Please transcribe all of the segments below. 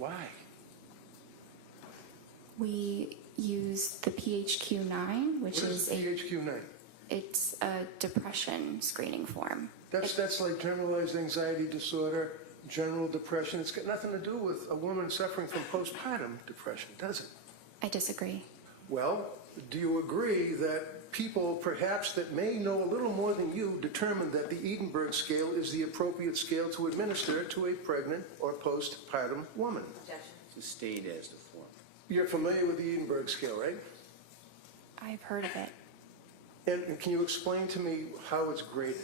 Why? We use the PHQ-9, which What is the PHQ-9? it's a depression screening form. That's like generalized anxiety disorder, general depression. It's got nothing to do with a woman suffering from postpartum depression, does it? I disagree. Well, do you agree that people perhaps that may know a little more than you determined that the Edinburgh scale is the appropriate scale to administer to a pregnant or postpartum woman? The state has the form. You're familiar with the Edinburgh scale, right? I've heard of it. And can you explain to me how it's graded?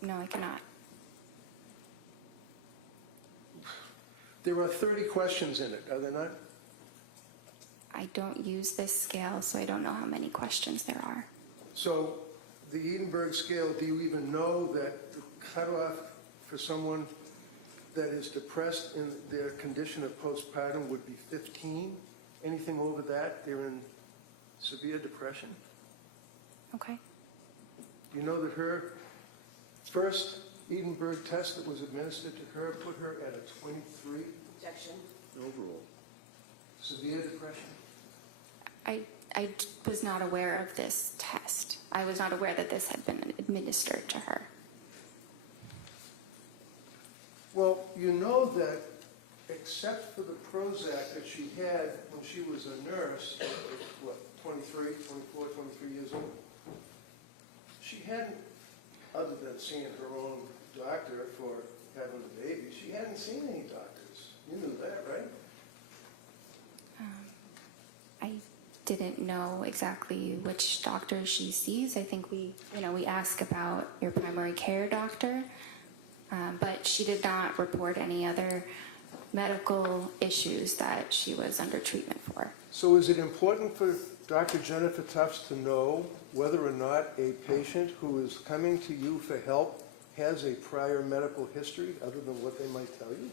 No, I cannot. There are 30 questions in it, are there not? I don't use this scale, so I don't know how many questions there are. So the Edinburgh scale, do you even know that the cutoff for someone that is depressed in their condition of postpartum would be 15? Anything over that, they're in severe depression? Okay. You know that her first Edinburgh test that was administered to her put her at a 23 Objection. Overruled. severe depression? I was not aware of this test. I was not aware that this had been administered to her. Well, you know that except for the Prozac that she had when she was a nurse, what, 23, 24, 23 years old, she hadn't, other than seeing her own doctor for having the baby, she hadn't seen any doctors. You knew that, right? I didn't know exactly which doctor she sees. I think we ask about your primary care doctor, but she did not report any other medical issues that she was under treatment for. So is it important for Dr. Jennifer Tufts to know whether or not a patient who is coming to you for help has a prior medical history other than what they might tell you?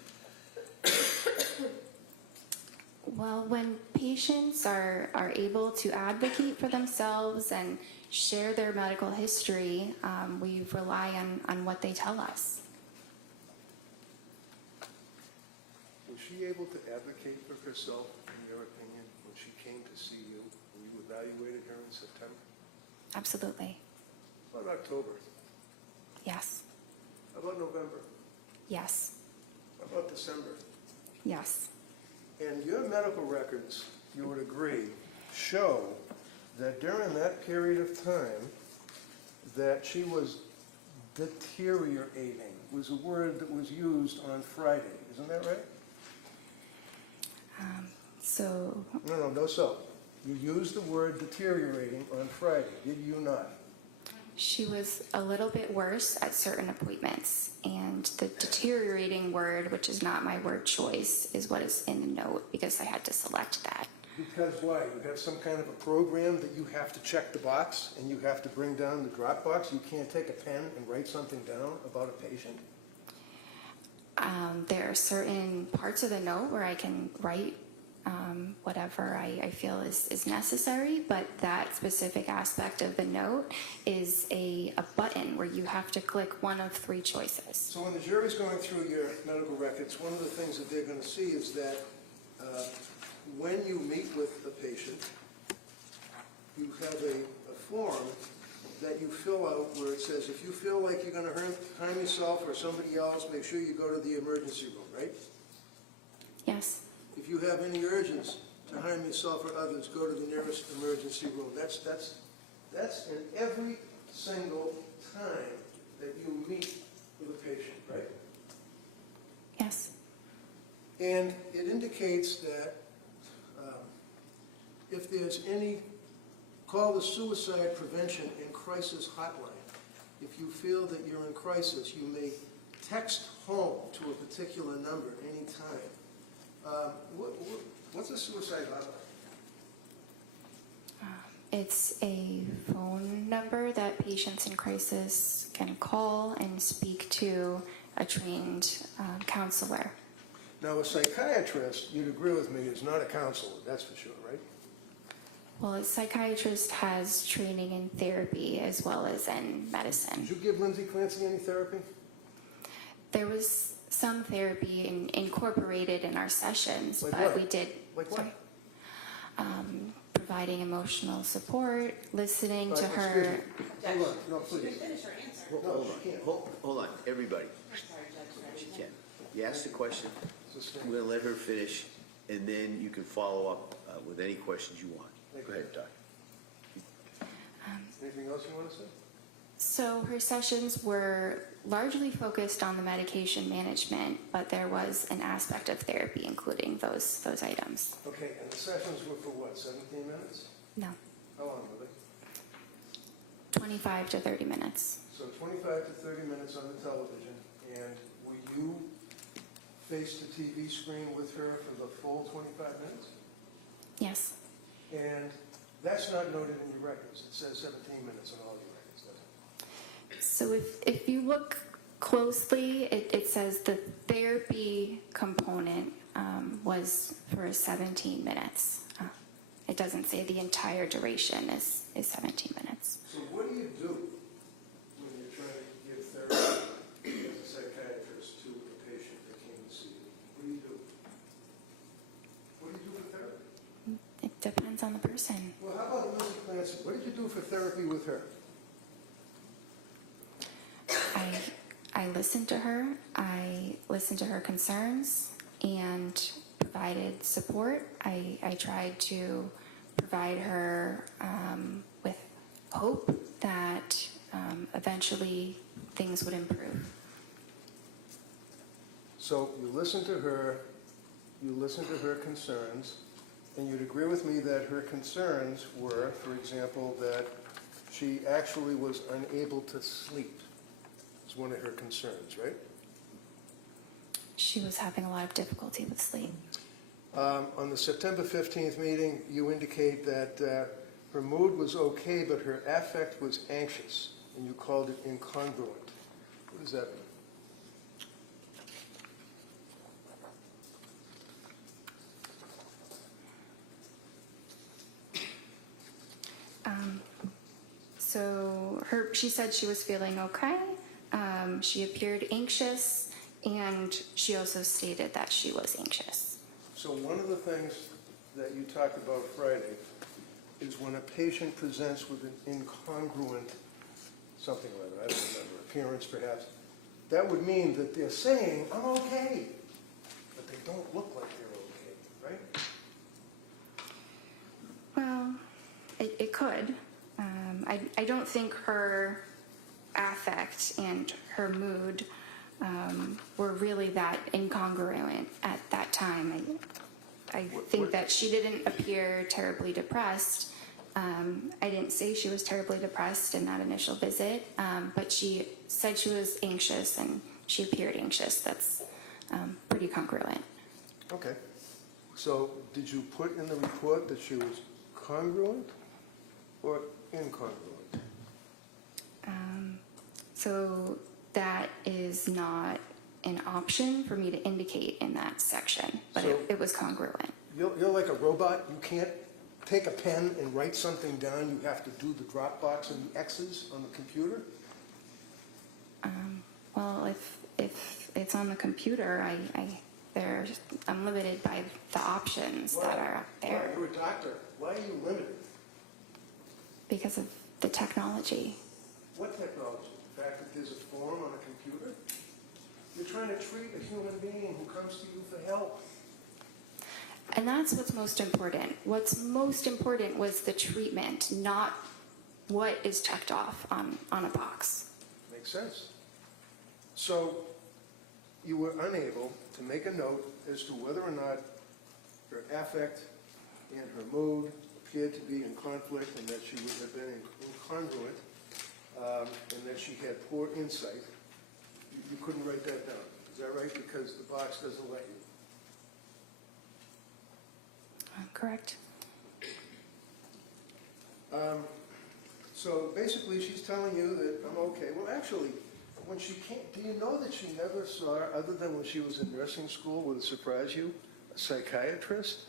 Well, when patients are able to advocate for themselves and share their medical history, we rely on what they tell us. Was she able to advocate for herself, in your opinion, when she came to see you, when you evaluated her in September? Absolutely. How about October? Yes. How about November? Yes. How about December? Yes. And your medical records, you would agree, show that during that period of time that she was deteriorating, was a word that was used on Friday. Isn't that right? No, so. You used the word deteriorating on Friday, did you not? She was a little bit worse at certain appointments, and the deteriorating word, which is not my word choice, is what is in the note because I had to select that. Because why? You have some kind of a program that you have to check the box and you have to bring down the drop box? You can't take a pen and write something down about a patient? There are certain parts of the note where I can write whatever I feel is necessary, but that specific aspect of the note is a button where you have to click one of three choices. So when the jury's going through your medical records, one of the things that they're going to see is that when you meet with the patient, you have a form that you fill out where it says, if you feel like you're going to harm yourself or somebody else, make sure you go to the emergency room, right? Yes. If you have any urges to harm yourself or others, go to the nearest emergency room. That's in every single time that you meet with a patient, right? Yes. And it indicates that if there's any, call the Suicide Prevention and Crisis Hotline. If you feel that you're in crisis, you may text home to a particular number anytime. What's a suicide hotline? It's a phone number that patients in crisis can call and speak to a trained counselor. Now, a psychiatrist, you'd agree with me, is not a counselor, that's for sure, right? Well, a psychiatrist has training in therapy as well as in medicine. Did you give Lindsay Clancy any therapy? There was some therapy incorporated in our sessions, Like but what? we did. Like what? sorry. Providing emotional support, listening to Excuse her. me. Hold on, no, please. Finish her answer. No, she can't. Hold on, everybody. Sorry, Judge. She can. You ask the question, Sustain. we're gonna let her finish, and then you can follow up with any questions you want. Thank Go you. ahead, Doc. Anything else you want to say? So her sessions were largely focused on the medication management, but there was an aspect of therapy including those items. Okay, and the sessions were for what, 17 minutes? No, How long were they? 25 to 30 minutes. So 25 to 30 minutes on the television, and were you face the TV screen with her for the full 25 minutes? Yes. And that's not noted in your records. It says 17 minutes on all your records, doesn't it? So if you look closely, it says the therapy component was for 17 minutes. It doesn't say the entire duration is 17 minutes. So what do you do when you're trying to give therapy as a psychiatrist to a patient that came to see you? What do you do? What do you do for therapy? It depends on the person. Well, how about Lindsay Clancy? What did you do for therapy with her? I listened to her. I listened to her concerns and provided support. I tried to provide her with hope that eventually things would improve. So you listened to her concerns, and you'd agree with me that her concerns were, for example, that she actually was unable to sleep. Is one of her concerns, right? She was having a lot of difficulty with sleep. On the September 15th meeting, you indicate that her mood was okay, but her affect was anxious, and you called it incongruent. What does that mean? So she said she was feeling okay. She appeared anxious, and she also stated that she was anxious. So one of the things that you talked about Friday is when a patient presents with an incongruent something or other, I don't remember, appearance perhaps, that would mean that they're saying, I'm okay, but they don't look like they're okay, right? Well, it could. I don't think her affect and her mood were really that incongruent at that time. I think that she didn't appear terribly depressed. I didn't say she was terribly depressed in that initial visit, but she said she was anxious and she appeared anxious. That's pretty congruent. Okay. So did you put in the report that she was congruent or incongruent? So that is not an option for me to indicate in that section, but So- it was congruent. You're like a robot. You can't take a pen and write something down. You have to do the drop box and the X's on the computer. Well, if it's on the computer, I'm limited by the options that are up there You're a doctor. Why are you limited? because of the technology. What technology? The fact that there's a form on a computer? You're trying to treat a human being who comes to you for help. And that's what's most important. What's most important was the treatment, not what is checked off on a box. Makes sense. So you were unable to make a note as to whether or not her affect and her mood appeared to be in conflict and that she would have been incongruent and that she had poor insight. You couldn't write that down. Is that right? Because the box doesn't let you. Correct. So basically, she's telling you that I'm okay. Well, actually, when she can't, do you know that she never saw, other than when she was in nursing school, would it surprise you, a psychiatrist?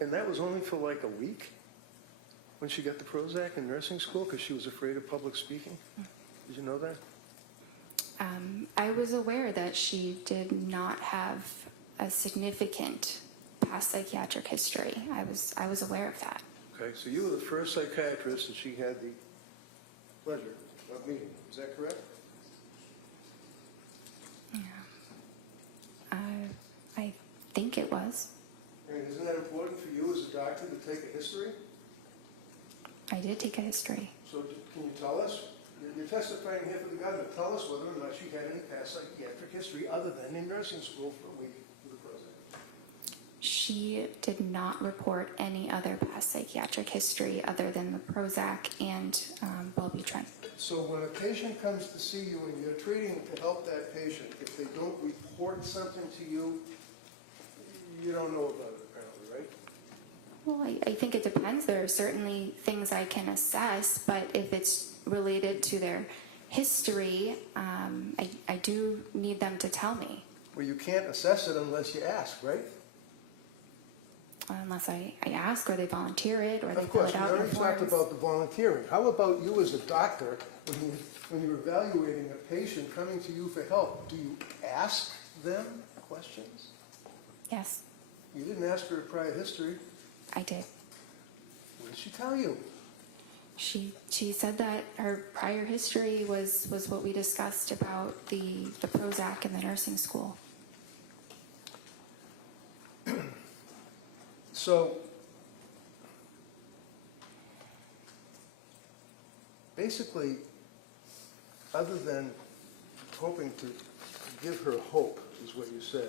And that was only for like a week when she got the Prozac in nursing school because she was afraid of public speaking? Did you know that? I was aware that she did not have a significant past psychiatric history. I was aware of that. Okay, so you were the first psychiatrist that she had the pleasure of meeting. Is that correct? Yeah. I think it was. And isn't that important for you as a doctor to take a history? I did take a history. So can you tell us? You're testifying here for the government. Tell us whether or not she had any past psychiatric history other than in nursing school for a week with a Prozac. She did not report any other past psychiatric history other than the Prozac and Wellbutrin. So when a patient comes to see you and you're treating to help that patient, if they don't report something to you, you don't know about it apparently, right? Well, I think it depends. There are certainly things I can assess, but if it's related to their history, I do need them to tell me. Well, you can't assess it unless you ask, right? Unless I ask or they volunteer it or they Of fill course, it we out in already talked forms. about the volunteering. How about you as a doctor, when you're evaluating a patient coming to you for help, do you ask them questions? Yes, You didn't ask her a prior history. I did. What did she tell you? She said that her prior history was what we discussed about the Prozac in the nursing school. So, basically, other than hoping to give her hope, is what you said,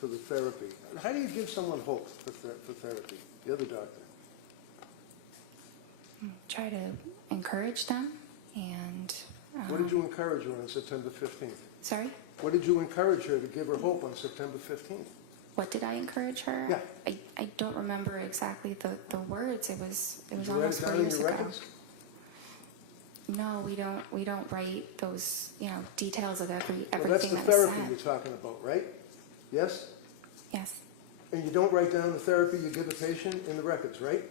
for the therapy. How do you give someone hope for therapy, the other doctor? Try to encourage them and... What did you encourage her on September 15th? Sorry? What did you encourage her to give her hope on September 15th? What did I encourage her? Yeah. I don't remember exactly the words. It was Did you write it almost 4 down in years your ago. records? No, we don't write those details of Well, that's everything the that's therapy said. you're talking about, right? Yes? Yes. And you don't write down the therapy you give a patient in the records, right?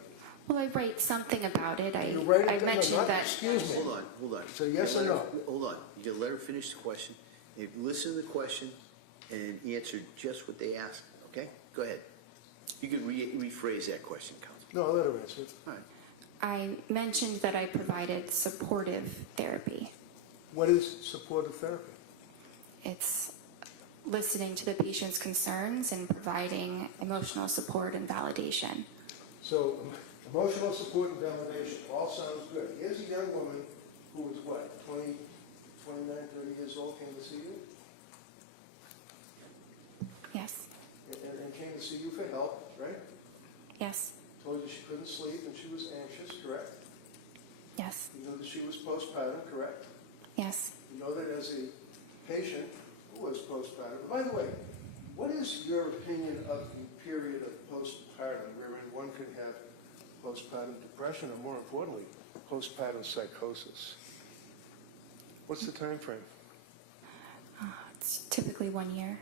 Well, I write something about it. You write it I down, mentioned not- that. Excuse me. Hold on. So yes You or gotta no? let her- Hold on. You gotta let her finish the question. If you listen to the question and answer just what they asked, okay? Go ahead. You could rephrase that question, Counsel. No, I'll let her answer it. All right. I mentioned that I provided supportive therapy. What is supportive therapy? It's listening to the patient's concerns and providing emotional support and validation. So, emotional support and validation, all sounds good. Here's a young woman who is what, 20, 29, 30 years old, came to see you? Yes. And came to see you for help, right? Yes. Told you she couldn't sleep and she was anxious, correct? Yes. You know that she was postpartum, correct? Yes. You know that as a patient who was postpartum. By the way, what is your opinion of the period of postpartum wherein one can have postpartum depression or, more importantly, postpartum psychosis? What's the time frame? It's typically 1 year.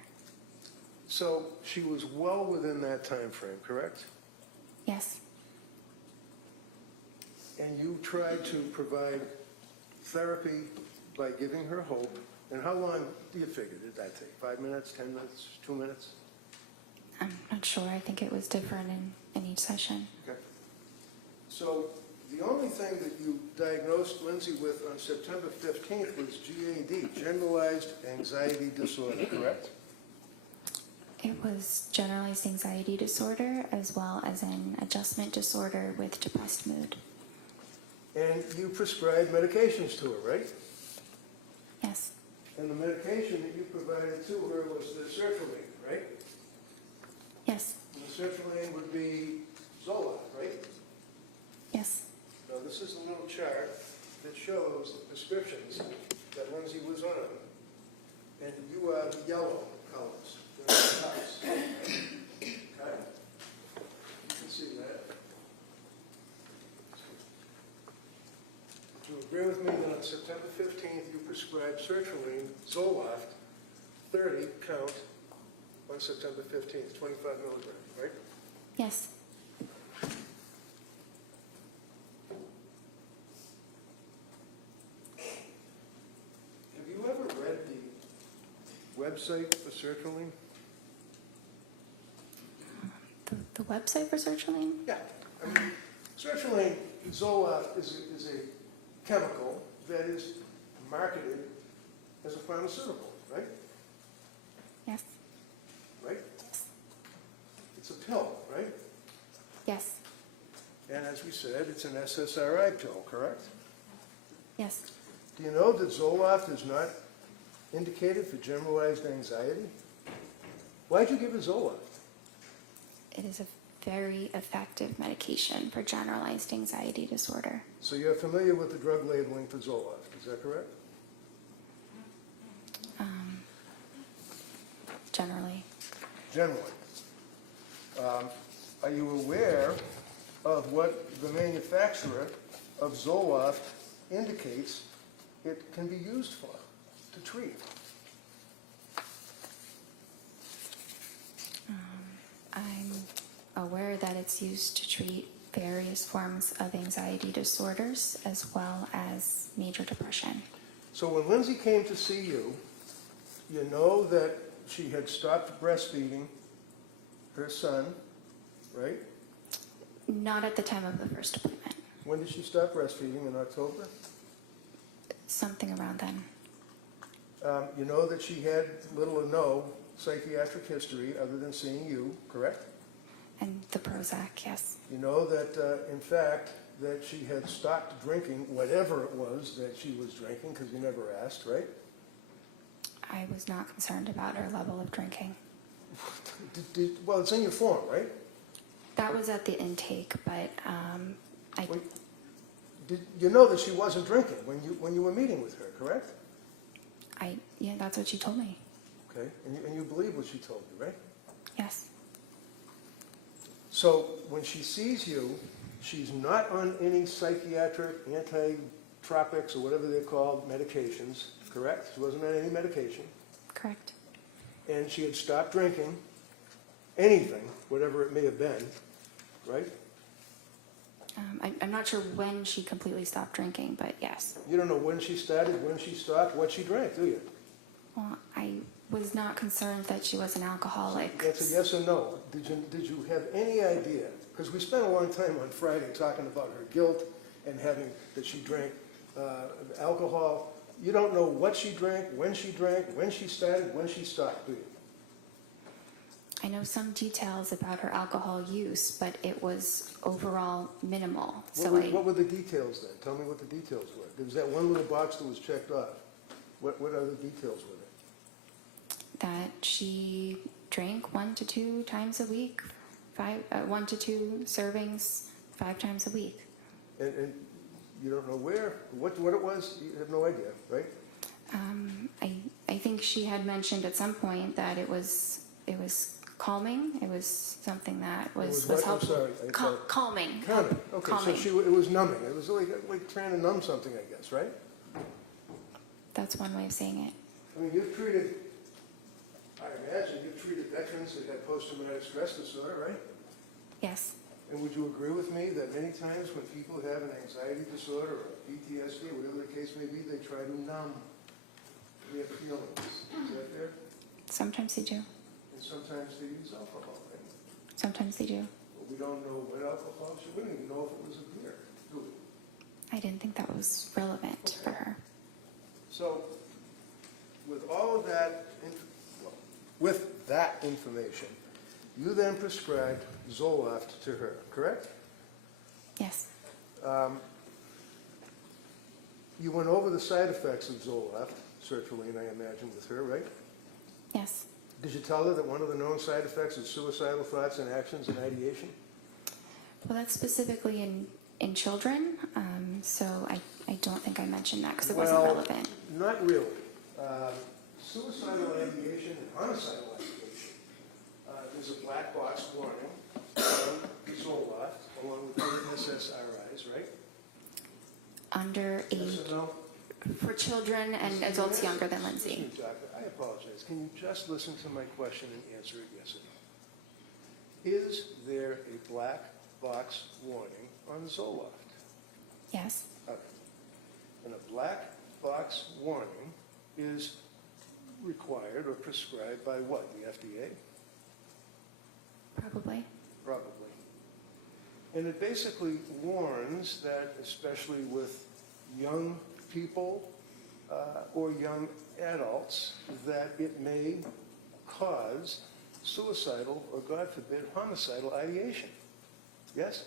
So she was well within that time frame, correct? Yes. And you tried to provide therapy by giving her hope. And how long do you figure did that take? 5 minutes, 10 minutes, 2 minutes? I'm not sure. I think it was different in each session. Okay. So the only thing that you diagnosed Lindsay with on September 15th was GAD, Generalized Anxiety Disorder, correct? It was generalized anxiety disorder as well as an adjustment disorder with depressed mood. And you prescribed medications to her, right? Yes. And the medication that you provided to her was the sertraline, right? Yes. And the sertraline would be Zoloft, right? Yes. Now, this is a little chart that shows the prescriptions that Lindsay was on. And you are the yellow colors. They're the tops. Okay? You can see that. Do you agree with me that on September 15th, you prescribed sertraline, Zoloft, 30 count, on September 15th, 25 milligrams, right? Yes. Have you ever read the website for sertraline? The website for sertraline? Yeah. I mean, sertraline, Zoloft, is a chemical that is marketed as a pharmaceutical, right? Yes. Right? It's a pill, right? Yes. And as we said, it's an SSRI pill, correct? Yes. Do you know that Zoloft is not indicated for generalized anxiety? Why'd you give her Zoloft? It is a very effective medication for generalized anxiety disorder. So you're familiar with the drug labeling for Zoloft, is that correct? Generally. Generally. Are you aware of what the manufacturer of Zoloft indicates it can be used for, to treat? I'm aware that it's used to treat various forms of anxiety disorders as well as major depression. So when Lindsay came to see you, you know that she had stopped breastfeeding her son, right? Not at the time of the first appointment. When did she stop breastfeeding? In October? Something around then. You know that she had little or no psychiatric history other than seeing you, correct? And the Prozac, yes. You know that, in fact, that she had stopped drinking whatever it was that she was drinking, because you never asked, right? I was not concerned about her level of drinking. Well, it's in your form, right? That was at the intake, but Wait, you know that she wasn't drinking when you were meeting with her, correct? yeah, that's what she told me. Okay, and you believe what she told you, right? Yes. So when she sees you, she's not on any psychiatric antitropics or whatever they're called medications, correct? She wasn't on any medication. Correct. And she had stopped drinking anything, whatever it may have been, right? I'm not sure when she completely stopped drinking, but yes. You don't know when she started, when she stopped, what she drank, do you? Well, I was not concerned that she was an alcoholic. That's a yes or no. Did you have any idea? Because we spent a long time on Friday talking about her guilt and having that she drank alcohol. You don't know what she drank, when she started, when she stopped, do you? I know some details about her alcohol use, but it was overall minimal. What were the details then? Tell me what the details were. There was that one little box that was checked off. What other details were there? That she drank 1 to 2 times a week, 1 to 2 servings 5 times a week. And you don't know where, what it was? You have no idea, right? I think she had mentioned at some point that it was calming. It was something that was what? I'm helpful. sorry, Calming. Calming. Okay, Calming. so it was numbing. It was like trying to numb something, I guess, right? That's one way of saying it. I mean, I imagine you've treated veterans that had post-traumatic stress disorder, right? Yes. And would you agree with me that many times when people have an anxiety disorder or PTSD, whatever the case may be, they try to numb their feelings? Is that fair? Sometimes they do. And sometimes they use alcohol, right? Sometimes they do. But we don't know what alcohol. We don't even know if it was a beer, do we? I didn't think that was relevant for her. So, with all of that, with that information, you then prescribed Zoloft to her, correct? Yes. You went over the side effects of Zoloft, sertraline, I imagine, with her, right? Yes. Did you tell her that one of the known side effects is suicidal thoughts and actions and ideation? Well, that's specifically in children, so I don't think I mentioned that because it wasn't relevant. Not really. Suicidal ideation and homicidal ideation, there's a black box warning on Zoloft, along with other SSRIs, right? Under Yes age, or no? for children and adults younger than Lindsay. Excuse me, doctor, I apologize. Can you just listen to my question and answer it yes or no? Is there a black box warning on Zoloft? Yes. Okay. And a black box warning is required or prescribed by what, the FDA? Probably. Probably. And it basically warns that, especially with young people or young adults, that it may cause suicidal or, God forbid, homicidal ideation. Yes?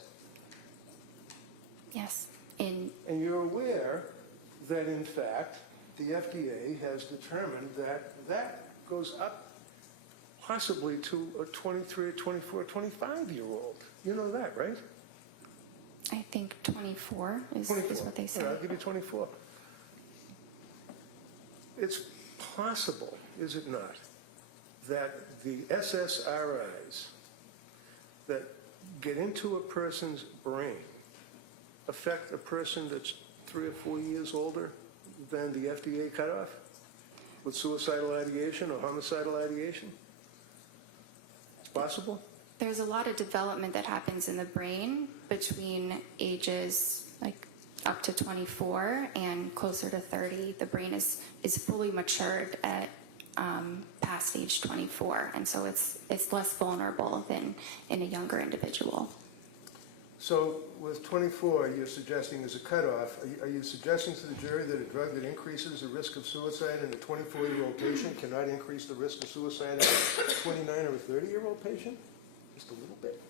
Yes. And you're aware that, in fact, the FDA has determined that that goes up possibly to a 23, 24, 25-year-old. You know that, right? I think 24 is 24. what they say. All right, I'll give you 24. It's possible, is it not, that the SSRIs that get into a person's brain affect a person that's 3 or 4 years older than the FDA cutoff with suicidal ideation or homicidal ideation? It's possible? There's a lot of development that happens in the brain between ages like up to 24 and closer to 30. The brain is fully matured at past age 24, and so it's less vulnerable than in a younger individual. So with 24, you're suggesting as a cutoff, are you suggesting to the jury that a drug that increases the risk of suicide in a 24-year-old patient cannot increase the risk of suicide in a 29 or a 30-year-old patient? Just a little bit.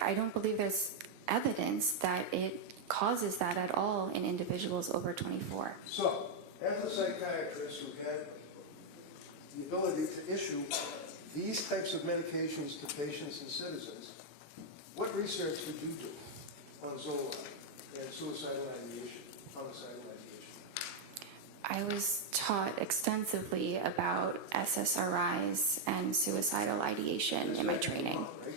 I don't believe there's evidence that it causes that at all in individuals over 24. So, as a psychiatrist who had the ability to issue these types of medications to patients and citizens, what research did you do on Zoloft and suicidal ideation, homicidal ideation? I was taught extensively about SSRIs and suicidal ideation in my training. Vermont, right?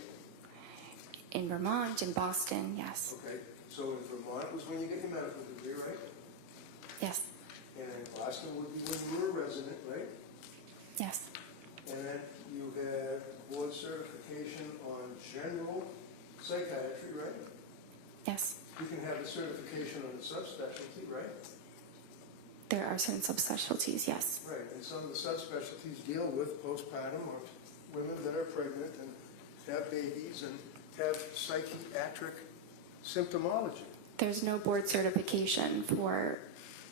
In Vermont, in Boston, yes. Okay, so in Vermont was when you get your medical degree, right? Yes, And in Boston would be when you were a resident, right? yes, And then you had board certification on general psychiatry, right? yes. You can have a certification on a subspecialty, right? There are certain subspecialties, yes. Right, and some of the subspecialties deal with postpartum or women that are pregnant and have babies and have psychiatric symptomology. There's no board certification for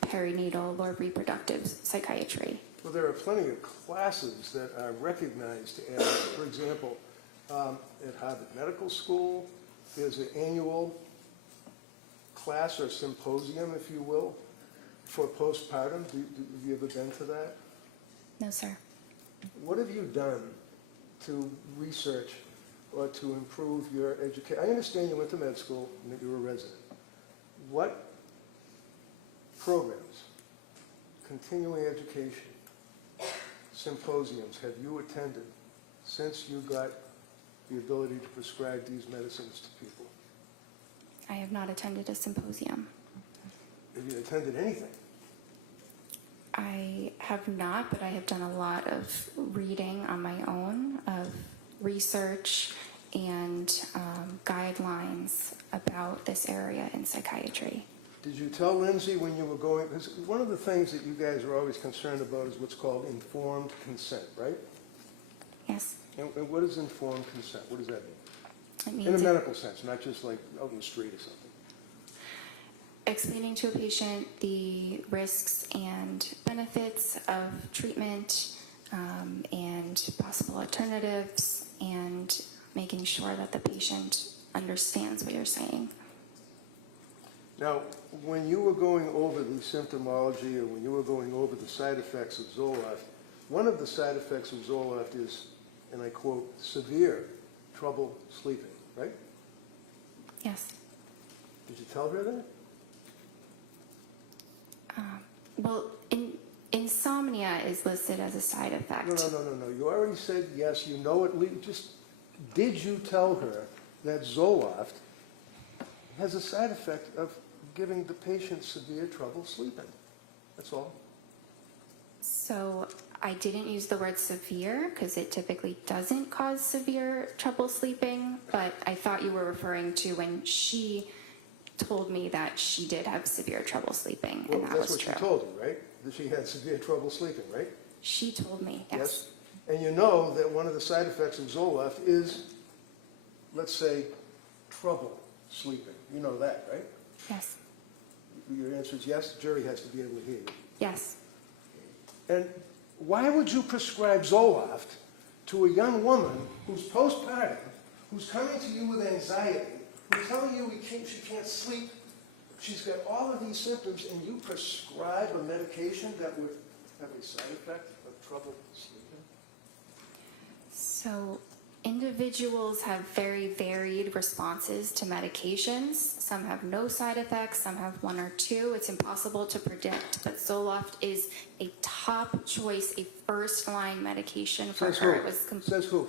perinatal or reproductive psychiatry. Well, there are plenty of classes that are recognized as, for example, at Harvard Medical School, there's an annual class or symposium, if you will, for postpartum. Have you ever been to that? No, sir. What have you done to research or to improve your education? I understand you went to med school and that you were a resident. What programs, continuing education, symposiums have you attended since you got the ability to prescribe these medicines to people? I have not attended a symposium. Have you attended anything? I have not, but I have done a lot of reading on my own, of research and guidelines about this area in psychiatry. Did you tell Lindsay when you were going, because one of the things that you guys are always concerned about is what's called informed consent, right? Yes, And what is informed consent? What does that mean? it In a means medical sense, not just like out in the street or something. explaining to a patient the risks and benefits of treatment and possible alternatives, and making sure that the patient understands what you're saying. Now, when you were going over the symptomology or when you were going over the side effects of Zoloft, one of the side effects of Zoloft is, and I quote, severe trouble sleeping, right? Yes. Did you tell her that? Well, insomnia is listed as a side effect. No. You already said yes, you know it. Just, did you tell her that Zoloft has a side effect of giving the patient severe trouble sleeping? That's all. So I didn't use the word severe because it typically doesn't cause severe trouble sleeping, but I thought you were referring to when she told me that she did have severe trouble sleeping, Well, and that that's was what true. she told you, right? That she had severe trouble sleeping, right? She told me, yes. And you know that one of the side effects of Zoloft is, let's say, trouble sleeping. You know that, right? Yes. Your answer is yes. The jury has to be able to hear you. Yes. And why would you prescribe Zoloft to a young woman who's postpartum, who's coming to you with anxiety, who's telling you she can't sleep, she's got all of these symptoms, and you prescribe a medication that would have a side effect of trouble sleeping? So individuals have very varied responses to medications. Some have no side effects, some have one or two. It's impossible to predict, but Zoloft is a top choice, a first-line medication for Says her. who? It was Says who?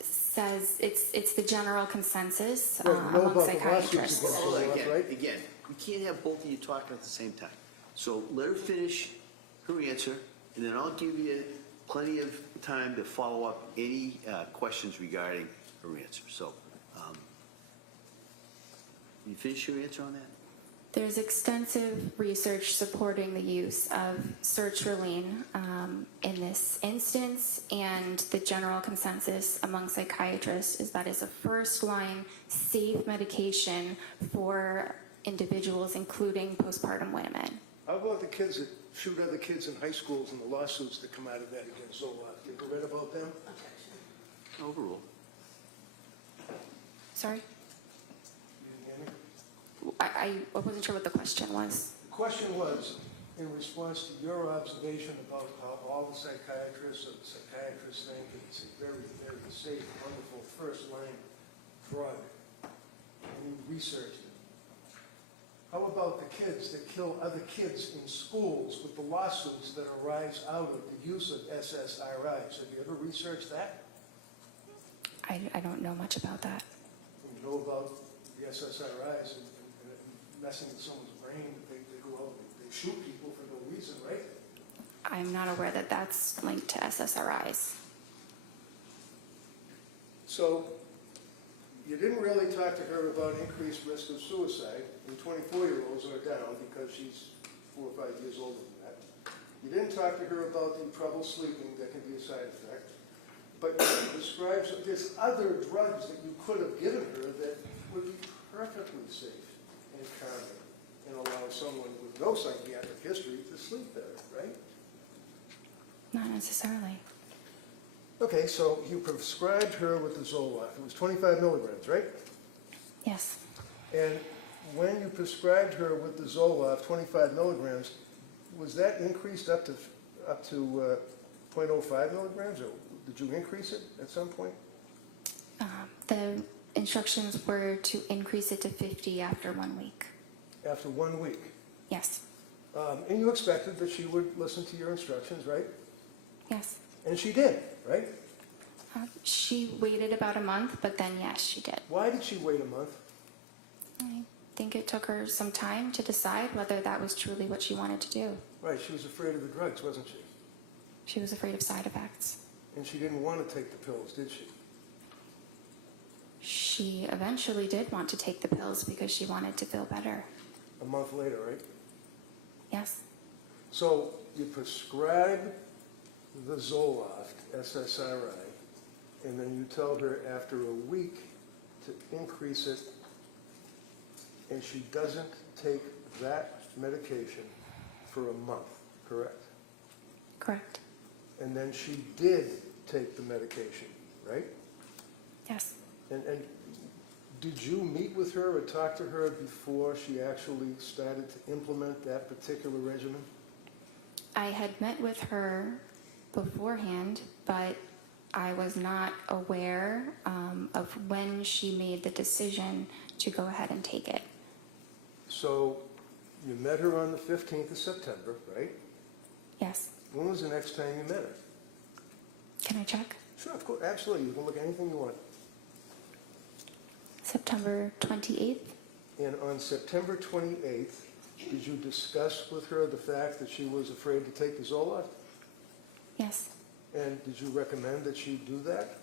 says it's the general consensus Well, know among about the lawsuits psychiatrists. against Hold on, Zoloft, right? again, we can't have both of you talking at the same time. So let her finish her answer, and then I'll give you plenty of time to follow up any questions regarding her answer. So, you finish your answer on that? There's extensive research supporting the use of sertraline in this instance, and the general consensus among psychiatrists is that it's a first-line safe medication for individuals, including postpartum women. How about the kids that shoot other kids in high schools and the lawsuits that come out of that against Zoloft? You ever read about them? Overrule. Sorry? You didn't hear me? I wasn't sure what the question was. The question was, in response to your observation about how all the psychiatrists or the psychiatrists think that it's a very, very safe, wonderful first-line drug, and you researched it. How about the kids that kill other kids in schools with the lawsuits that arise out of the use of SSRIs? Have you ever researched that? I don't know much about that. You know about the SSRIs and messing with someone's brain, they go out and they shoot people for no reason, right? I'm not aware that that's linked to SSRIs. So you didn't really talk to her about increased risk of suicide, and 24-year-olds are down because she's 4 or 5 years older than that. You didn't talk to her about the trouble sleeping that can be a side effect, but you described there's other drugs that you could have given her that would be perfectly safe and calming and allow someone with no psychiatric history to sleep better, right? Not necessarily. Okay, so you prescribed her with the Zoloft. It was 25 milligrams, right? Yes. And when you prescribed her with the Zoloft, 25 milligrams, was that increased up to 0.05 milligrams, or did you increase it at some point? The instructions were to increase it to 50 after 1 week. After 1 week. Yes. And you expected that she would listen to your instructions, right? Yes. And she did, right? She waited about a month, but then yes, she did. Why did she wait a month? I think it took her some time to decide whether that was truly what she wanted to do. Right, she was afraid of the drugs, wasn't she? She was afraid of side effects. And she didn't want to take the pills, did she? She eventually did want to take the pills because she wanted to feel better. A month later, right? Yes. So you prescribe the Zoloft, SSRI, and then you tell her after a week to increase it, and she doesn't take that medication for a month, correct? Correct. And then she did take the medication, right? Yes. And did you meet with her or talk to her before she actually started to implement that particular regimen? I had met with her beforehand, but I was not aware of when she made the decision to go ahead and take it. So you met her on the 15th of September, right? Yes. When was the next time you met her? Can I check? Sure, of course, absolutely. You can look at anything you want. September 28th. And on September 28th, did you discuss with her the fact that she was afraid to take the Zoloft? Yes. And did you recommend that she do that?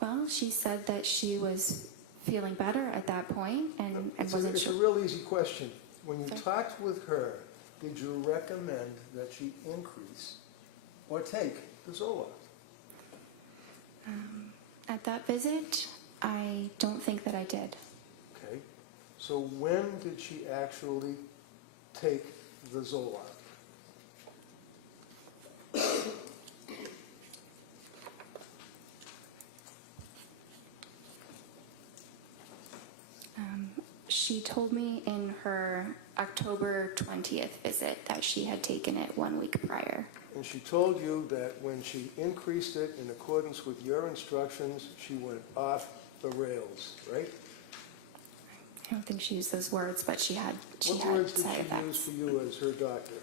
Well, she said that she was feeling better at that point and wasn't It's a sure. real easy question. When you Okay. talked with her, did you recommend that she increase or take the Zoloft? At that visit, I don't think that I did. Okay. So when did she actually take the Zoloft? She told me in her October 20th visit that she had taken it 1 week prior. And she told you that when she increased it in accordance with your instructions, she went off the rails, right? I don't think she used those words, but she had What words did side she use effects. for you as her doctor?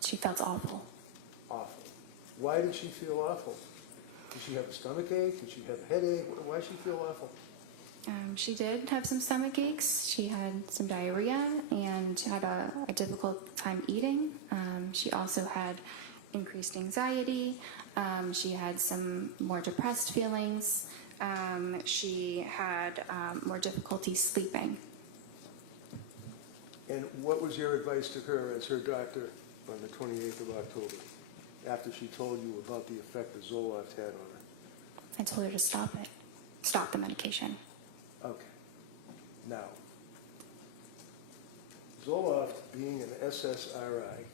She felt awful. Awful. Why did she feel awful? Did she have a stomach ache? Did she have a headache? Why did she feel awful? She did have some stomach aches. She had some diarrhea and had a difficult time eating. She also had increased anxiety. She had some more depressed feelings. She had more difficulty sleeping. And what was your advice to her as her doctor on the 28th of October, after she told you about the effect the Zoloft had on her? I told her to stop it, stop the medication. Okay. Now, Zoloft being an SSRI,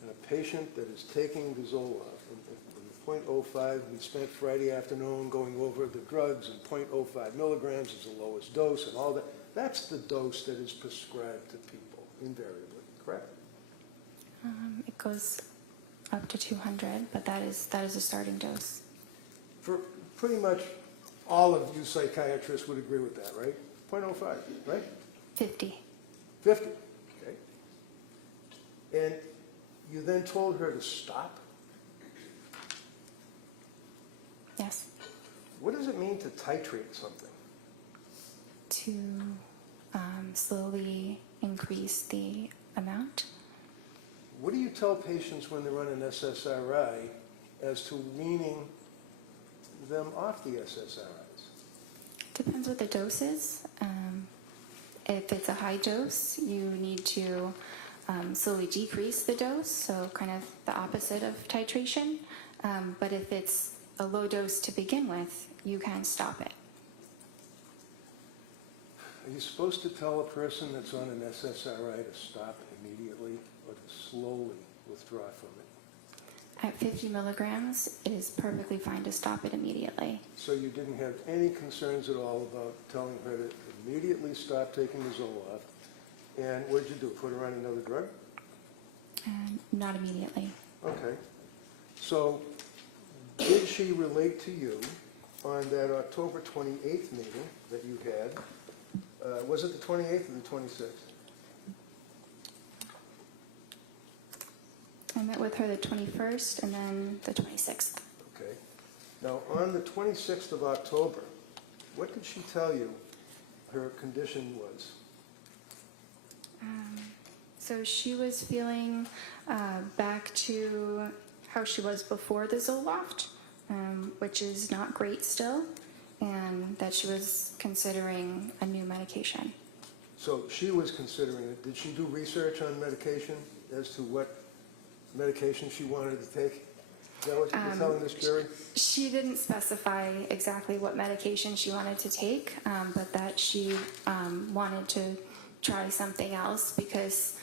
and a patient that is taking the Zoloft, and the 0.05, we spent Friday afternoon going over the drugs, and 0.05 milligrams is the lowest dose, and all that. That's the dose that is prescribed to people, invariably, correct? It goes up to 200, but that is a starting dose. For pretty much all of you psychiatrists would agree with that, right? 0.05, right? 50. 50, okay. And you then told her to stop? Yes. What does it mean to titrate something? To slowly increase the amount. What do you tell patients when they're on an SSRI as to weaning them off the SSRIs? Depends what the dose is. If it's a high dose, you need to slowly decrease the dose, so kind of the opposite of titration. But if it's a low dose to begin with, you can stop it. Are you supposed to tell a person that's on an SSRI to stop immediately or to slowly withdraw from it? At 50 milligrams, it is perfectly fine to stop it immediately. So you didn't have any concerns at all about telling her to immediately stop taking the Zoloft? And what did you do, put her on another drug? Not immediately. Okay. So did she relate to you on that October 28th meeting that you had? Was it the 28th or the 26th? I met with her the 21st and then the 26th. Okay. Now, on the 26th of October, what did she tell you her condition was? So she was feeling back to how she was before the Zoloft, which is not great still, and that she was considering a new medication. So she was considering it. Did she do research on medication as to what medication she wanted to take? Is that what you're telling this jury? She didn't specify exactly what medication she wanted to take, but that she wanted to try something else because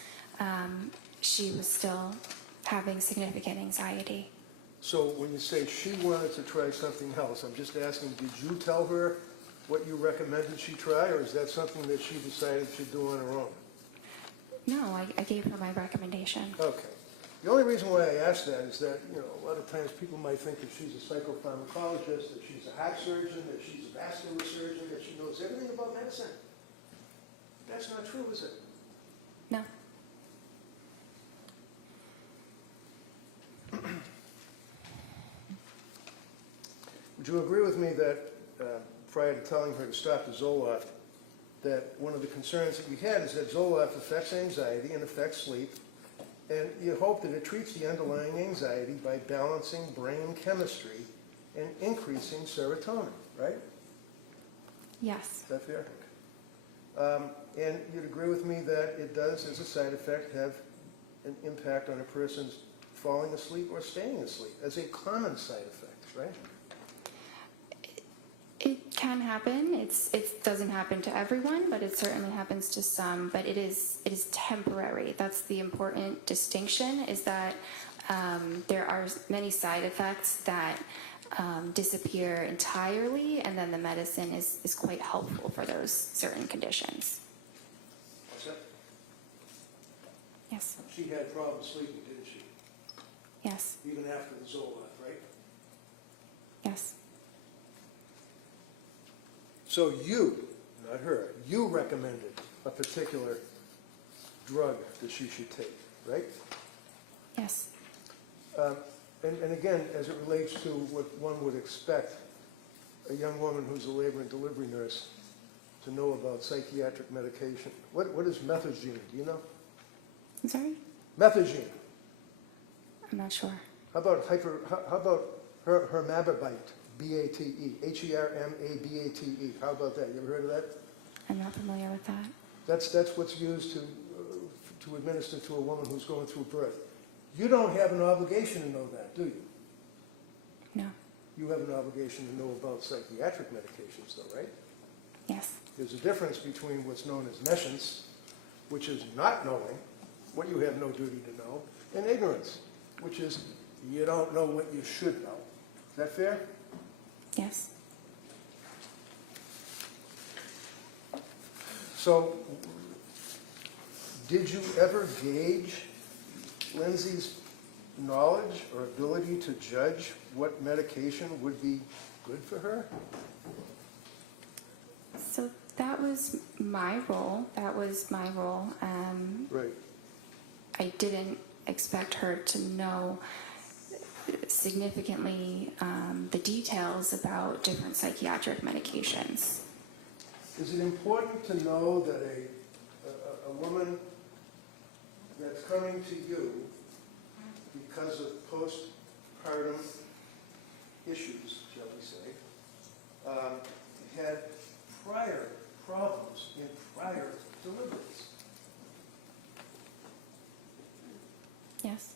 she was still having significant anxiety. So when you say she wanted to try something else, I'm just asking, did you tell her what you recommended she try, or is that something that she decided she'd do on her own? No, I gave her my recommendation. Okay. The only reason why I ask that is that, a lot of times people might think that she's a psychopharmacologist, that she's a heart surgeon, that she's a vascular surgeon, that she knows everything about medicine. That's not true, is it? No. Would you agree with me that prior to telling her to stop the Zoloft, that one of the concerns that you had is that Zoloft affects anxiety and affects sleep, and you hope that it treats the underlying anxiety by balancing brain chemistry and increasing serotonin, right? Yes. Is that fair? And you'd agree with me that it does, as a side effect, have an impact on a person's falling asleep or staying asleep, as a common side effect, right? It can happen. It doesn't happen to everyone, but it certainly happens to some. But it is temporary. That's the important distinction. Is that there are many side effects that disappear entirely, and then the medicine is quite helpful for those certain conditions. What's that? Yes. She had problems sleeping, didn't she? Yes. Even after the Zoloft, right? Yes. So you, not her, you recommended a particular drug that she should take, right? Yes. And again, as it relates to what one would expect a young woman who's a labor and delivery nurse to know about psychiatric medication. What is methazine? Do you know? I'm sorry? Methazine. I'm not sure. How about hermababate? B-A-T-E. H-E-R-M-A-B-A-T-E. How about that? You ever heard of that? I'm not familiar with that. That's what's used to administer to a woman who's going through birth. You don't have an obligation to know that, do you? No. You have an obligation to know about psychiatric medications, though, right? Yes. There's a difference between what's known as nescience, which is not knowing what you have no duty to know, and ignorance, which is you don't know what you should know. Is that fair? Yes. So, did you ever gauge Lindsay's knowledge or ability to judge what medication would be good for her? So that was my role. Right. I didn't expect her to know significantly the details about different psychiatric medications. Is it important to know that a woman that's coming to you because of postpartum issues, shall we say, had prior problems in prior deliveries? Yes.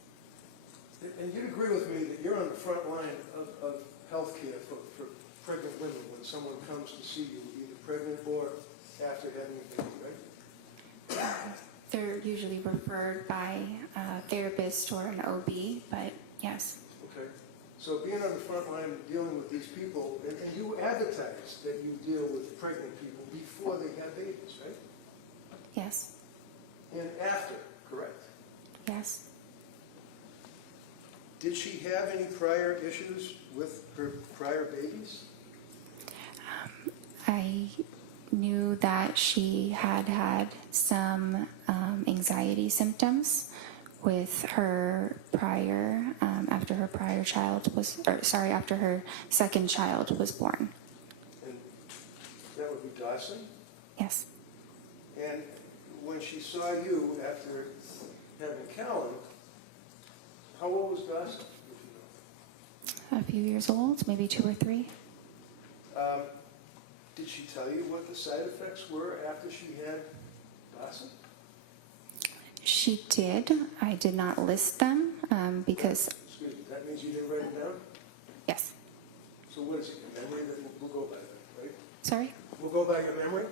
And you'd agree with me that you're on the front line of healthcare for pregnant women when someone comes to see you, either pregnant or after having a baby, right? They're usually referred by a therapist or an OB, but yes. Okay. So being on the front line dealing with these people, and you advertise that you deal with pregnant people before they have babies, right? Yes. And after, correct? Yes. Did she have any prior issues with her prior babies? I knew that she had some anxiety symptoms with her prior, after her second child was born. And that would be Dawson? Yes. And when she saw you after having Callan, how old was Dawson? A few years old, maybe 2 or 3. Did she tell you what the side effects were after she had Dawson? She did. I did not list them because, Excuse me, that means you didn't write it down? yes. So what is it, your memory? That we'll go by that, right? Sorry? We'll go by your memory?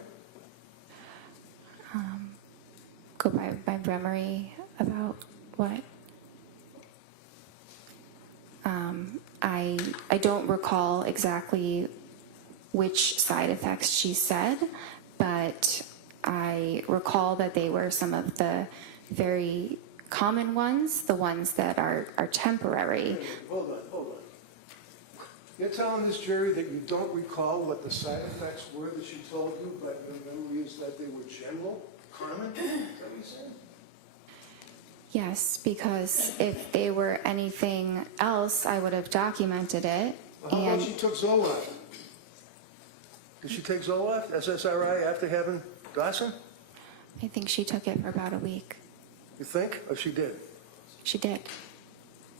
Go by my memory about what? I don't recall exactly which side effects she said, but I recall that they were some of the very common ones, the ones that are temporary. Hold on. You're telling this jury that you don't recall what the side effects were that she told you, but your memory is that they were general, common? Is that what you're saying? Yes, because if they were anything else, I would have documented it. Well, how about she took Zoloft? Did she take Zoloft, SSRI, after having Dawson? I think she took it for about a week. You think? Or she did? She did.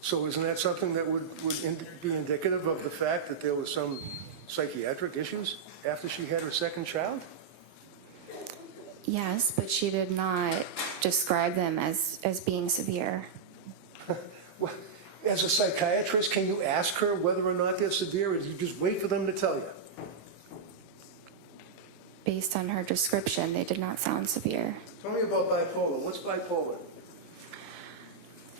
So isn't that something that would be indicative of the fact that there was some psychiatric issues after she had her second child? Yes, but she did not describe them as being severe. Well, as a psychiatrist, can you ask her whether or not they're severe, or do you just wait for them to tell you? Based on her description, they did not sound severe. Tell me about bipolar. What's bipolar?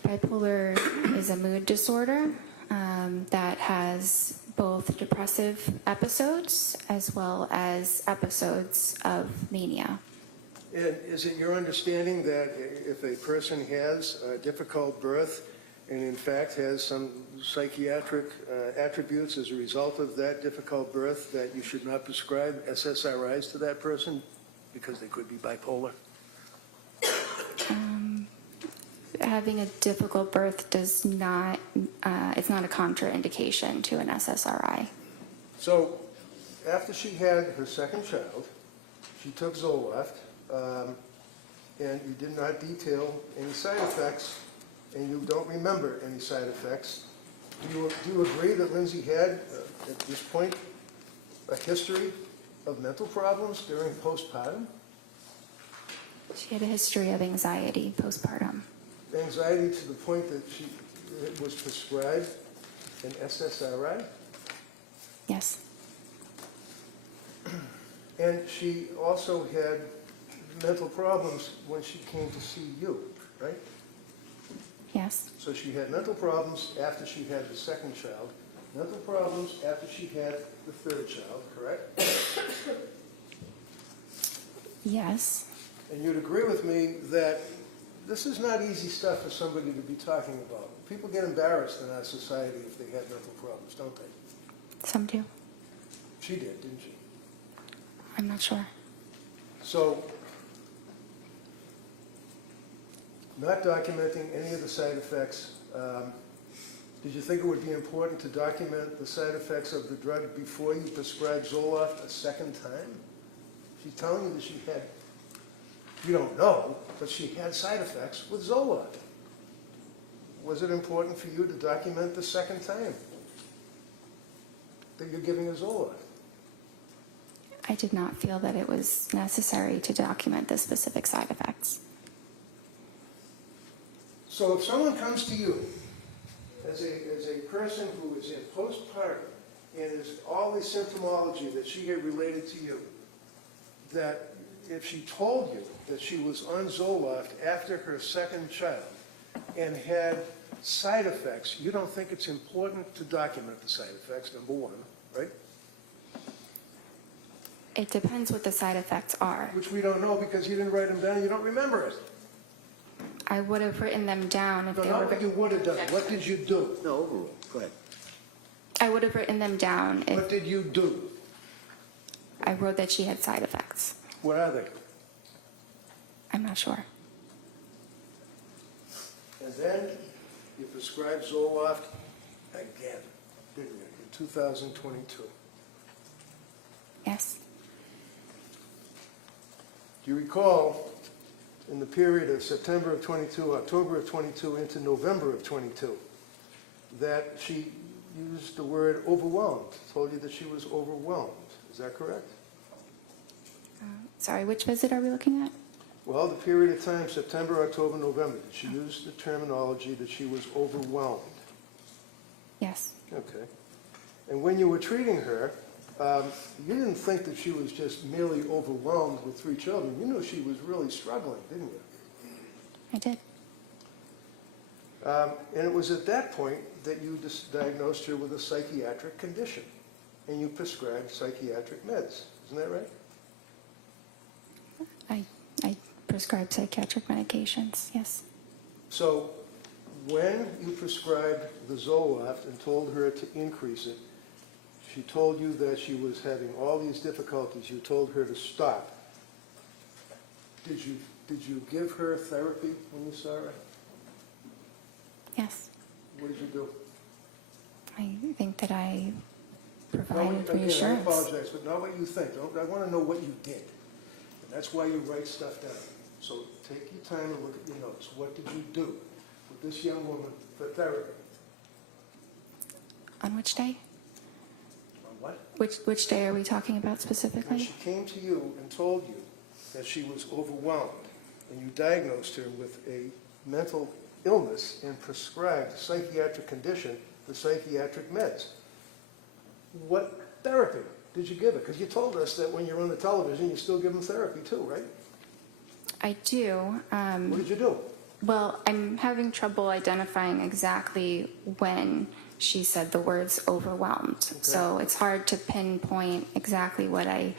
Bipolar is a mood disorder that has both depressive episodes as well as episodes of mania. And is it your understanding that if a person has a difficult birth and in fact has some psychiatric attributes as a result of that difficult birth, that you should not prescribe SSRIs to that person because they could be bipolar? Having a difficult birth does not, it's not a contraindication to an SSRI. So after she had her second child, she took Zoloft, and you did not detail any side effects, and you don't remember any side effects. Do you agree that Lindsay had, at this point, a history of mental problems during postpartum? She had a history of anxiety postpartum. Anxiety to the point that she was prescribed an SSRI? Yes. And she also had mental problems when she came to see you, right? Yes. So she had mental problems after she had the second child, mental problems after she had the third child, correct? Yes. And you'd agree with me that this is not easy stuff for somebody to be talking about. People get embarrassed in our society if they have mental problems, don't they? Some do. She did, didn't she? I'm not sure. So, not documenting any of the side effects, did you think it would be important to document the side effects of the drug before you prescribed Zoloft a second time? She's telling you that she had, you don't know, but she had side effects with Zoloft. Was it important for you to document the second time that you're giving her Zoloft? I did not feel that it was necessary to document the specific side effects. So if someone comes to you as a person who is in postpartum and is all the symptomology that she had related to you, that if she told you that she was on Zoloft after her second child and had side effects, you don't think it's important to document the side effects, number one, right? It depends what the side effects are. Which we don't know because you didn't write them down, you don't remember it. I would have written them down if No, they not were. what you would have done. What did you do? No, overrule. Go ahead. I would have written them down if What did you do? I wrote that she had side effects. What are they? I'm not sure. And then you prescribed Zoloft again, didn't you, in 2022? Yes. Do you recall, in the period of September of 22, October of 22, into November of 22, that she used the word overwhelmed, told you that she was overwhelmed? Is that correct? Sorry, which visit are we looking at? Well, the period of time, September, October, November, did she use the terminology that she was overwhelmed? Yes. Okay. And when you were treating her, you didn't think that she was just merely overwhelmed with 3 children. You knew she was really struggling, didn't you? I did. And it was at that point that you diagnosed her with a psychiatric condition, and you prescribed psychiatric meds. Isn't that right? I prescribed psychiatric medications, yes. So when you prescribed the Zoloft and told her to increase it, she told you that she was having all these difficulties. You told her to stop. Did you give her therapy when you saw her? Yes. What did you do? I think that I provided Again, I reassurance. apologize, but not what you think. I want to know what you did. And that's why you write stuff down. So take your time and look at your notes. What did you do with this young woman for therapy? On which day? On what? Which day are we talking about When specifically? she came to you and told you that she was overwhelmed, and you diagnosed her with a mental illness and prescribed a psychiatric condition for psychiatric meds. What therapy did you give her? Because you told us that when you're on the television, you still give them therapy too, right? I do. What did you do? Well, I'm having trouble identifying exactly when she said the words overwhelmed. So it's hard to pinpoint exactly what I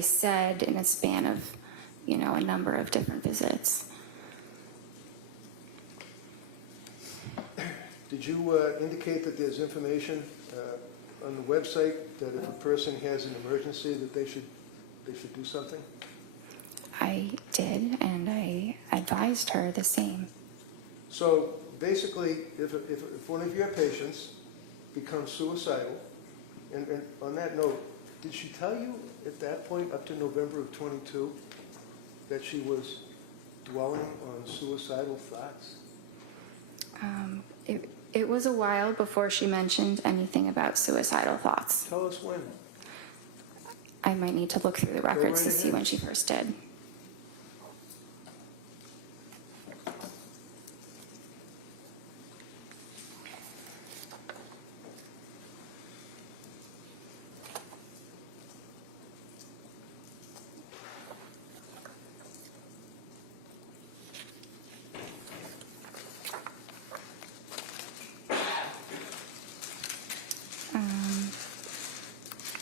said in a span of, a number of different visits. Did you indicate that there's information on the website that if a person has an emergency that they should do something? I did, and I advised her the same. So basically, if one of your patients becomes suicidal, and on that note, did she tell you at that point, up to November of 22, that she was dwelling on suicidal thoughts? It was a while before she mentioned anything about suicidal thoughts. Tell us when. I might need to look through the records to right see ahead. when she first did.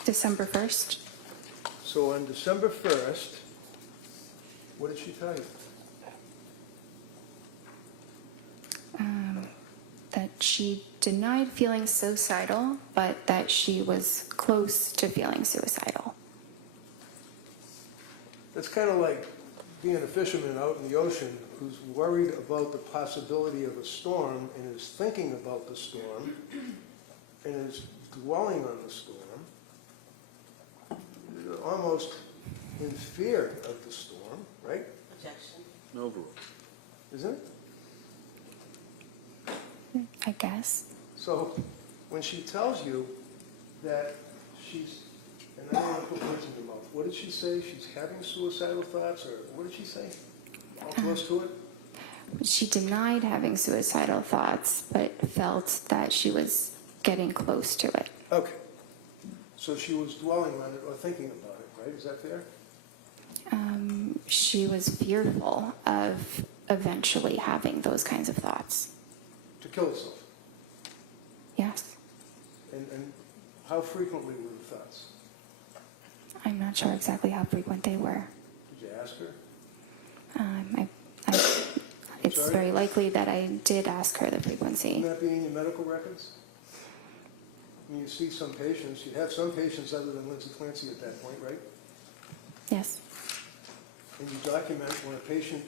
December 1st. So on December 1st, what did she tell you? That she denied feeling suicidal, but that she was close to feeling suicidal. That's kind of like being a fisherman out in the ocean who's worried about the possibility of a storm and is thinking about the storm and is dwelling on the storm, almost in fear of the storm, right? Objection. No rule. Isn't it? I guess. So when she tells you that she's, and I don't want to put words in your mouth, what did she say? She's having suicidal thoughts, or what did she say? All close to it? She denied having suicidal thoughts, but felt that she was getting close to it. Okay. So she was dwelling on it or thinking about it, right? Is that fair? She was fearful of eventually having those kinds of thoughts. To kill herself. Yes. And how frequently were the thoughts? I'm not sure exactly how frequent they were. Did you ask her? It's Sorry? very likely that I did ask her the frequency. Wouldn't that be in your medical records? When you see some patients, you have some patients other than Lindsay Clancy at that point, right? Yes. And you document when a patient,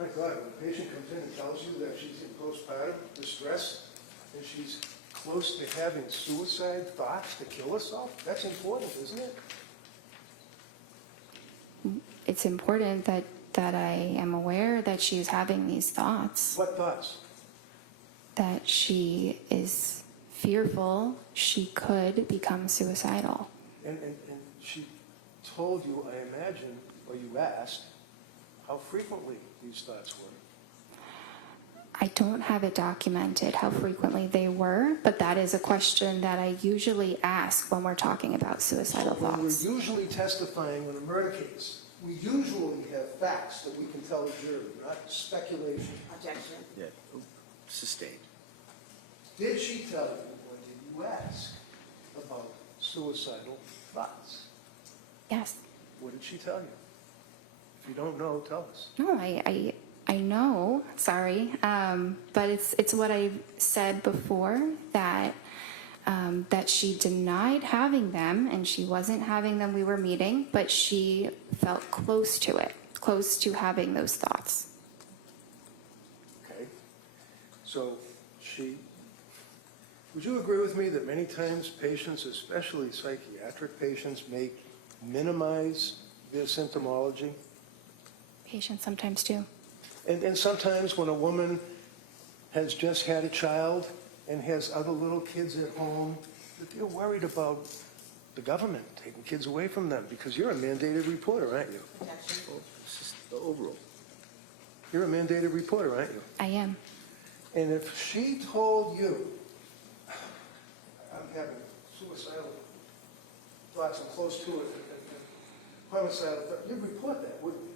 my God, when a patient comes in and tells you that she's in postpartum distress and she's close to having suicide thoughts to kill herself, that's important, isn't it? It's important that I am aware that she's having these thoughts, What thoughts? that she is fearful she could become suicidal. And she told you, I imagine, or you asked, how frequently these thoughts were. I don't have it documented how frequently they were, but that is a question that I usually ask when we're talking about suicidal When we're thoughts. usually testifying on a murder case, we usually have facts that we can tell a jury, not speculation. Objection. Yeah. Sustained. Did she tell you, or did you ask about suicidal thoughts? Yes. What did she tell you? If you don't know, tell us. No, I know, sorry, but it's what I said before, that she denied having them, and she wasn't having them, we were meeting, but she felt close to it, close to having those thoughts. Okay. So would you agree with me that many times patients, especially psychiatric patients, may minimize their symptomology? Patients sometimes do. And sometimes when a woman has just had a child and has other little kids at home, that they're worried about the government taking kids away from them, because you're a mandated reporter, aren't you? Well, it's just the overall. You're a mandated reporter, aren't you? I am. And if she told you, I'm having suicidal thoughts, I'm close to it, and homicidal thoughts, you'd report that, wouldn't you?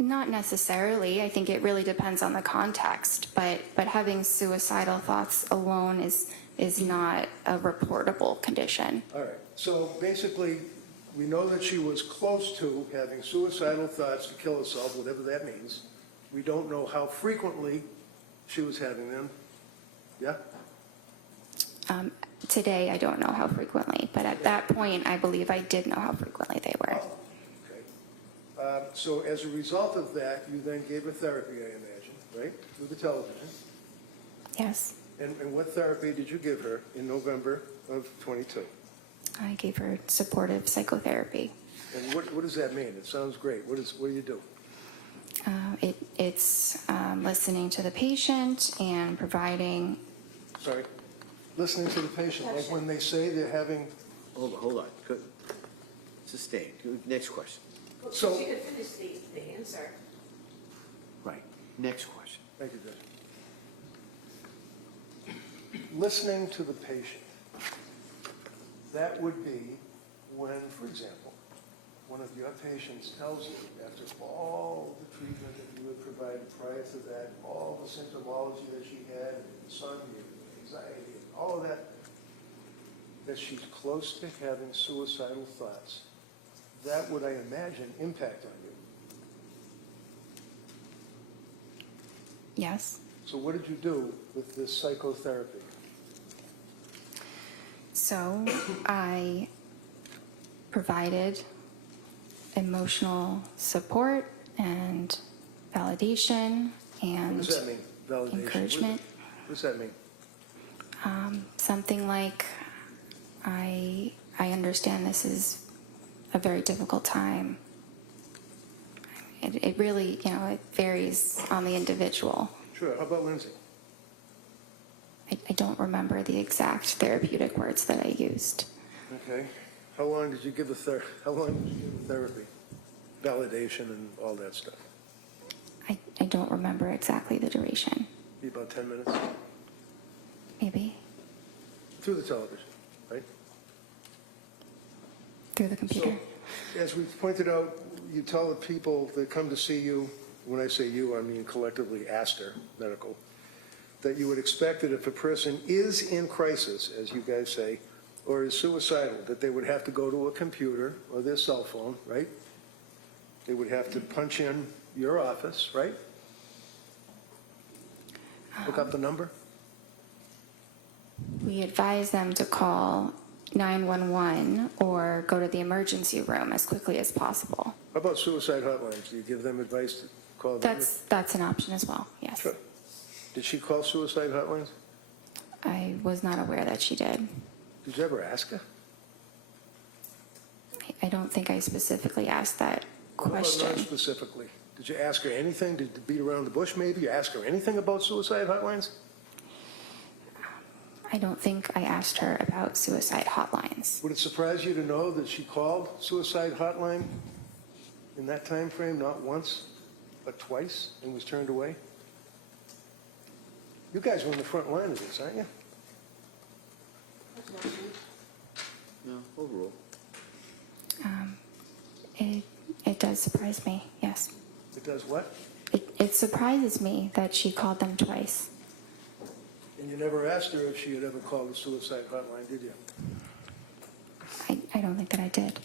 Not necessarily. I think it really depends on the context, but having suicidal thoughts alone is not a reportable condition. All right, so basically, we know that she was close to having suicidal thoughts to kill herself, whatever that means. We don't know how frequently she was having them. Yeah? Today, I don't know how frequently, but at that point, I believe I did know how frequently they were. Oh, okay. So as a result of that, you then gave her therapy, I imagine, right? Through the television. Yes. And what therapy did you give her in November of 22? I gave her supportive psychotherapy. And what does that mean? It sounds great. What do you do? It's listening to the patient and providing. Sorry? Listening to the patient, like when they say they're having, Hold on. Sustained. Next question. so, She could finish the answer. Right. Next question. thank you, Judge. Listening to the patient, that would be when, for example, one of your patients tells you, after all the treatment that you had provided prior to that, all the symptomology that she had, insomnia, anxiety, and all of that she's close to having suicidal thoughts, that would, I imagine, impact on you. Yes. So what did you do with this psychotherapy? So I provided emotional support and validation and What does that mean, validation? encouragement. What does that mean? Something like, I understand this is a very difficult time. It really, it varies on the individual. Sure, how about Lindsay? I don't remember the exact therapeutic words that I used. Okay. How long did you give the therapy? Validation and all that stuff? I don't remember exactly the duration. Be about 10 minutes? Maybe Through the television, right? through the computer. So, as we pointed out, you tell the people that come to see you, when I say you, I mean collectively Astor Medical, that you would expect that if a person is in crisis, as you guys say, or is suicidal, that they would have to go to a computer or their cell phone, right? They would have to punch in your office, right? Look up the number? We advise them to call 911 or go to the emergency room as quickly as possible. How about suicide hotlines? Do you give them advice to call them? That's an option as well, yes. Sure. Did she call suicide hotlines? I was not aware that she did. Did you ever ask her? I don't think I specifically asked that What about question. non-specifically? Did you ask her anything? Did you beat around the bush maybe? You ask her anything about suicide hotlines? I don't think I asked her about suicide hotlines. Would it surprise you to know that she called suicide hotline in that time frame, not once, but twice, and was turned away? You guys were in the front line of this, aren't you? No, overall. It does surprise me, yes. It does what? It surprises me that she called them twice. And you never asked her if she had ever called the suicide hotline, did you? I don't think that I did.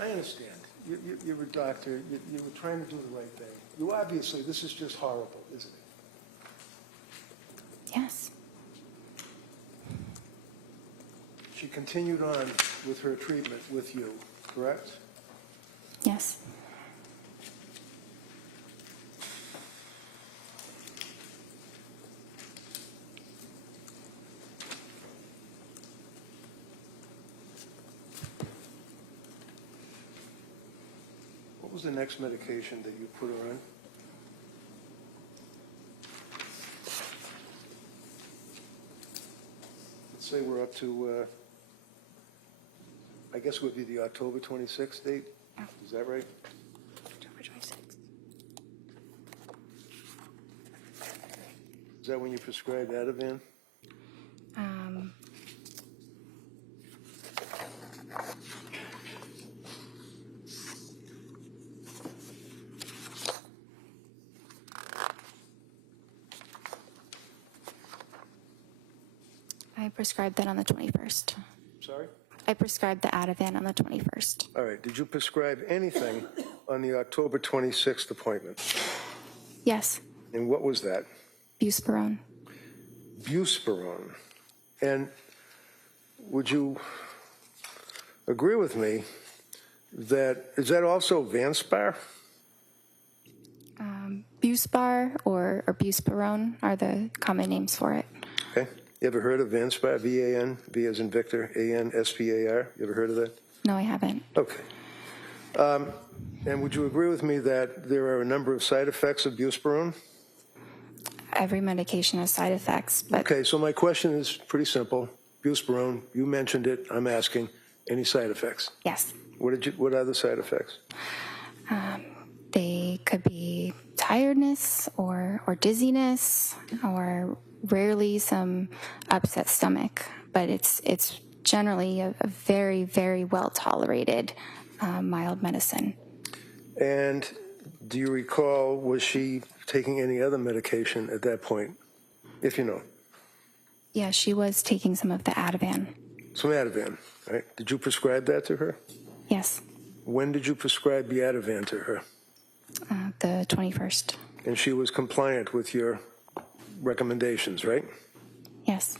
I understand. You're a doctor. You were trying to do the right thing. You obviously, this is just horrible, isn't it? Yes. She continued on with her treatment with you, correct? Yes. What was the next medication that you put her on? say we're up to, I guess it would be the October 26th date? Yeah. Is that right? October 26th. Is that when you prescribed Ativan? I prescribed that on the 21st. Sorry? I prescribed the Ativan on the 21st. All right, did you prescribe anything on the October 26th appointment? Yes, And what was that? buspirone. Buspirone. And would you agree with me that, is that also Vanspar? Buspar or buspirone are the common names for it. Okay. You ever heard of Vanspar? V-A-N, V as in Victor, A-N-S-P-A-R? You ever heard of that? No, I haven't. Okay. And would you agree with me that there are a number of side effects of buspirone? Every medication has side effects, but Okay, so my question is pretty simple. Buspirone, you mentioned it, I'm asking, any side effects? yes, What are the side effects? they could be tiredness or dizziness or rarely some upset stomach, but it's generally a very, very well tolerated mild medicine. And do you recall, was she taking any other medication at that point, if you know? Yeah, she was taking some of the Ativan. Some Ativan, right? Did you prescribe that to her? Yes, When did you prescribe the Ativan to her? the 21st. And she was compliant with your recommendations, right? Yes.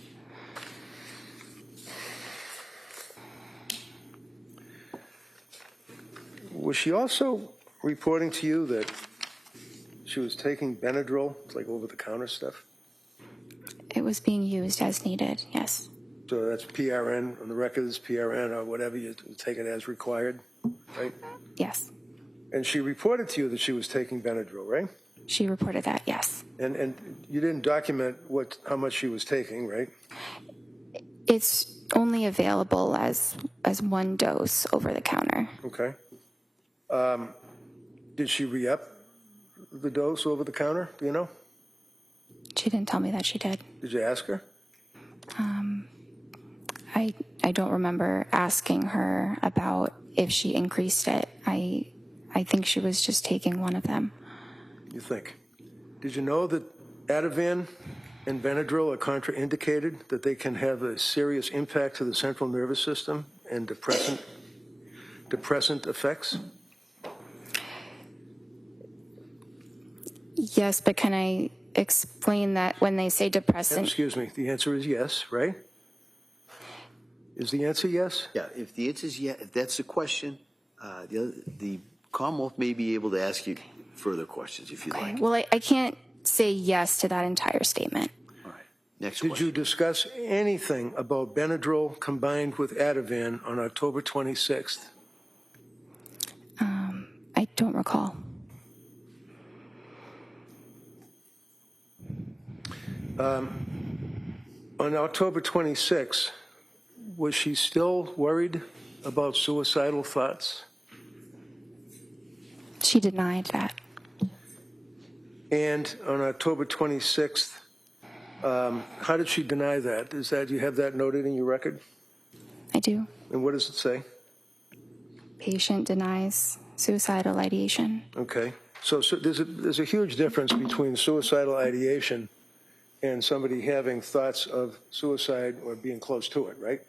Was she also reporting to you that she was taking Benadryl, like over-the-counter stuff? It was being used as needed, yes. So that's PRN, on the record is PRN or whatever, you take it as required, right? Yes. And she reported to you that she was taking Benadryl, right? She reported that, yes. And you didn't document how much she was taking, right? It's only available as one dose over the counter. Okay. Did she re-up the dose over the counter? Do you know? She didn't tell me that she did. Did you ask her? I don't remember asking her about if she increased it. I think she was just taking one of them. You think? Did you know that Ativan and Benadryl are contraindicated, that they can have a serious impact to the central nervous system and depressant effects? Yes, but can I explain that when they say depressant? Excuse me, the answer is yes, right? Is the answer yes? Yeah, if the answer is yes, if that's the question, the Commonwealth may be able to ask you further questions if you'd Okay. like. Well, I can't say yes to that entire statement. All right, next Did question. you discuss anything about Benadryl combined with Ativan on October 26th? I don't recall. On October 26th, was she still worried about suicidal thoughts? She denied that. And on October 26th, how did she deny that? Do you have that noted in your record? I do. And what does it say? Patient denies suicidal ideation. Okay. So there's a huge difference between suicidal ideation and somebody having thoughts of suicide or being close to it, right?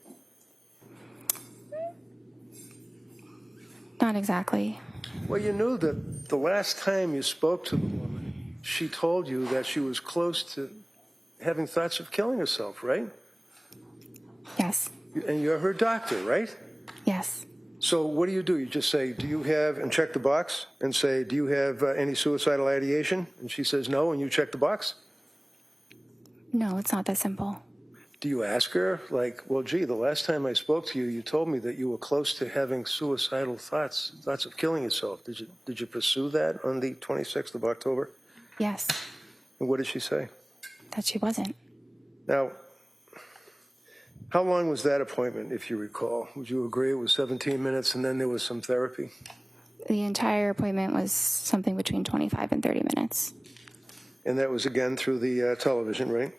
Not exactly. Well, you knew that the last time you spoke to the woman, she told you that she was close to having thoughts of killing herself, right? Yes. And you're her doctor, right? Yes. So what do? You just say, do you have, and check the box, and say, do you have any suicidal ideation? And she says no, and you check the box? No, it's not that simple. Do you ask her, like, well, gee, the last time I spoke to you, you told me that you were close to having suicidal thoughts of killing yourself. Did you pursue that on the 26th of October? Yes. And what did she say? That she wasn't. Now, How long was that appointment, if you recall? Would you agree it was 17 minutes and then there was some therapy? The entire appointment was something between 25 and 30 minutes. And that was again through the television, right?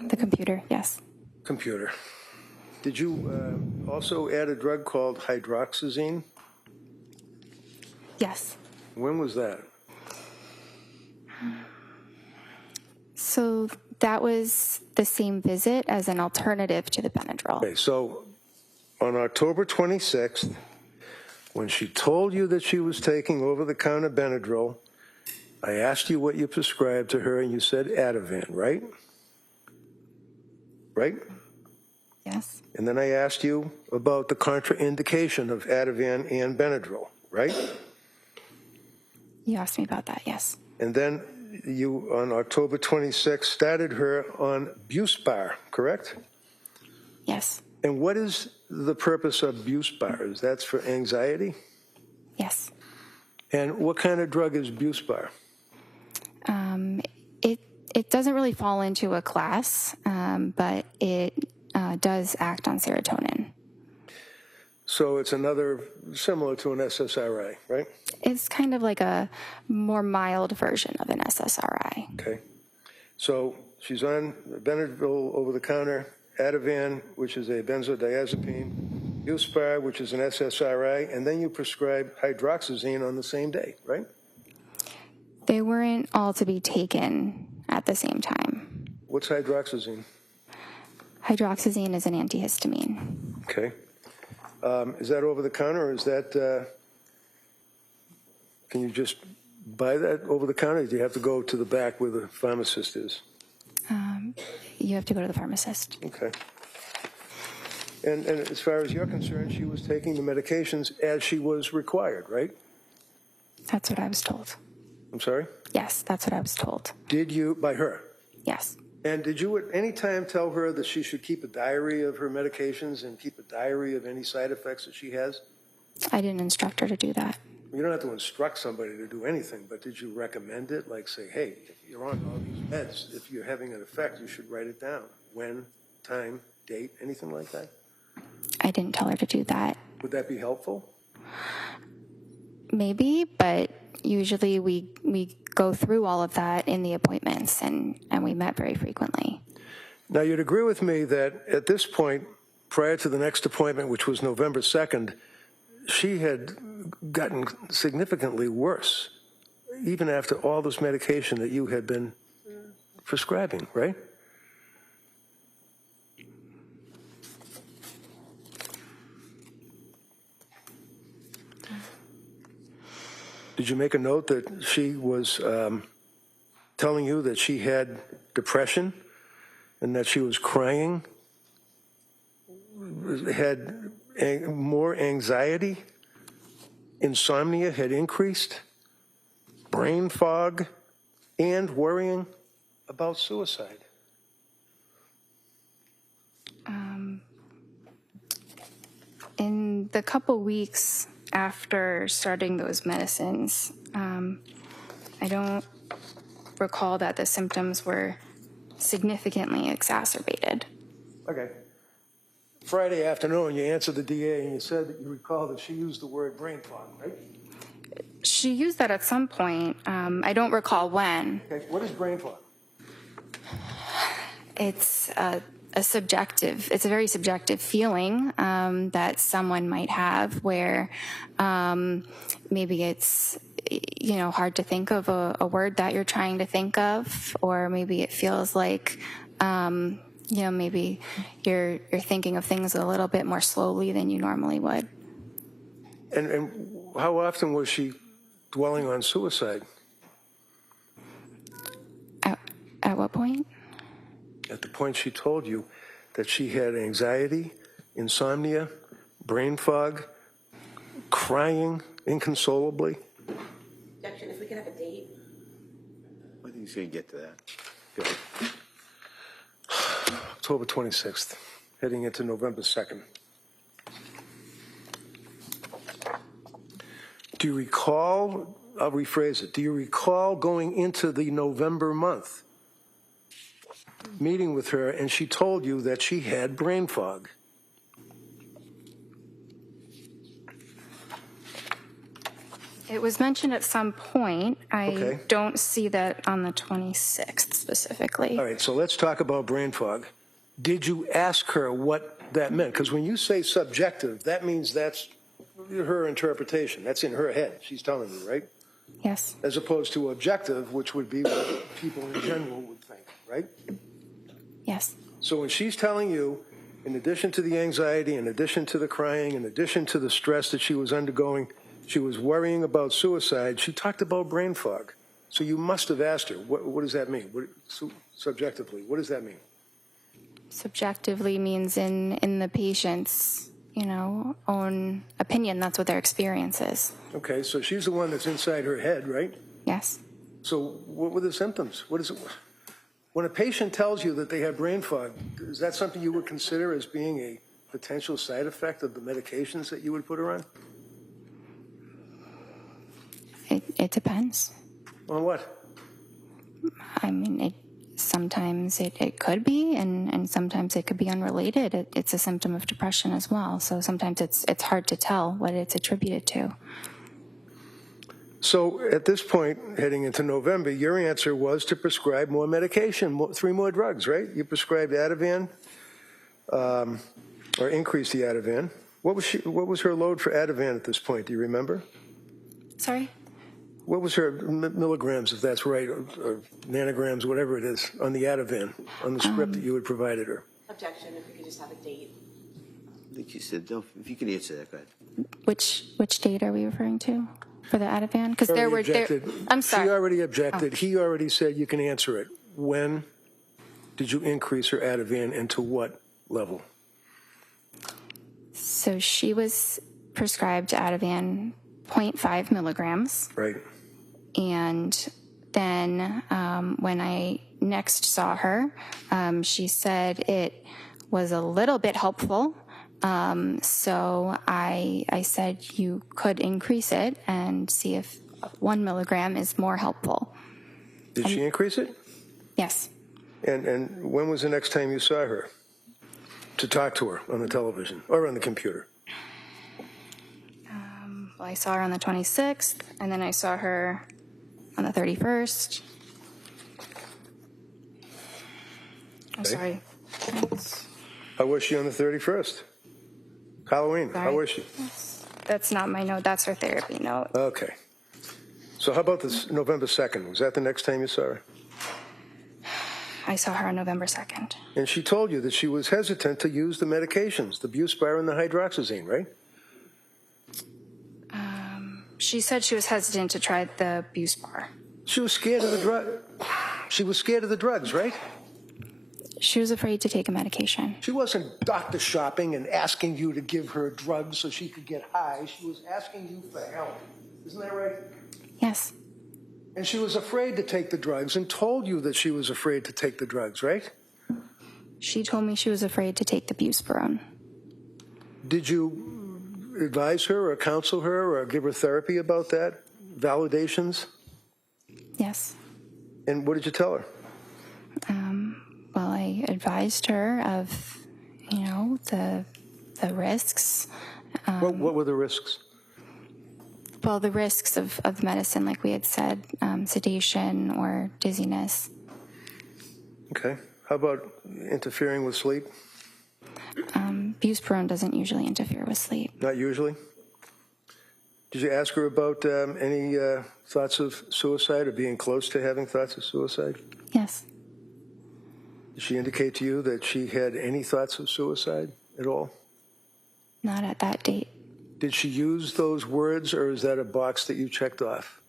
The computer, yes. Computer. Did you also add a drug called hydroxyzine? Yes. When was that? So that was the same visit as an alternative to the Benadryl. Okay, so on October 26th, when she told you that she was taking over-the-counter Benadryl, I asked you what you prescribed to her, and you said Ativan, right? Right? Yes. And then I asked you about the contraindication of Ativan and Benadryl, right? You asked me about that, yes. And then you, on October 26th, started her on Buspar, correct? Yes. And what is the purpose of Buspar? Is that for anxiety? Yes. And what kind of drug is Buspar? It doesn't really fall into a class, but it does act on serotonin. So it's another, similar to an SSRI, right? It's kind of like a more mild version of an SSRI. Okay. So she's on Benadryl over-the-counter, Ativan, which is a benzodiazepine, Buspar, which is an SSRI, and then you prescribe hydroxyzine on the same day, right? They weren't all to be taken at the same time. What's hydroxyzine? Hydroxyzine is an antihistamine. Okay. Is that over-the-counter, or is that, can you just buy that over-the-counter, or do you have to go to the back where the pharmacist is? You have to go to the pharmacist. Okay. And as far as you're concerned, she was taking the medications as she was required, right? That's what I was told. I'm sorry? Yes, that's what I was told. Did you, by her? Yes. And did you at any time tell her that she should keep a diary of her medications and keep a diary of any side effects that she has? I didn't instruct her to do that. You don't have to instruct somebody to do anything, but did you recommend it? Like say, hey, if you're on all these meds, if you're having an effect, you should write it down. When, time, date, anything like that? I didn't tell her to do that. Would that be helpful? Maybe, but usually we go through all of that in the appointments, and we met very frequently. Now, you'd agree with me that at this point, prior to the next appointment, which was November 2nd, she had gotten significantly worse, even after all this medication that you had been prescribing, right? Did you make a note that she was telling you that she had depression and that she was crying, had more anxiety, insomnia had increased, brain fog, and worrying about suicide? In the couple weeks after starting those medicines, I don't recall that the symptoms were significantly exacerbated. Okay. Friday afternoon, you answered the DA and you said that you recall that she used the word brain fog, right? She used that at some point. I don't recall when. Okay. What is brain fog? It's a very subjective feeling that someone might have where maybe it's, hard to think of a word that you're trying to think of, or maybe it feels like, maybe you're thinking of things a little bit more slowly than you normally would. And how often was she dwelling on suicide? At what point? At the point she told you that she had anxiety, insomnia, brain fog, crying inconsolably. Objection, if we could have a date. I think he's going to get to that. Go ahead. October 26th, heading into November 2nd. Do you recall, I'll rephrase it, do you recall going into the November month meeting with her, and she told you that she had brain fog. It was mentioned at some point. I Okay. don't see that on the 26th specifically. All right, so let's talk about brain fog. Did you ask her what that meant? Because when you say subjective, that means that's her interpretation. That's in her head. She's telling you, right? Yes. As opposed to objective, which would be what people in general would think, right? Yes. So when she's telling you, in addition to the anxiety, in addition to the crying, in addition to the stress that she was undergoing, she was worrying about suicide, she talked about brain fog. So you must have asked her, what does that mean? Subjectively, what does that mean? Subjectively means in the patient's, own opinion. That's what their experience is. Okay, so she's the one that's inside her head, right? Yes. So what were the symptoms? What is it? When a patient tells you that they have brain fog, is that something you would consider as being a potential side effect of the medications that you would put her on? It depends. On what? I mean, sometimes it could be, and sometimes it could be unrelated. It's a symptom of depression as well. So sometimes it's hard to tell what it's attributed to. So at this point, heading into November, your answer was to prescribe more medication, 3 more drugs, right? You prescribed Ativan, or increased the Ativan. What was her load for Ativan at this point? Do you remember? Sorry? What was her milligrams, if that's right, or nanograms, whatever it is, on the Ativan, on the script that you had provided her? Objection, if we could just have a date. I think you said, if you can answer that, go ahead. Which date are we referring to for the Ativan? Because there were. I'm sorry. She already objected. He already said you can answer it. When did you increase her Ativan and to what level? So she was prescribed Ativan 0.5 milligrams. Right. And then when I next saw her, she said it was a little bit helpful. So I said you could increase it and see if 1 milligram is more helpful. Did she increase it? Yes. And when was the next time you saw her to talk to her on the television or on the computer? Well, I saw her on the 26th, and then I saw her on the 31st. I'm sorry. How was she on the 31st? Halloween. Sorry. How was she? That's not my note. That's her therapy note. Okay. So how about this November 2nd? Was that the next time you saw her? I saw her on November 2nd. And she told you that she was hesitant to use the medications, the Buspar and the hydroxyzine, right? She said she was hesitant to try the Buspar. She was scared of the drug. She was scared of the drugs, right? She was afraid to take a medication. She wasn't doctor shopping and asking you to give her drugs so she could get high. She was asking you for help. Isn't that right? Yes. And she was afraid to take the drugs and told you that she was afraid to take the drugs, right? She told me she was afraid to take the Buspirone. Did you advise her or counsel her or give her therapy about that? Validations? Yes. And what did you tell her? Well, I advised her of, the risks. What were the risks? Well, the risks of medicine, like we had said, sedation or dizziness. Okay. How about interfering with sleep? Buspirone doesn't usually interfere with sleep. Not usually? Did you ask her about any thoughts of suicide or being close to having thoughts of suicide? Yes. Did she indicate to you that she had any thoughts of suicide at all? Not at that date. Did she use those words, or is that a box that you checked off?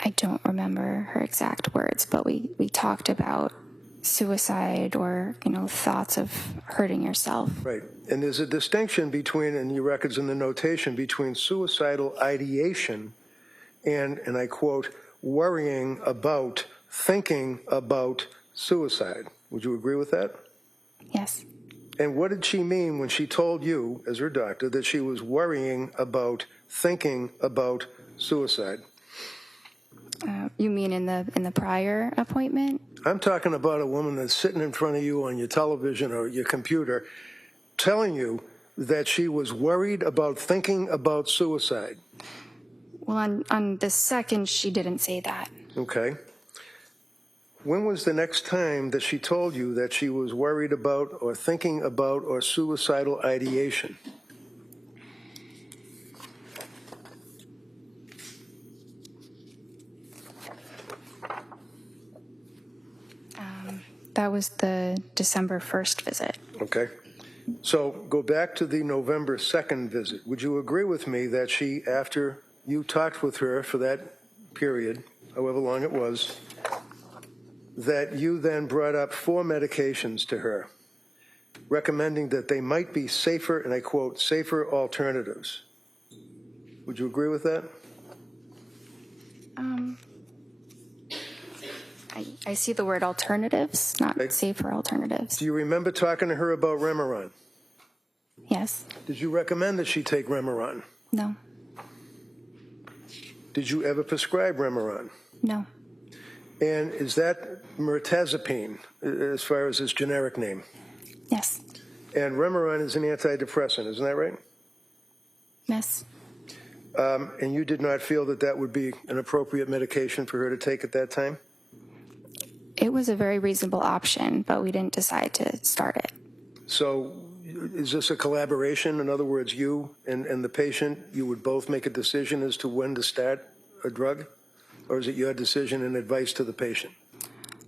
I don't remember her exact words, but we talked about suicide or, thoughts of hurting yourself. Right. And there's a distinction between, in your records and the notation, between suicidal ideation and I quote, worrying about, thinking about suicide. Would you agree with that? Yes. And what did she mean when she told you, as her doctor, that she was worrying about, thinking about suicide? You mean in the prior appointment? I'm talking about a woman that's sitting in front of you on your television or your computer telling you that she was worried about thinking about suicide. Well, on the second, she didn't say that. Okay. When was the next time that she told you that she was worried about or thinking about or suicidal ideation? That was the December 1st visit. Okay. So go back to the November 2nd visit. Would you agree with me that she, after you talked with her for that period, however long it was, that you then brought up 4 medications to her, recommending that they might be safer, and I quote, safer alternatives? Would you agree with that? I see the word alternatives, not Okay. safer alternatives. Do you remember talking to her about Remeron? Yes. Did you recommend that she take Remeron? No. Did you ever prescribe Remeron? No. And is that mirtazapine, as far as its generic name? Yes. And Remeron is an antidepressant, isn't that right? Yes. And you did not feel that that would be an appropriate medication for her to take at that time? It was a very reasonable option, but we didn't decide to start it. So is this a collaboration? In other words, you and the patient, you would both make a decision as to when to start a drug? Or is it your decision and advice to the patient?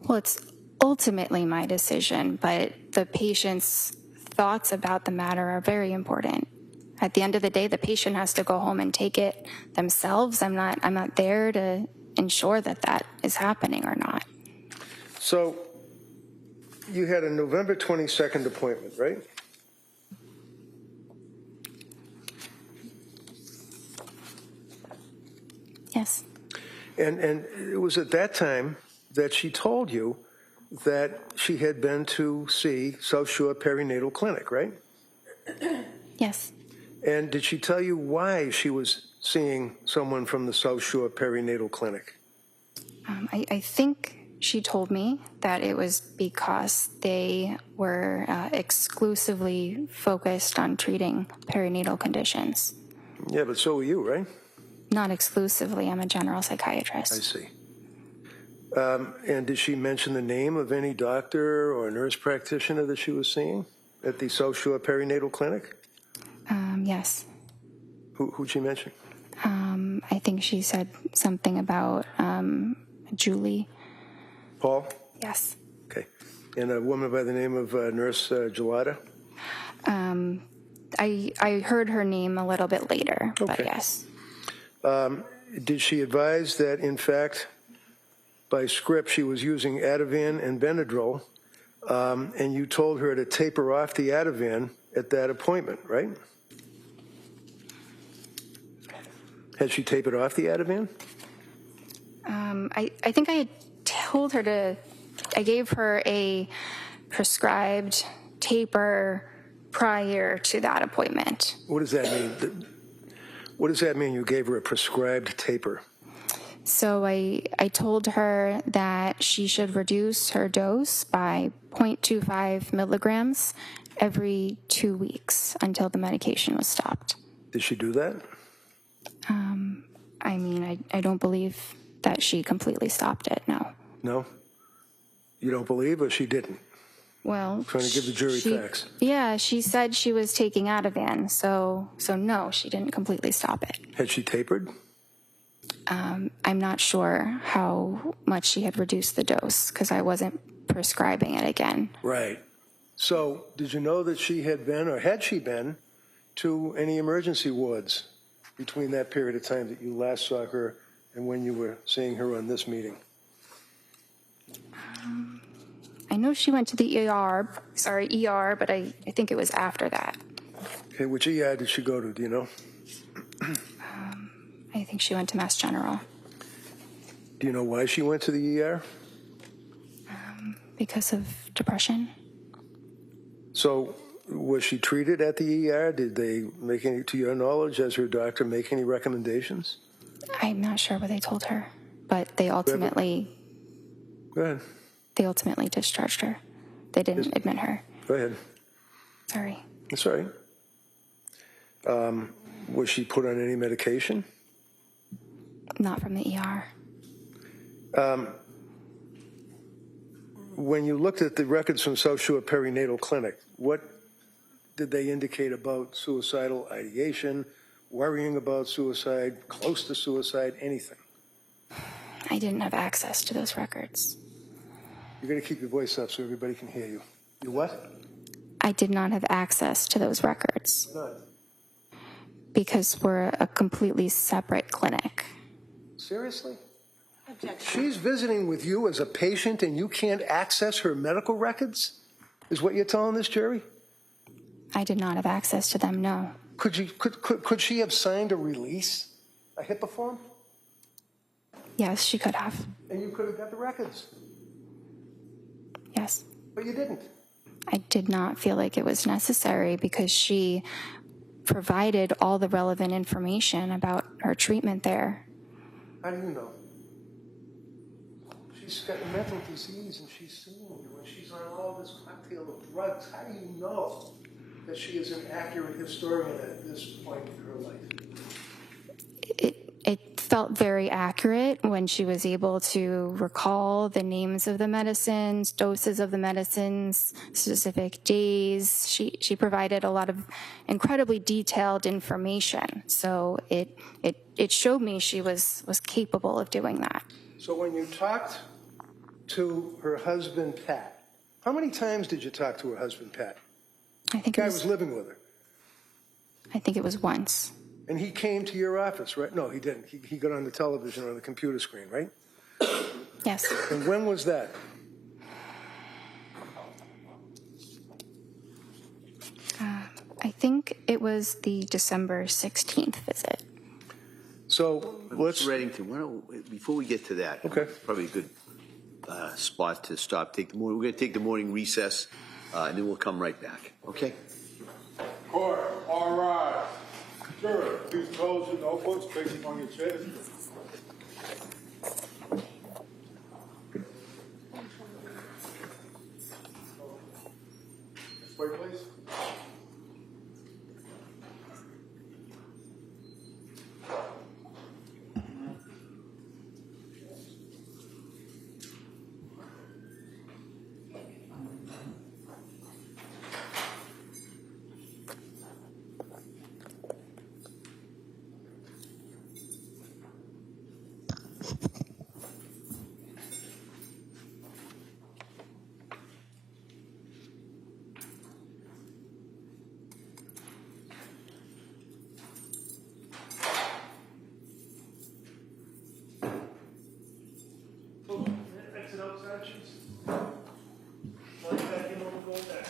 Well, it's ultimately my decision, but the patient's thoughts about the matter are very important. At the end of the day, the patient has to go home and take it themselves. I'm not there to ensure that that is happening or not. So you had a November 22nd appointment, right? Yes. And it was at that time that she told you that she had been to see South Shore Perinatal Clinic, right? Yes. And did she tell you why she was seeing someone from the South Shore Perinatal Clinic? I think she told me that it was because they were exclusively focused on treating perinatal conditions. Yeah, but so were you, right? Not exclusively. I'm a general psychiatrist. I see. And did she mention the name of any doctor or nurse practitioner that she was seeing at the South Shore Perinatal Clinic? Yes. Who'd she mention? I think she said something about Julie. Paul? Yes. Okay. And a woman by the name of Nurse Gelada? I heard her name a little bit later, but Okay. yes. Did she advise that, in fact, by script, she was using Ativan and Benadryl, and you told her to taper off the Ativan at that appointment, right? Had she tapered off the Ativan? I think I had told her I gave her a prescribed taper prior to that appointment. What does that mean? What does that mean, you gave her a prescribed taper? So I told her that she should reduce her dose by 0.25 milligrams every 2 weeks until the medication was stopped. Did she do that? I mean, I don't believe that she completely stopped it, no. No? You don't believe, or she didn't? Well, Trying to give the jury facts. Yeah, she said she was taking Ativan, so no, she didn't completely stop it. Had she tapered? I'm not sure how much she had reduced the dose because I wasn't prescribing it again. Right. So did you know that she had been, or had she been, to any emergency wards between that period of time that you last saw her and when you were seeing her on this meeting? I know she went to the ER, but I think it was after that. Okay, which ER did she go to, do you know? I think she went to Mass General Do you know why she went to the ER? because of depression. So was she treated at the ER? Did they make any, to your knowledge, as her doctor, make any recommendations? I'm not sure what they told her. but they ultimately Go ahead. discharged her. They didn't admit her. Go ahead. Sorry. That's all right. Was she put on any medication? Not from the ER. When you looked at the records from South Shore Perinatal Clinic, what did they indicate about suicidal ideation, worrying about suicide, close to suicide, anything? I didn't have access to those records. You're going to keep your voice up so everybody can hear you. You what? I did not have access to those records None. because we're a completely separate clinic. Seriously? Objection. She's visiting with you as a patient and you can't access her medical records? Is what you're telling this jury? I did not have access to them, no. Could she have signed a release, a HIPAA form? Yes, she could have. And you could have got the records, Yes. but you didn't. I did not feel like it was necessary because she provided all the relevant information about her treatment there. How do you know? She's got a mental disease and she's suing you and she's on all this cocktail of drugs. How do you know that she is an accurate historian at this point in her life? It felt very accurate when she was able to recall the names of the medicines, doses of the medicines, specific days. She provided a lot of incredibly detailed information. So it showed me she was capable of doing that. So when you talked to her husband, Pat, how many times did you talk to her husband, Pat? I think The guy was living with her. I think it was once. And he came to your office, right? No, he didn't. He got on the television or on the computer screen, right? Yes. And when was that? I think it was the December 16th visit. So let's. Reddington, why don't, before we get to that, Okay. probably a good spot to stop. We're going to take the morning recess, and then we'll come right back. Okay? Court, all right. Sure, please close your notebooks, facing on your chest. Next way, please. Exit outside, she's. Like that, you know, go back.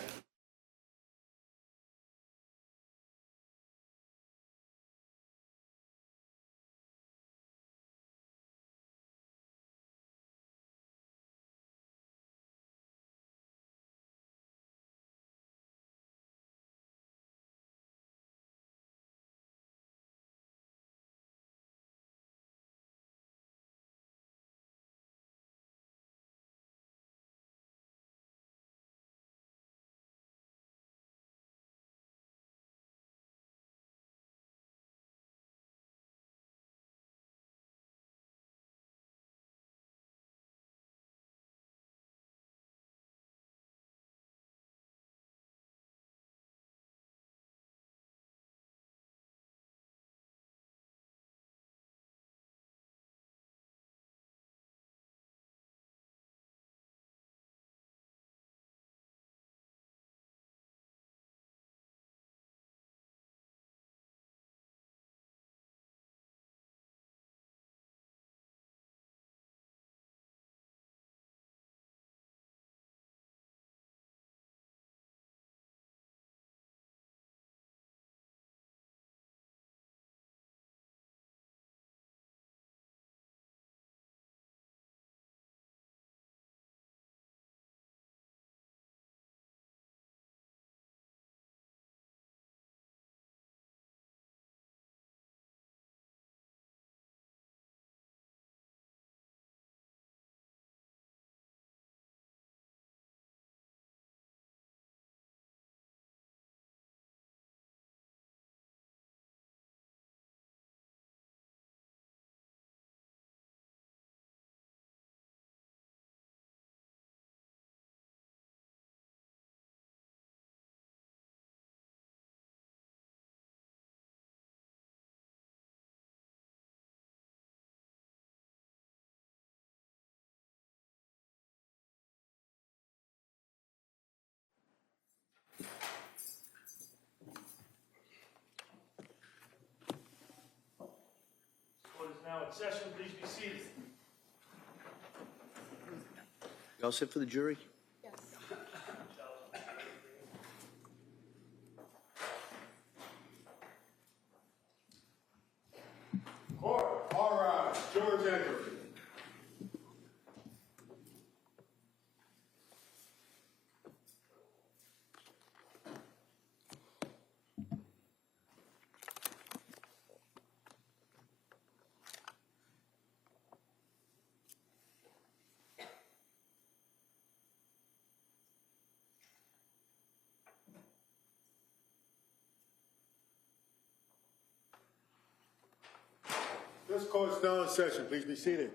Now in session, please be seated. You all set for the jury? Cora, all rise. Jurors enter. This court is now in session. Please be seated.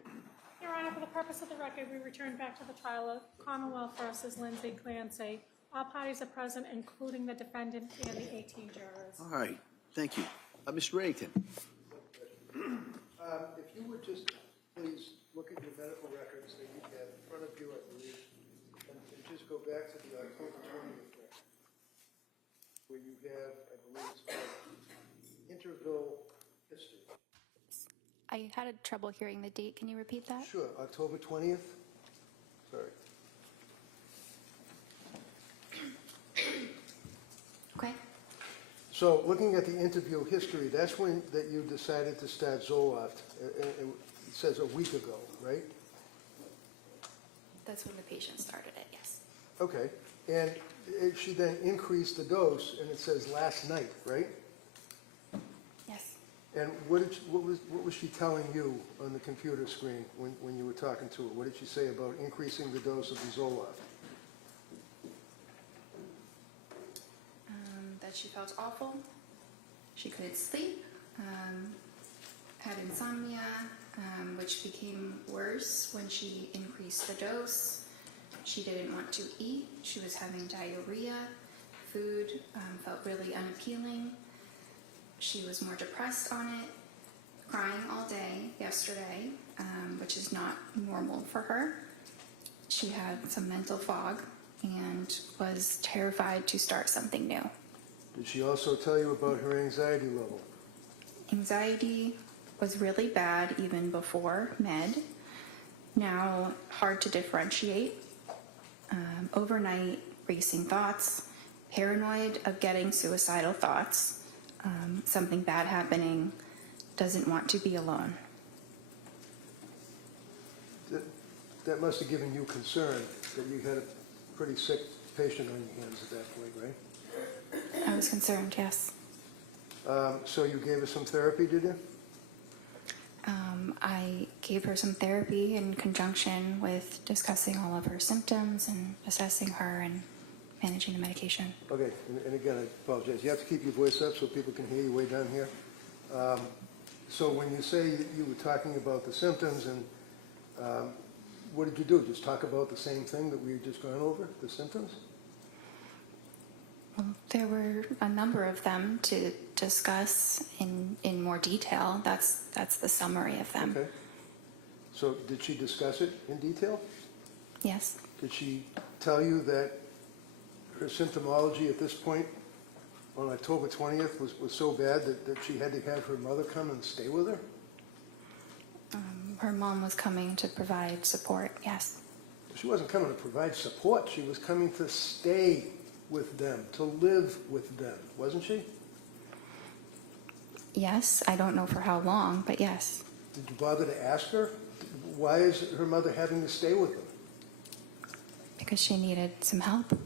Your Honor, for the purpose of the record, we return back to the trial of Commonwealth versus Lindsay Clancy. All parties are present, including the defendant and the 18 jurors. All right, thank you. Mr. Reddington. If you would just please look at your medical records that you have in front of you, I believe, and just go back to the October 20th record, where you have, I believe it's called interval history. I had trouble hearing the date. Can you repeat that? Sure, October 20th? Sorry. Okay. So looking at the interview history, that's when that you decided to start Zoloft. It says a week ago, right? That's when the patient started it, yes. Okay. And she then increased the dose, and it says last night, right? Yes. And what was she telling you on the computer screen when you were talking to her? What did she say about increasing the dose of the Zoloft? That she felt awful. She couldn't sleep. Had insomnia, which became worse when she increased the dose. She didn't want to eat. She was having diarrhea. Food felt really unappealing. She was more depressed on it, crying all day yesterday, which is not normal for her. She had some mental fog and was terrified to start something new. Did she also tell you about her anxiety level? Anxiety was really bad even before med. Now hard to differentiate. Overnight racing thoughts, paranoid of getting suicidal thoughts, something bad happening, doesn't want to be alone. That must have given you concern that you had a pretty sick patient on your hands at that point, right? I was concerned, yes. So you gave her some therapy, did you? I gave her some therapy in conjunction with discussing all of her symptoms and assessing her and managing the medication. Okay, and again, I apologize. You have to keep your voice up so people can hear you way down here. So when you say you were talking about the symptoms, and what did you do? Just talk about the same thing that we had just gone over, the symptoms? Well, there were a number of them to discuss in more detail. That's the summary of them. Okay. So did she discuss it in detail? Yes. Did she tell you that her symptomology at this point on October 20th was so bad that she had to have her mother come and stay with her? Her mom was coming to provide support, yes. She wasn't coming to provide support. She was coming to stay with them, to live with them, wasn't she? Yes, I don't know for how long, but yes. Did you bother to ask her? Why is her mother having to stay with them? Because she needed some help. Do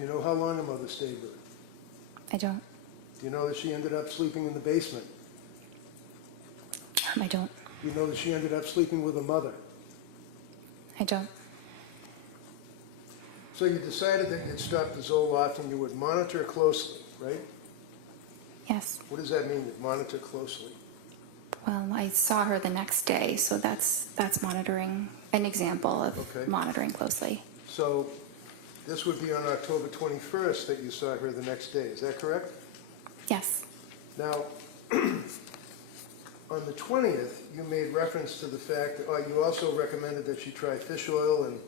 you know how long her mother stayed with her? I don't. Do you know that she ended up sleeping in the basement? I don't. Do you know that she ended up sleeping with her mother? I don't. So you decided that you'd stop the Zoloft and you would monitor closely, right? Yes. What does that mean, you'd monitor closely? Well, I saw her the next day, so that's monitoring, an example of Okay. monitoring closely. So this would be on October 21st that you saw her the next day, is that correct? Yes. Now, on the 20th, you made reference to the fact that you also recommended that she try fish oil and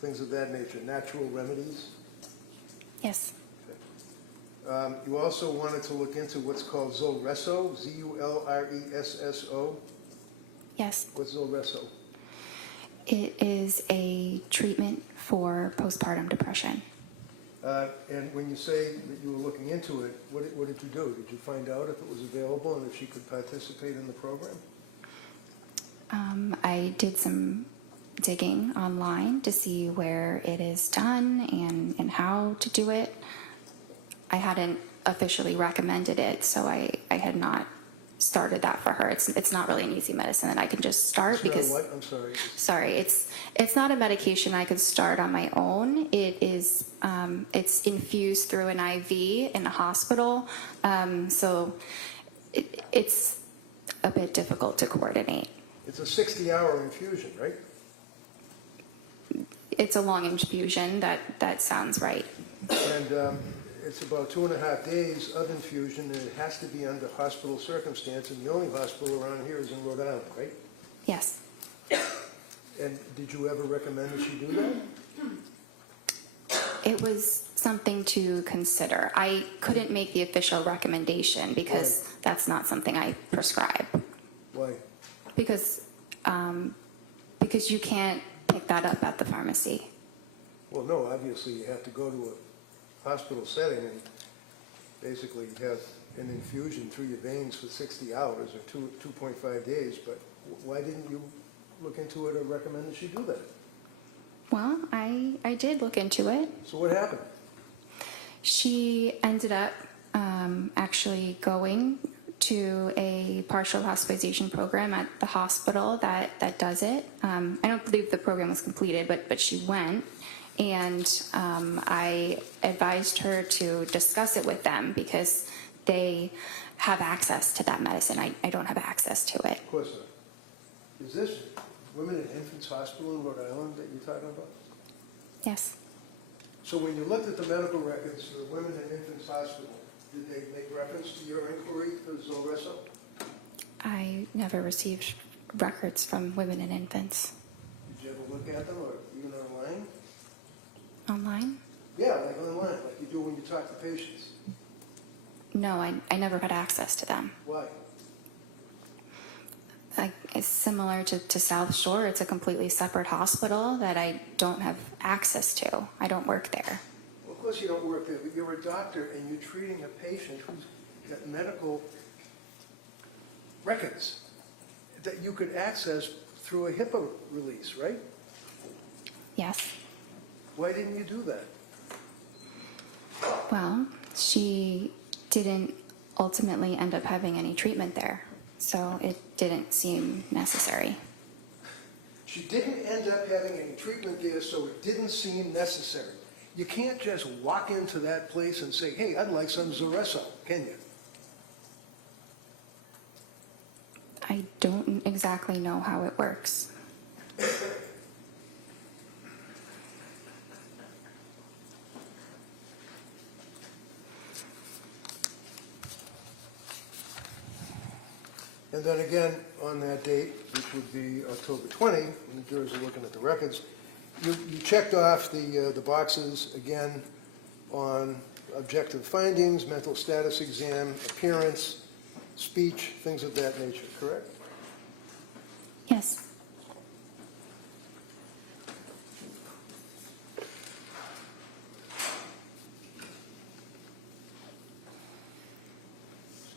things of that nature, natural remedies. Yes. You also wanted to look into what's called Zulresso, Zulresso. Yes, What's Zulresso? it is a treatment for postpartum depression. And when you say that you were looking into it, what did you do? Did you find out if it was available and if she could participate in the program? I did some digging online to see where it is done and how to do it. I hadn't officially recommended it, so I had not started that for her. It's not really an easy medicine that I can just start It's not because what? I'm sorry. sorry, it's not a medication I could start on my own. It is it's infused through an IV in a hospital, so it's a bit difficult to coordinate. It's a 60-hour infusion, right? It's a long infusion. That sounds right. And it's about 2.5 days of infusion, and it has to be under hospital circumstance, and the only hospital around here is in Rhode Island, right? Yes. And did you ever recommend that she do that? It was something to consider. I couldn't make the official recommendation because that's not something I prescribe. Why? Because you can't pick that up at the pharmacy. Well, no, obviously you have to go to a hospital setting and basically have an infusion through your veins for 60 hours or 2.5 days, but why didn't you look into it or recommend that she do that? Well, I did look into it. So what happened? She ended up actually going to a partial hospitalization program at the hospital that does it. I don't believe the program was completed, but she went. And I advised her to discuss it with them because they have access to that medicine. I don't have access to it. Of course not. Is this Women and Infants Hospital in Rhode Island that you're talking about? Yes. So when you looked at the medical records for the Women and Infants Hospital, did they make reference to your inquiry for Zulresso? I never received records from Women and Infants. Did you ever look at them or even online? Online? Yeah, like online, like you do when you talk to patients. No, I never had access to them. Why? It's similar to South Shore. It's a completely separate hospital that I don't have access to. I don't work there. Well, of course you don't work there, but you're a doctor and you're treating a patient who's got medical records that you could access through a HIPAA release, right? Yes. Why didn't you do that? Well, she didn't ultimately end up having any treatment there, so it didn't seem necessary. She didn't end up having any treatment there, so it didn't seem necessary. You can't just walk into that place and say, hey, I'd like some Zulresso, can you? I don't exactly know how it works. And then again, on that date, which would be October 20, when the jurors are looking at the records, you checked off the boxes again on objective findings, mental status exam, appearance, speech, things of that nature, correct? Yes.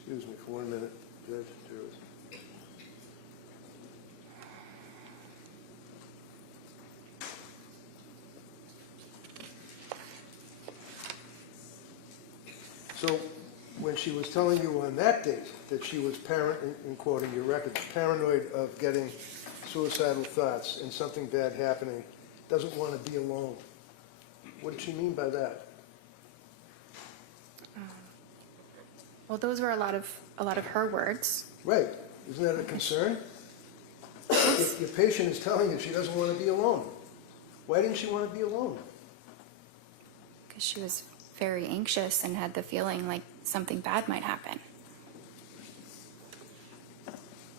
Excuse me for 1 minute, Judge, jurors. So when she was telling you on that date that she was in quoting your records, paranoid of getting suicidal thoughts and something bad happening, doesn't want to be alone, what did she mean by that? Well, those were a lot of her words. Right, isn't that a concern? If your patient is telling you she doesn't want to be alone, why didn't she want to be alone? Because she was very anxious and had the feeling like something bad might happen.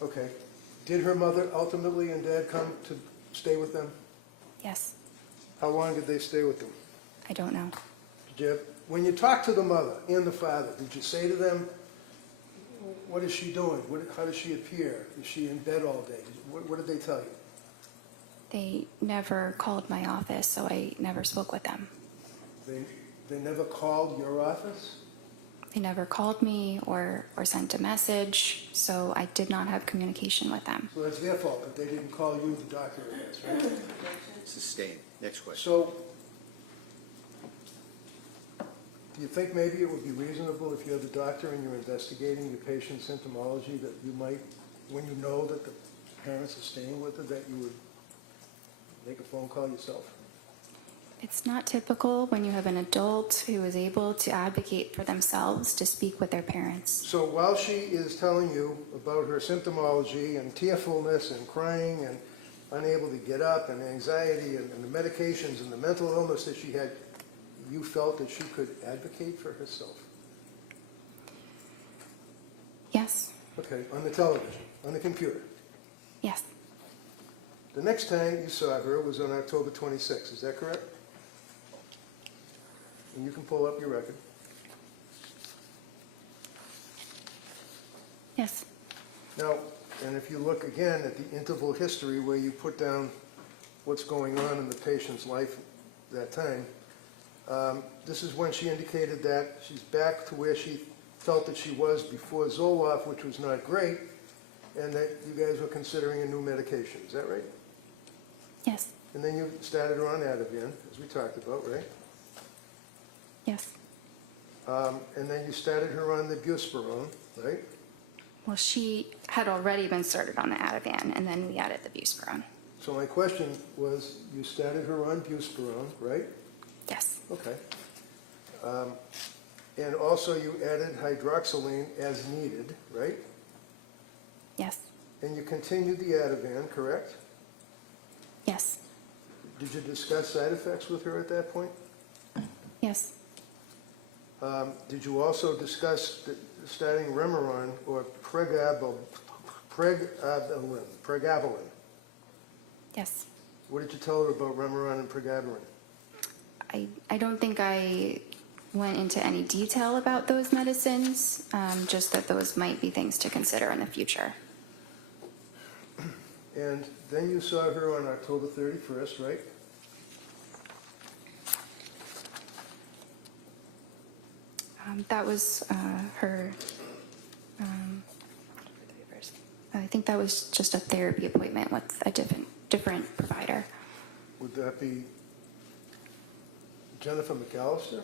Okay. Did her mother ultimately and dad come to stay with them? Yes. How long did they stay with them? I don't know. Did you have when you talked to the mother and the father, did you say to them, what is she doing? How does she appear? Is she in bed all day? What did they tell you? They never called my office, so I never spoke with them. They never called your office? They never called me or sent a message, so I did not have communication with them. So that's their fault, that they didn't call you, the doctor, I guess, right? Sustained. Next question. So, do you think maybe it would be reasonable if you're the doctor and you're investigating your patient's symptomology that you might, when you know that the parents are staying with her, that you would make a phone call yourself? It's not typical when you have an adult who is able to advocate for themselves to speak with their parents. So while she is telling you about her symptomology and tearfulness and crying and unable to get up and anxiety and the medications and the mental illness that she had, you felt that she could advocate for herself? Yes, Okay, on the television, on the computer. yes, The next time you saw her was on October 26th, is that correct? And you can pull up your record. yes, Now, and if you look again at the interval history where you put down what's going on in the patient's life that time, this is when she indicated that she's back to where she felt that she was before Zoloft, which was not great, and that you guys were considering a new medication. Is that right? yes, And then you started her on Ativan, as we talked about, right? yes. And then you started her on the buspirone, right? Well, she had already been started on the Ativan, and then we added the buspirone. So my question was, you started her on buspirone, right? Yes, Okay. And also you added hydroxyline as needed, right? yes, And you continued the Ativan, correct? yes, Did you discuss side effects with her at that point? yes, Did you also discuss starting Remeron or pregabalin? yes. What did you tell her about Remeron and pregabalin? I don't think I went into any detail about those medicines, just that those might be things to consider in the future. And then you saw her on October 31st, right? That was her, I think that was just a therapy appointment with a different provider. Would that be Jennifer McAllister?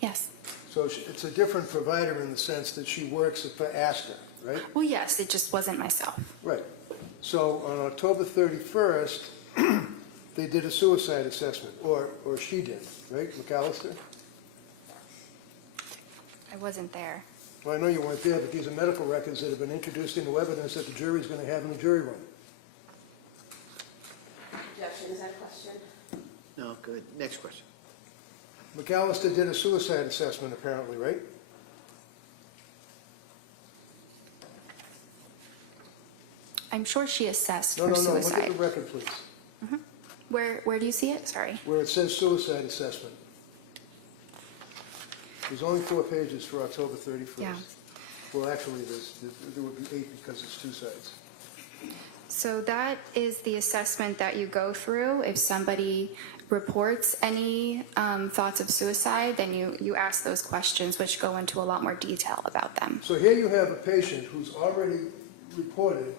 Yes. So it's a different provider in the sense that she works for Astor, right? Well, yes, it just wasn't myself. Right. So on October 31st, they did a suicide assessment, or she did, right, McAllister? I wasn't there. Well, I know you weren't there, but these are medical records that have been introduced into evidence that the jury's going to have in the jury room. Objection, is that a question? No, good. Next question. McAllister did a suicide assessment, apparently, right? I'm sure she assessed No, for no, no, look suicide. at the record, please, Where do you see it? Sorry. where it says suicide assessment. There's only 4 pages for October 31st. Yeah. Well, actually, there would be 8 because it's 2 sides. So that is the assessment that you go through. If somebody reports any thoughts of suicide, then you ask those questions, which go into a lot more detail about them. So here you have a patient who's already reported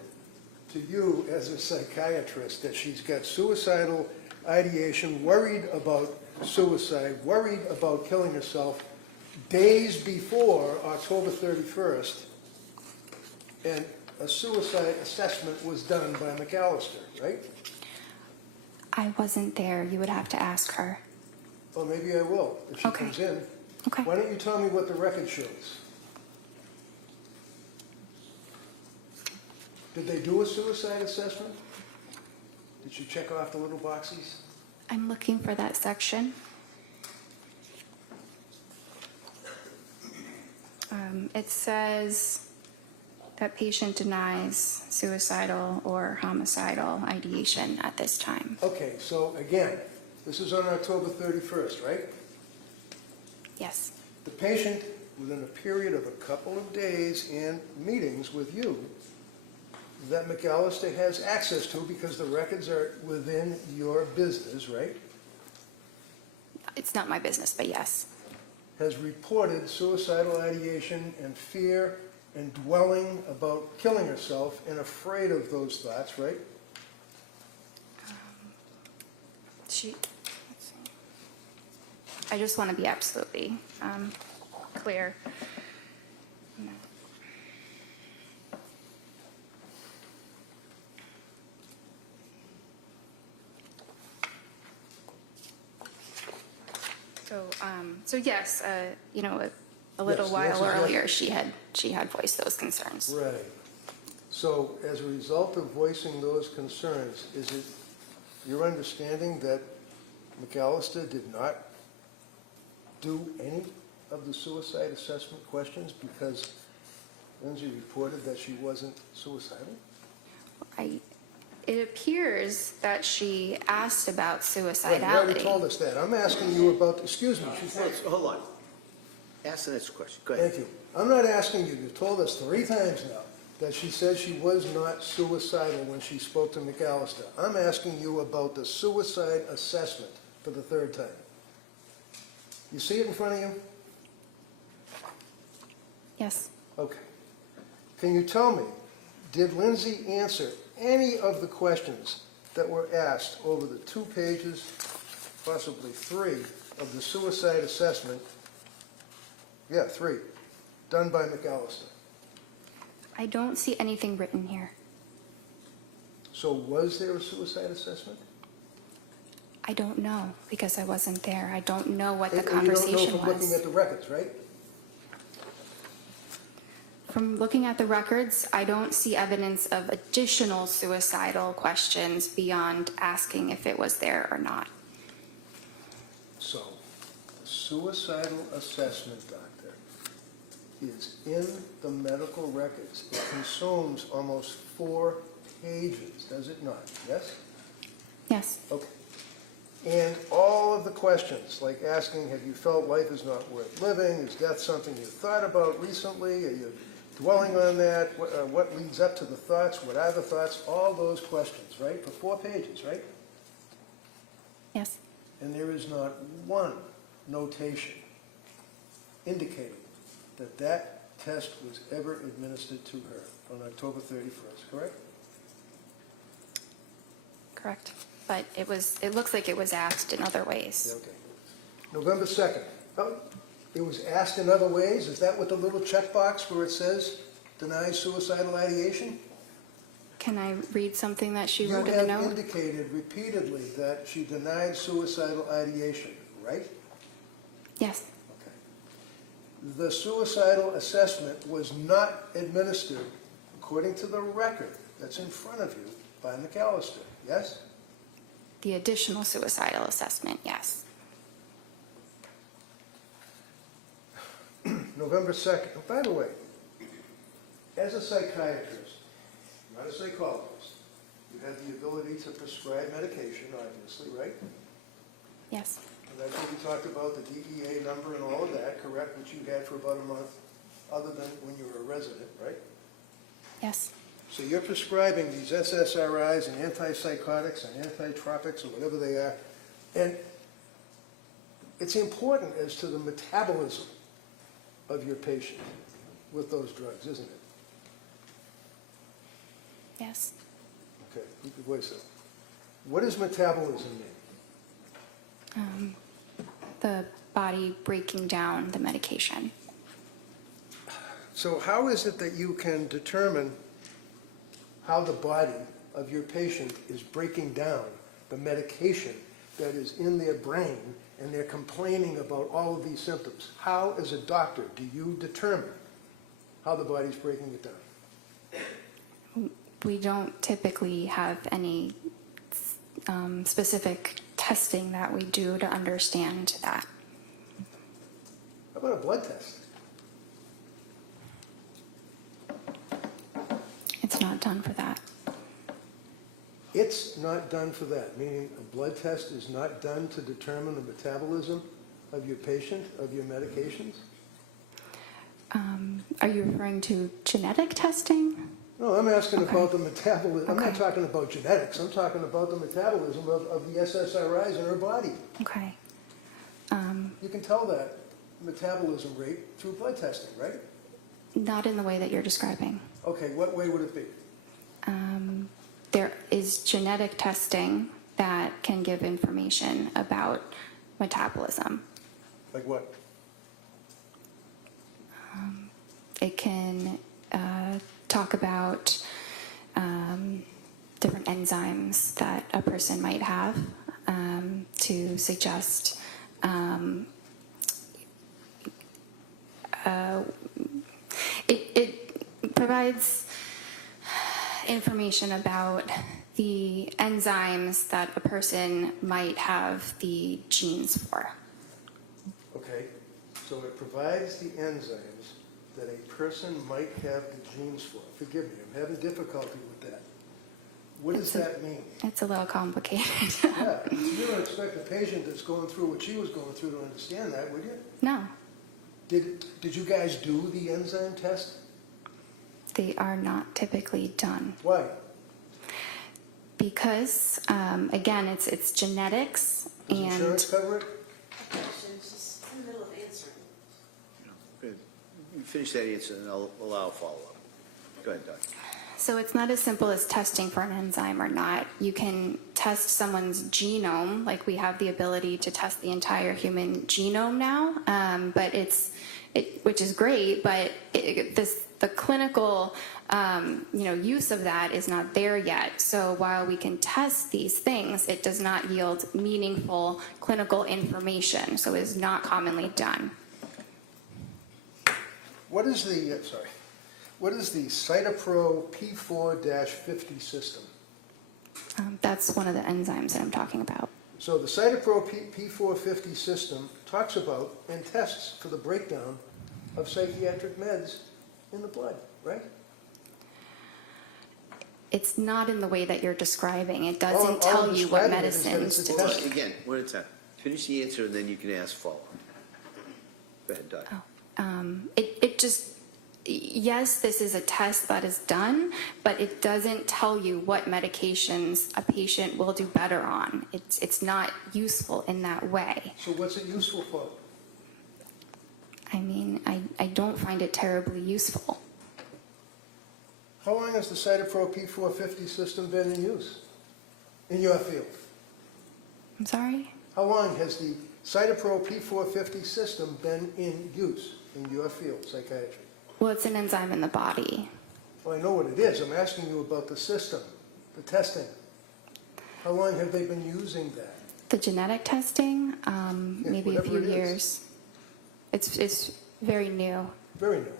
to you as a psychiatrist that she's got suicidal ideation, worried about suicide, worried about killing herself days before October 31st, and a suicide assessment was done by McAllister, right? I wasn't there. You would have to ask her. Well, maybe I will, if she Okay. comes in. Okay. Why don't you tell me what the record shows? Did they do a suicide assessment? Did she check off the little boxes? I'm looking for that section. It says that patient denies suicidal or homicidal ideation at this time. Okay, so again, this is on October 31st, right? Yes. The patient, within a period of a couple of days and meetings with you, that McAllister has access to because the records are within your business, right? It's not my business, but yes. Has reported suicidal ideation and fear and dwelling about killing herself and afraid of those thoughts, right? Let's see. I just want to be absolutely clear. So yes, a little Yes, while yes, yes. earlier, she had voiced those concerns. Right. So as a result of voicing those concerns, is it your understanding that McAllister did not do any of the suicide assessment questions because Lindsay reported that she wasn't suicidal? It appears that she asked about Right, you already suicidality. told us that. I'm asking you about, excuse me, she's not. Hold on. Ask the next question. Go ahead. Thank you. I'm not asking you, you've told us 3 times now that she said she was not suicidal when she spoke to McAllister. I'm asking you about the suicide assessment for the 3rd time. You see it in front of you? Yes. Okay. Can you tell me, did Lindsay answer any of the questions that were asked over the 2 pages, possibly 3, of the suicide assessment? Yeah, 3, done by McAllister. I don't see anything written here. So was there a suicide assessment? I don't know because I wasn't there. I don't know what the And conversation you don't know from looking was. at the records, right? From looking at the records, I don't see evidence of additional suicidal questions beyond asking if it was there or not. So, suicidal assessment, doctor, is in the medical records. It consumes almost 4 pages, does it not? Yes? Yes. Okay. And all of the questions, like asking, have you felt life is not worth living? Is death something you thought about recently? Are you dwelling on that? What leads up to the thoughts? What are the thoughts? All those questions, right? For 4 pages, right? Yes. And there is not one notation indicating that that test was ever administered to her on October 31st, correct? Correct. But it looks like it was asked in other ways. Okay. November 2nd. Oh, it was asked in other ways? Is that what the little checkbox where it says denies suicidal ideation? Can I read something that she You wrote in the have note? indicated repeatedly that she denied suicidal ideation, right? Yes. Okay. The suicidal assessment was not administered, according to the record that's in front of you, by McAllister, yes? The additional suicidal assessment, yes. November 2nd. Oh, by the way, as a psychiatrist, not a psychologist, you have the ability to prescribe medication, obviously, right? Yes. And that's what we talked about, the DEA number and all of that, correct, which you had for about a month, other than when you were a resident, right? Yes. So you're prescribing these SSRIs and antipsychotics and antitropics or whatever they are, and it's important as to the metabolism of your patient with those drugs, isn't it? Yes. Okay, keep your voice up. What does metabolism mean? The body breaking down the medication. So how is it that you can determine how the body of your patient is breaking down the medication that is in their brain and they're complaining about all of these symptoms? How, as a doctor, do you determine how the body's breaking it down? We don't typically have any specific testing that we do to understand that. How about a blood test? It's not done for that. It's not done for that, meaning a blood test is not done to determine the metabolism of your patient, of your medications? Are you referring to genetic testing? No, I'm asking Okay. about the metabolism. I'm not Okay. talking about genetics. I'm talking about the metabolism of the SSRIs in her body. Okay. You can tell that metabolism rate through blood testing, right? Not in the way that you're describing. Okay, what way would it be? There is genetic testing that can give information about metabolism. Like what? It can talk about different enzymes that a person might have to suggest it provides information about the enzymes that a person might have the genes for. Okay, so it provides the enzymes that a person might have the genes for. Forgive me, I'm having difficulty with that. What does that mean? It's a little complicated. Yeah, you don't expect a patient that's going through what she was going through to understand that, would you? No, Did you guys do the enzyme test? they are not typically done. Why? Because, again, it's genetics Does and insurance cover it? Objection, she's in the middle of answering. Good. You finish that answer, and I'll allow a follow-up. Go ahead, Doc. so it's not as simple as testing for an enzyme or not. You can test someone's genome, like we have the ability to test the entire human genome now, but which is great, but the clinical use of that is not there yet. So while we can test these things, it does not yield meaningful clinical information, so it is not commonly done. What is the Cytopro P4-50 system? That's one of the enzymes that I'm talking about. So the Cytopro P450 system talks about and tests for the breakdown of psychiatric meds in the blood, right? It's not in the way that you're describing. It All doesn't I'm tell you what describing is that medicines it's a to test. take. Again, one at a time. Finish the answer, and then you can ask follow-up. Go ahead, Doc. It just, yes, this is a test that is done, but it doesn't tell you what medications a patient will do better on. It's not useful in that way. So what's it useful for? I mean, I don't find it terribly useful. How long has the Cytopro P450 system been in use in your field? I'm sorry? How long has the Cytopro P450 system been in use in your field, psychiatry? Well, it's an enzyme in the body. Well, I know what it is. I'm asking you about the system, the testing. How long have they been using that? The genetic testing, maybe a whatever few it is. years. It's very new, Very new.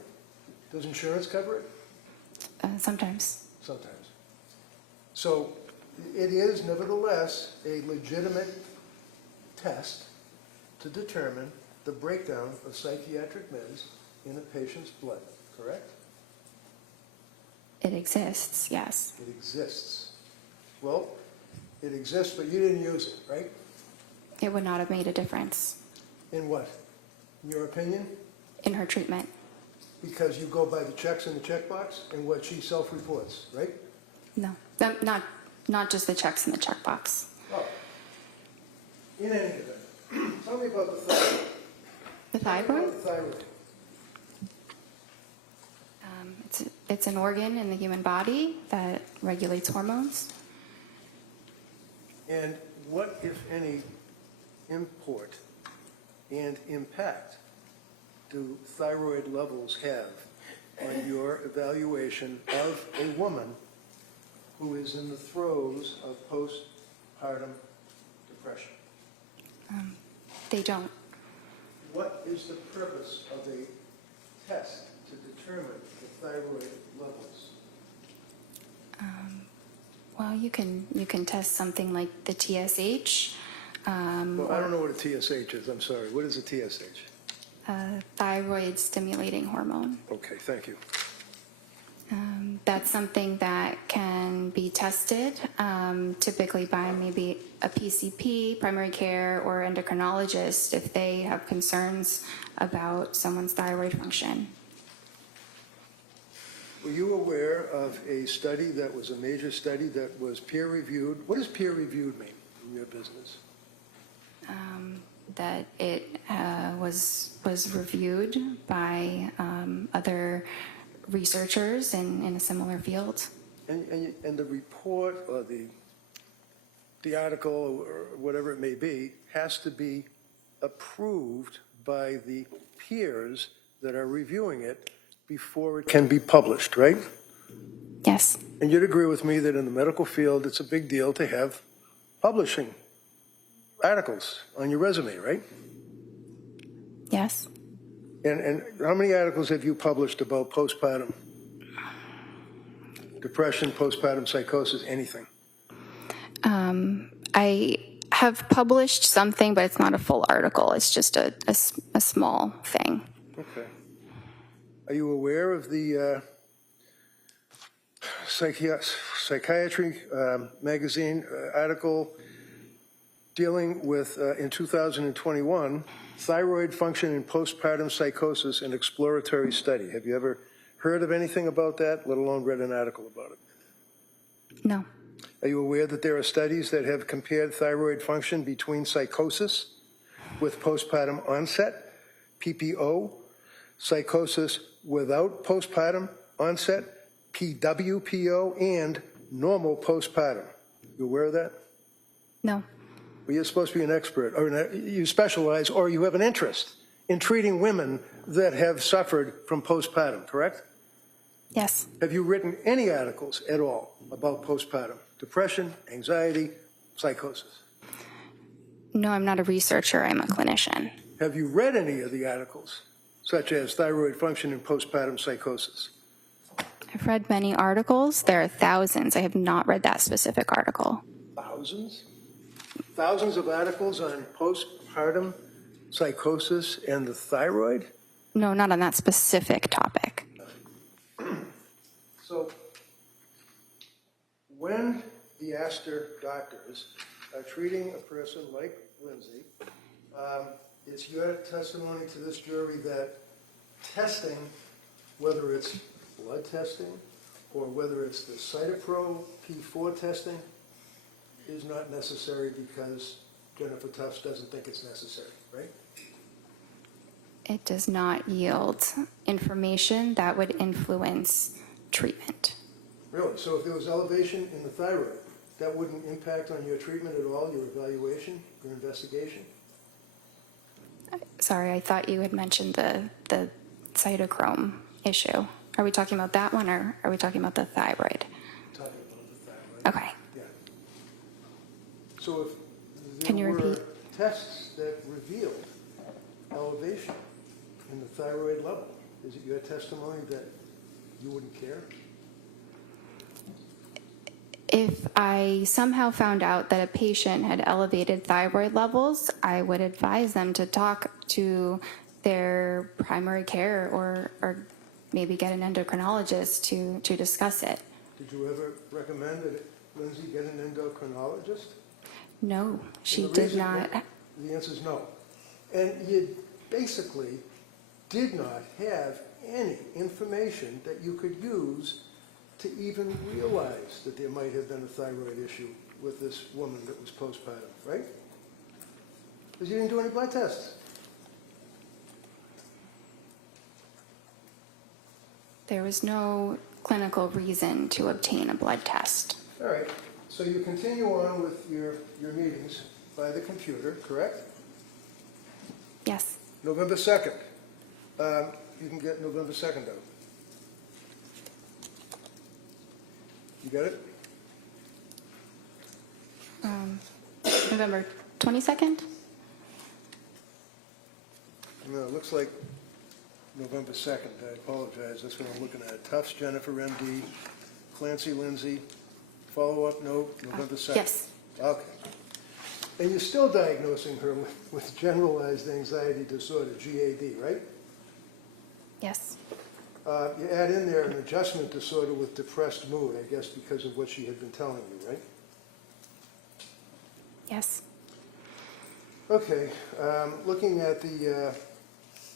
Does insurance cover it? sometimes. Sometimes. So it is nevertheless a legitimate test to determine the breakdown of psychiatric meds in a patient's blood, correct? It exists, yes. It exists. Well, it exists, but you didn't use it, right? It would not have made a difference In what? In your opinion? in her treatment. Because you go by the checks in the checkbox and what she self-reports, right? No, not just the checks in the checkbox. Oh. In any event, tell me about the thyroid. The thyroid? About the thyroid. It's an organ in the human body that regulates hormones. And what, if any, import and impact do thyroid levels have on your evaluation of a woman who is in the throes of postpartum depression? They don't. What is the purpose of a test to determine the thyroid levels? Well, you can test something like the TSH, Well, I don't know what a TSH is, I'm sorry. What is a TSH? thyroid stimulating hormone. Okay, thank you. That's something that can be tested, typically by maybe a PCP, primary care, or endocrinologist if they have concerns about someone's thyroid function. Were you aware of a study that was a major study that was peer-reviewed? What does peer-reviewed mean in your business? That it was reviewed by other researchers in a similar field. And the report or the article or whatever it may be has to be approved by the peers that are reviewing it before it can be published, right? Yes. And you'd agree with me that in the medical field, it's a big deal to have publishing articles on your resume, right? Yes. And how many articles have you published about postpartum depression, postpartum psychosis, anything? I have published something, but it's not a full article. It's just a small thing. Okay. Are you aware of the psychiatry magazine article dealing with, in 2021, thyroid function in postpartum psychosis, an exploratory study? Have you ever heard of anything about that, let alone read an article about it? No. Are you aware that there are studies that have compared thyroid function between psychosis with postpartum onset, PPO, psychosis without postpartum onset, PWPO, and normal postpartum? You aware of that? No. Well, you're supposed to be an expert, or you specialize, or you have an interest in treating women that have suffered from postpartum, correct? Yes. Have you written any articles at all about postpartum? Depression, anxiety, psychosis? No, I'm not a researcher. I'm a clinician. Have you read any of the articles, such as thyroid function in postpartum psychosis? I've read many articles. There are thousands. I have not read that specific article. Thousands? Thousands of articles on postpartum psychosis and the thyroid? No, not on that specific topic. So, when the Astor doctors are treating a person like Lindsay, it's your testimony to this jury that testing, whether it's blood testing or whether it's the Cytopro P4 testing, is not necessary because Jennifer Tufts doesn't think it's necessary, right? It does not yield information that would influence treatment. Really? So if there was elevation in the thyroid, that wouldn't impact on your treatment at all, your evaluation, your investigation? Sorry, I thought you had mentioned the cytochrome issue. Are we talking about that one, or are we talking about the thyroid? Talking about the thyroid. Okay. Yeah. So if Can you there were repeat? tests that revealed elevation in the thyroid level, is it your testimony that you wouldn't care? If I somehow found out that a patient had elevated thyroid levels, I would advise them to talk to their primary care or maybe get an endocrinologist to discuss it. Did you ever recommend that Lindsay get an endocrinologist? No, she And the did reason- not. The answer is no. And you basically did not have any information that you could use to even realize that there might have been a thyroid issue with this woman that was postpartum, right? Because you didn't do any blood tests. There was no clinical reason to obtain a blood test. All right, so you continue on with your meetings by the computer, correct? Yes. November 2nd. You can get November 2nd out. You got it? November 22nd? No, it looks like November 2nd. I apologize. That's what I'm looking at. Tufts, Jennifer, MD, Clancy, Lindsay. Follow-up note, November 2nd. Yes. Okay. And you're still diagnosing her with generalized anxiety disorder, GAD, right? Yes. You add in there an adjustment disorder with depressed mood, I guess because of what she had been telling you, right? Yes. Okay, looking at the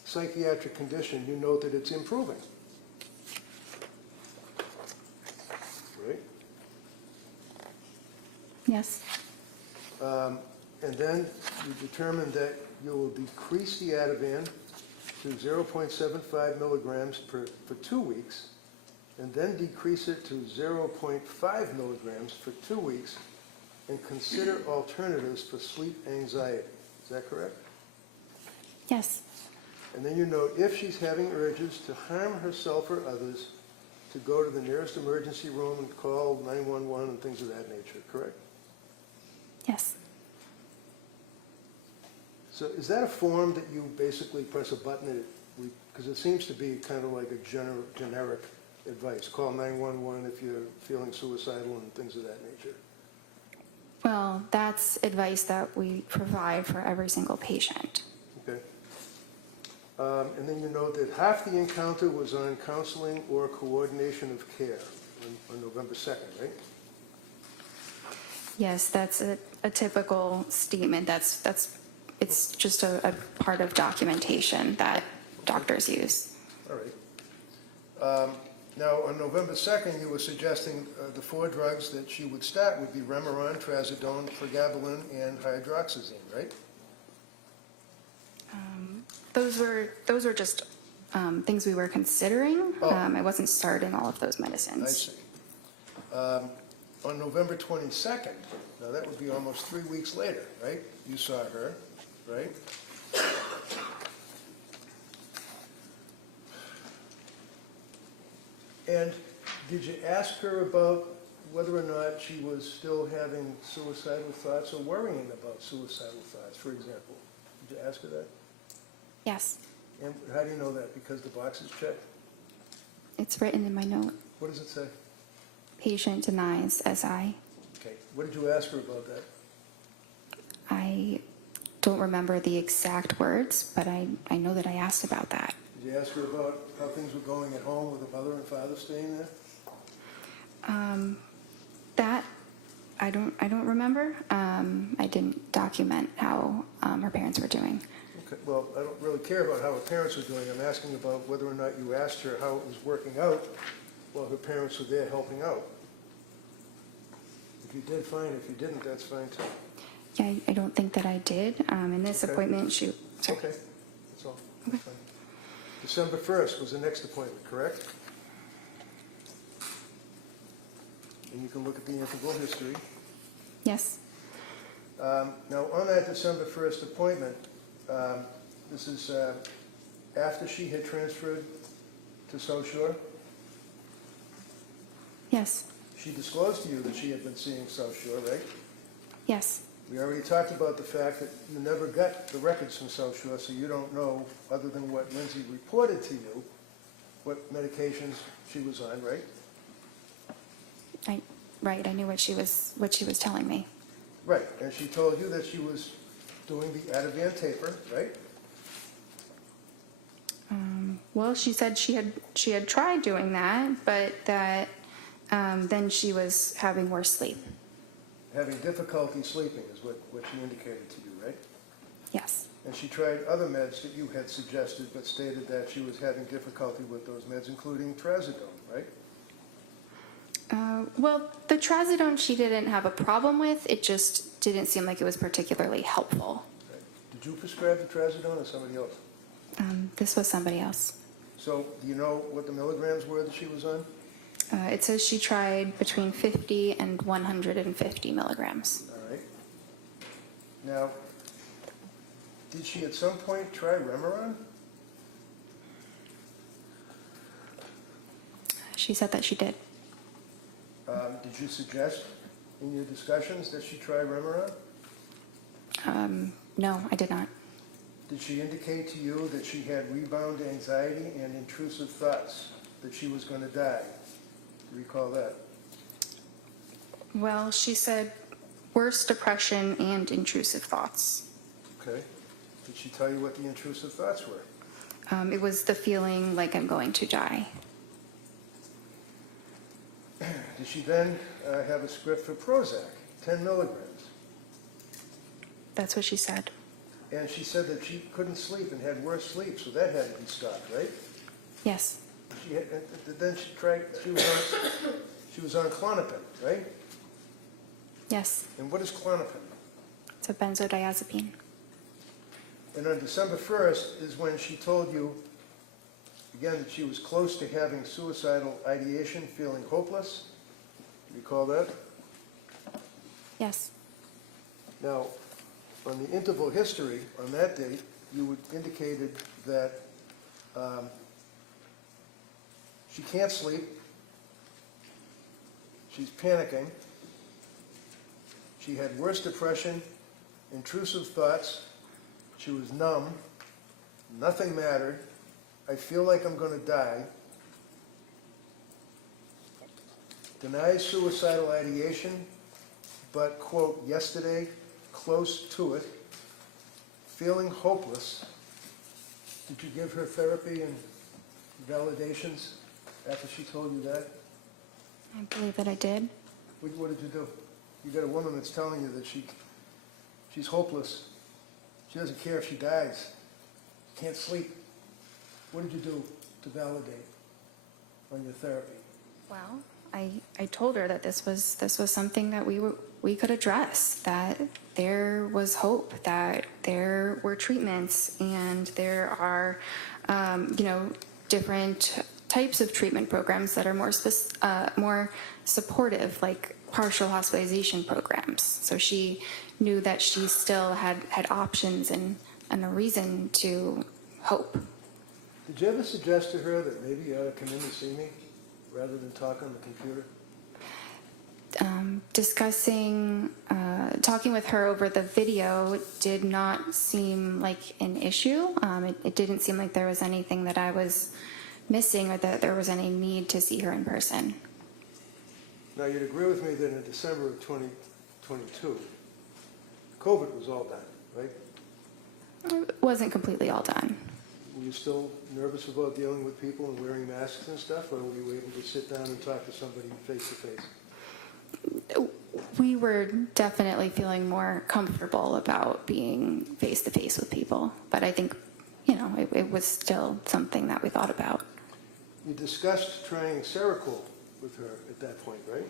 psychiatric condition, you note that it's improving. Right? Yes. And then you determine that you will decrease the Ativan to 0.75 milligrams for 2 weeks, and then decrease it to 0.5 milligrams for 2 weeks, and consider alternatives for sleep anxiety. Is that correct? Yes. And then you note if she's having urges to harm herself or others, to go to the nearest emergency room and call 911 and things of that nature, correct? Yes. So is that a form that you basically press a button, because it seems to be kind of like a generic advice, call 911 if you're feeling suicidal and things of that nature? Well, that's advice that we provide for every single patient. Okay. And then you note that half the encounter was on counseling or coordination of care on November 2nd, right? Yes, that's a typical statement. It's just a part of documentation that doctors use. All right. Now, on November 2nd, you were suggesting the 4 drugs that she would start would be Remeron, Trazodone, Pregabalin, and hydroxyzine, right? Those were just things we were considering. Oh. I wasn't starting all of those I medicines. see. On November 22nd, now that would be almost 3 weeks later, right? You saw her, right? And did you ask her about whether or not she was still having suicidal thoughts or worrying about suicidal thoughts, for example? Did you ask her that? Yes, And how do you know that? Because the box is checked? it's written in my note. What does it say? Patient denies SI. Okay. What did you ask her about that? I don't remember the exact words, but I know that I asked about that. Did you ask her about how things were going at home with the mother and father staying there? That I don't remember. I didn't document how her parents were doing. Okay. Well, I don't really care about how her parents were doing. I'm asking about whether or not you asked her how it was working out while her parents were there helping out. If you did, fine. If you didn't, that's fine too. Yeah, I don't think that I did. In this Okay. appointment, sorry. Okay, that's all. That's fine. December 1st was the next appointment, correct? And you can look at the integral history. Yes, Now, on that December 1st appointment, this is after she had transferred to South Shore. yes, She disclosed to you that she had been seeing South Shore, right? yes, We already talked about the fact that you never got the records from South Shore, so you don't know, other than what Lindsay reported to you, what medications she was on, right? right. I knew what she was telling me. Right, and she told you that she was doing the Ativan taper, right? Well, she said she had tried doing that, but that then she was having worse sleep. Having difficulty sleeping is what she indicated to you, right? Yes. And she tried other meds that you had suggested, but stated that she was having difficulty with those meds, including Trazodone, right? Well, the trazodone she didn't have a problem with. It just didn't seem like it was particularly helpful. Right. Did you prescribe the Trazodone or somebody else? This was somebody else. So, do you know what the milligrams were that she was on? It says she tried between 50 and 150 milligrams. All right. Now, did she at some point try Remeron? She said that she did. Did you suggest in your discussions that she try Remeron? No, I did not. Did she indicate to you that she had rebound anxiety and intrusive thoughts, that she was going to die? Do you recall that? Well, she said worse depression and intrusive thoughts. Okay. Did she tell you what the intrusive thoughts were? It was the feeling like I'm going to die. Did she then have a script for Prozac, 10 milligrams? That's what she said. And she said that she couldn't sleep and had worse sleep, so that had to be stopped, right? Yes. She had, then she was on Klonopin, right? Yes. And what is Klonopin? It's a benzodiazepine. And on December 1st is when she told you, again, that she was close to having suicidal ideation, feeling hopeless. Do you recall that? Yes. Now, on the interval history, on that date, you indicated that she can't sleep, she's panicking, she had worse depression, intrusive thoughts, she was numb, nothing mattered, I feel like I'm going to die, denies suicidal ideation, but, quote, yesterday, close to it, feeling hopeless. Did you give her therapy and validations after she told you that? I believe that I did. What did you do? You got a woman that's telling you that she's hopeless. She doesn't care if she dies. Can't sleep. What did you do to validate on your therapy? Well, I told her that this was something that we could address, that there was hope, that there were treatments, and there are different types of treatment programs that are more supportive, like partial hospitalization programs. So she knew that she still had options and a reason to hope. Did you ever suggest to her that maybe you ought to come in to see me rather than talk on the computer? Talking with her over the video did not seem like an issue. It didn't seem like there was anything that I was missing or that there was any need to see her in person. Now, you'd agree with me that in December of 2022, COVID was all done, right? It wasn't completely all done. Were you still nervous about dealing with people and wearing masks and stuff, or were you able to sit down and talk to somebody face to face? We were definitely feeling more comfortable about being face to face with people, but I think, it was still something that we thought about. You discussed trying Seroquel with her at that point, right?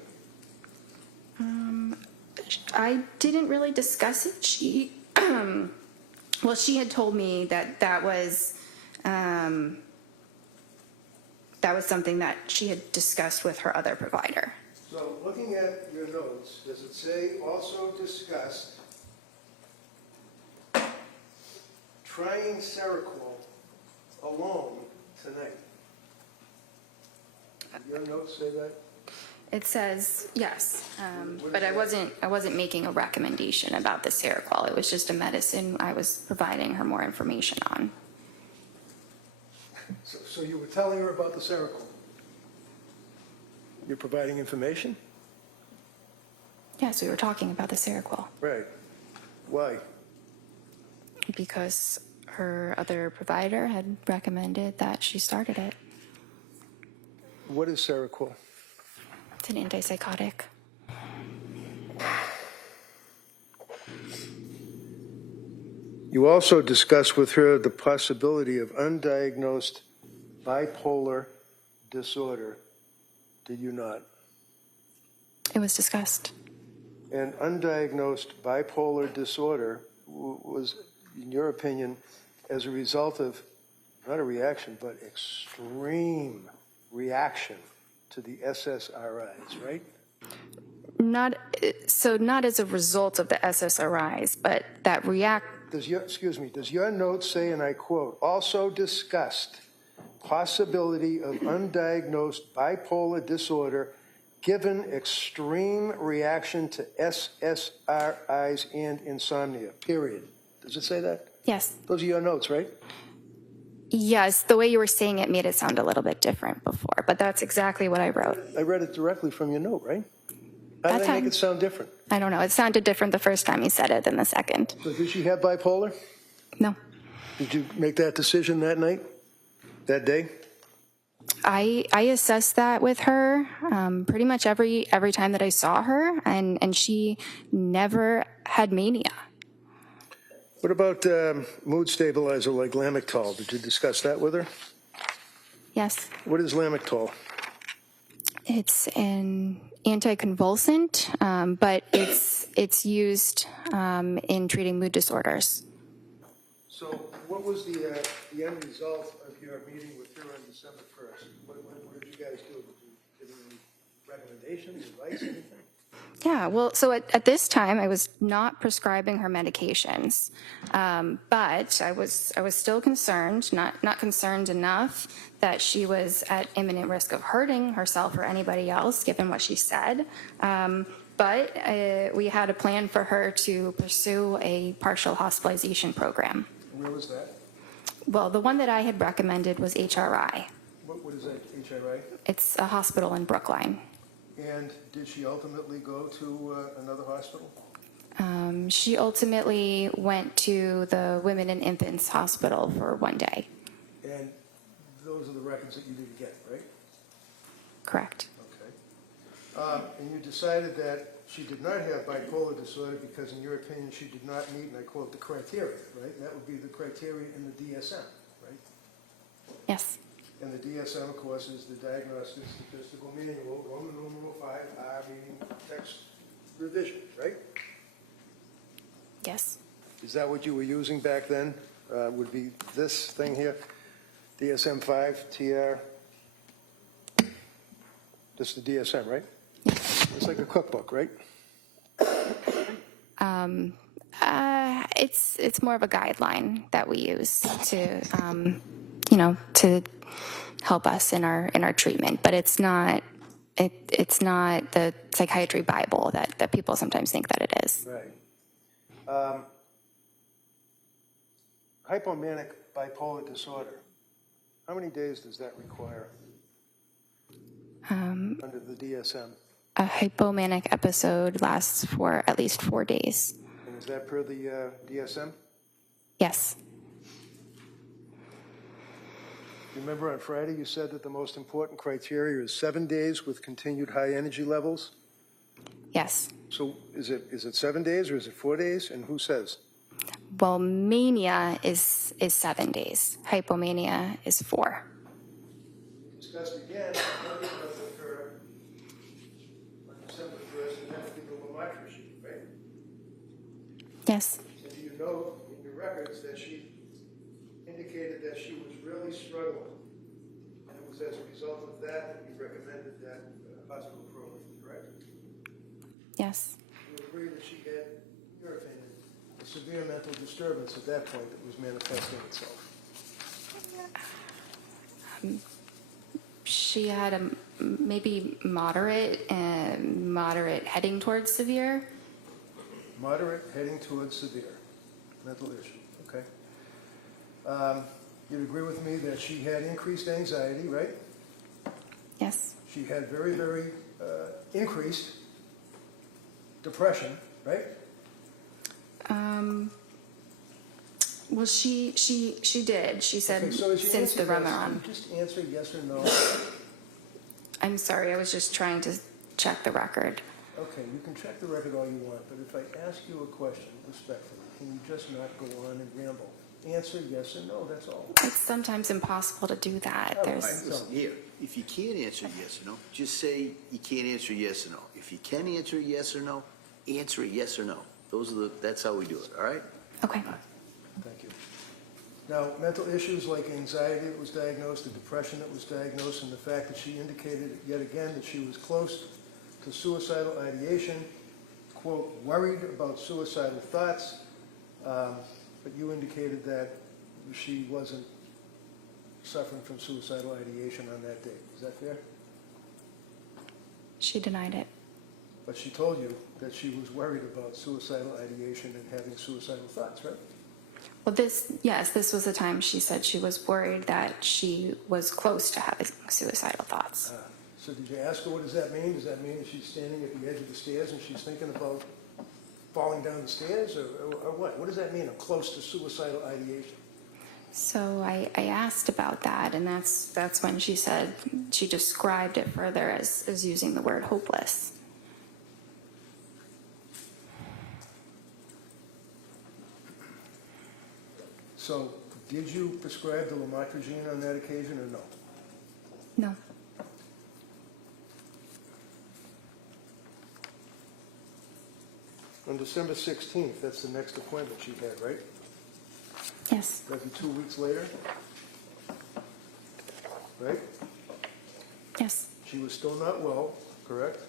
I didn't really discuss it. She had told me that was something that she had discussed with her other provider. So looking at your notes, does it say also discussed trying Seroquel alone tonight? Your notes say that? It says yes, What but is I wasn't making a recommendation about the Seroquel. It was just a medicine I was providing her more information on. So you were telling her about the Seroquel? You're providing information? Yes, we were talking about the Seroquel Right. Why? because her other provider had recommended that she started it. What is Seroquel? It's an antipsychotic. You also discussed with her the possibility of undiagnosed bipolar disorder, did you not? It was discussed. And undiagnosed bipolar disorder was, in your opinion, as a result of not a reaction, but extreme reaction to the SSRIs, right? Not as a result of the SSRIs, but that Does your note say, and I quote, also discussed possibility of undiagnosed bipolar disorder given extreme reaction to SSRIs and insomnia, period. Does it say that? Yes. Those are your notes, right? Yes, the way you were saying it made it sound a little bit different before, but that's exactly what I wrote. I read it directly from your note, right? How did That I make time- it sound different? I don't know. It sounded different the first time you said it than the second. So did she have bipolar? No. Did you make that decision that night? that day? I assessed that with her pretty much every time that I saw her, and she never had mania. What about mood stabilizer like Lamictal? Did you discuss that with her? Yes, What is Lamictal? it's an anticonvulsant, but it's used in treating mood disorders. So what was the end result of your meeting with her on December 1st? What did you guys do? Did you give her any recommendations, advice, anything? Yeah, well, so at this time, I was not prescribing her medications, but I was still concerned, not concerned enough that she was at imminent risk of hurting herself or anybody else, given what she said. But we had a plan for her to pursue a partial hospitalization program. Where was that? Well, the one that I had recommended was HRI. What is that, HRI? It's a hospital in Brookline. And did she ultimately go to another hospital? She ultimately went to the Women and Infants Hospital for one day. And those are the records that you didn't get, right? Correct. Okay. And you decided that she did not have bipolar disorder because, in your opinion, she did not meet, and I quote, the criteria, right? And that would be the criteria in the DSM, right? Yes. And the DSM, of course, is the Diagnostic Statistical Manual, Roman numeral 5R, meaning text revision, right? Yes. Is that what you were using back then? Would be this thing here, DSM-5, TR? This is the DSM, right? Yes. It's like a cookbook, right? It's more of a guideline that we use to, to help us in our treatment, but it's not the psychiatry Bible that people sometimes think that it is. Right. Hypomanic bipolar disorder. How many days does that require under the DSM? A hypomanic episode lasts for at least 4 days. And is that per the DSM? Yes. Remember on Friday you said that the most important criteria is 7 days with continued high energy levels? Yes. So is it 7 days or is it 4 days? And who says? Well, mania is 7 days. Hypomania is 4. Discussed again, what did occur on December 1st, and that would be the Lamont sheet, right? Yes. And do you know in your records that she indicated that she was really struggling? And it was as a result of that you recommended that hospital program, correct? Yes. You agree that she had, in your opinion, a severe mental disturbance at that point that was manifesting itself? She had a maybe moderate heading towards severe. Moderate, heading towards severe mental issue, okay. You'd agree with me that she had increased anxiety, right? Yes. She had very, very increased depression, right? Well, she did. She said Okay, so as you since answer the this, Ramadan. can you just answer yes or no? I'm sorry. I was just trying to check the record. Okay, you can check the record all you want, but if I ask you a question respectfully, can you just not go on and ramble? Answer yes or no, that's all. It's sometimes impossible to do that. Oh, There's Listen, here, if you can't answer yes or no, just say you can't answer yes or no. If you can answer yes or no, answer it yes or no. That's how we do it, all right? okay. Thank you. Now, mental issues like anxiety that was diagnosed, the depression that was diagnosed, and the fact that she indicated yet again that she was close to suicidal ideation, quote, worried about suicidal thoughts, but you indicated that she wasn't suffering from suicidal ideation on that day. Is that fair? She denied it. But she told you that she was worried about suicidal ideation and having suicidal thoughts, right? Well, this was the time she said she was worried that she was close to having suicidal thoughts. So did you ask her what does that mean? Does that mean that she's standing at the edge of the stairs and she's thinking about falling down the stairs, or what? What does that mean? I'm close to suicidal ideation. So I asked about that, and that's when she said, she described it further as using the word hopeless. So, did you prescribe the lamotrigine on that occasion or no? No. On December 16th, that's the next appointment she had, right? Yes. That'd be 2 weeks later? Right? Yes. She was still not well, correct?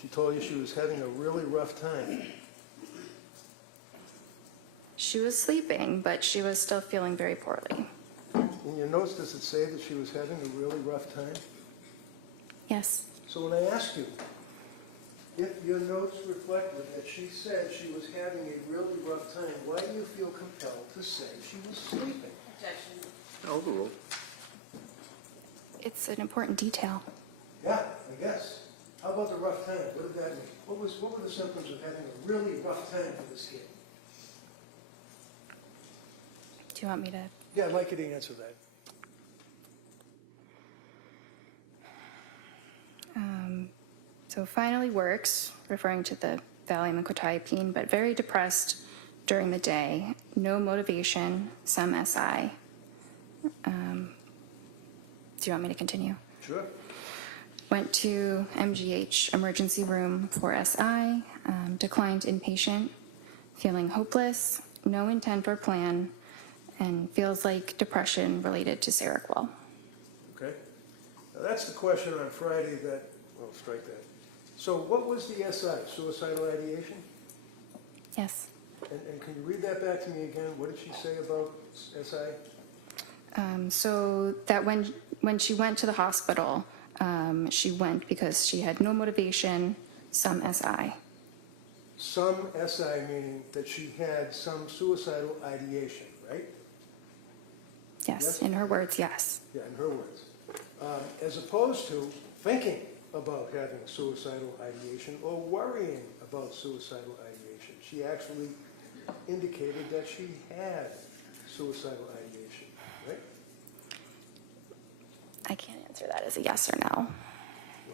She told you she was having a really rough time. She was sleeping, but she was still feeling very poorly. In your notes, does it say that she was having a really rough time? Yes. So when I asked you, if your notes reflected that she said she was having a really rough time, why do you feel compelled to say she was sleeping? Objection. Overruled. It's an important detail. Yeah, I guess. How about the rough time? What did that mean? What were the symptoms of having a really rough time for this kid? Do you want me to? Yeah, I'd like you to answer that. So finally works, referring to the Valium and quetiapine, but very depressed during the day. No motivation, some SI. Do you want me to continue? Sure. Went to MGH emergency room for SI, declined inpatient, feeling hopeless, no intent or plan, and feels like depression related to Seroquel. Okay. Now that's the question on Friday that, well, strike that. So what was the SI, suicidal ideation? Yes. And can you read that back to me again? What did she say about SI? So that when she went to the hospital, she went because she had no motivation, some SI. Some SI meaning that she had some suicidal ideation, right? Yes, Yes? in her words, yes. Yeah, in her words. As opposed to thinking about having suicidal ideation or worrying about suicidal ideation. She actually indicated that she had suicidal ideation, right? I can't answer that as a yes or no.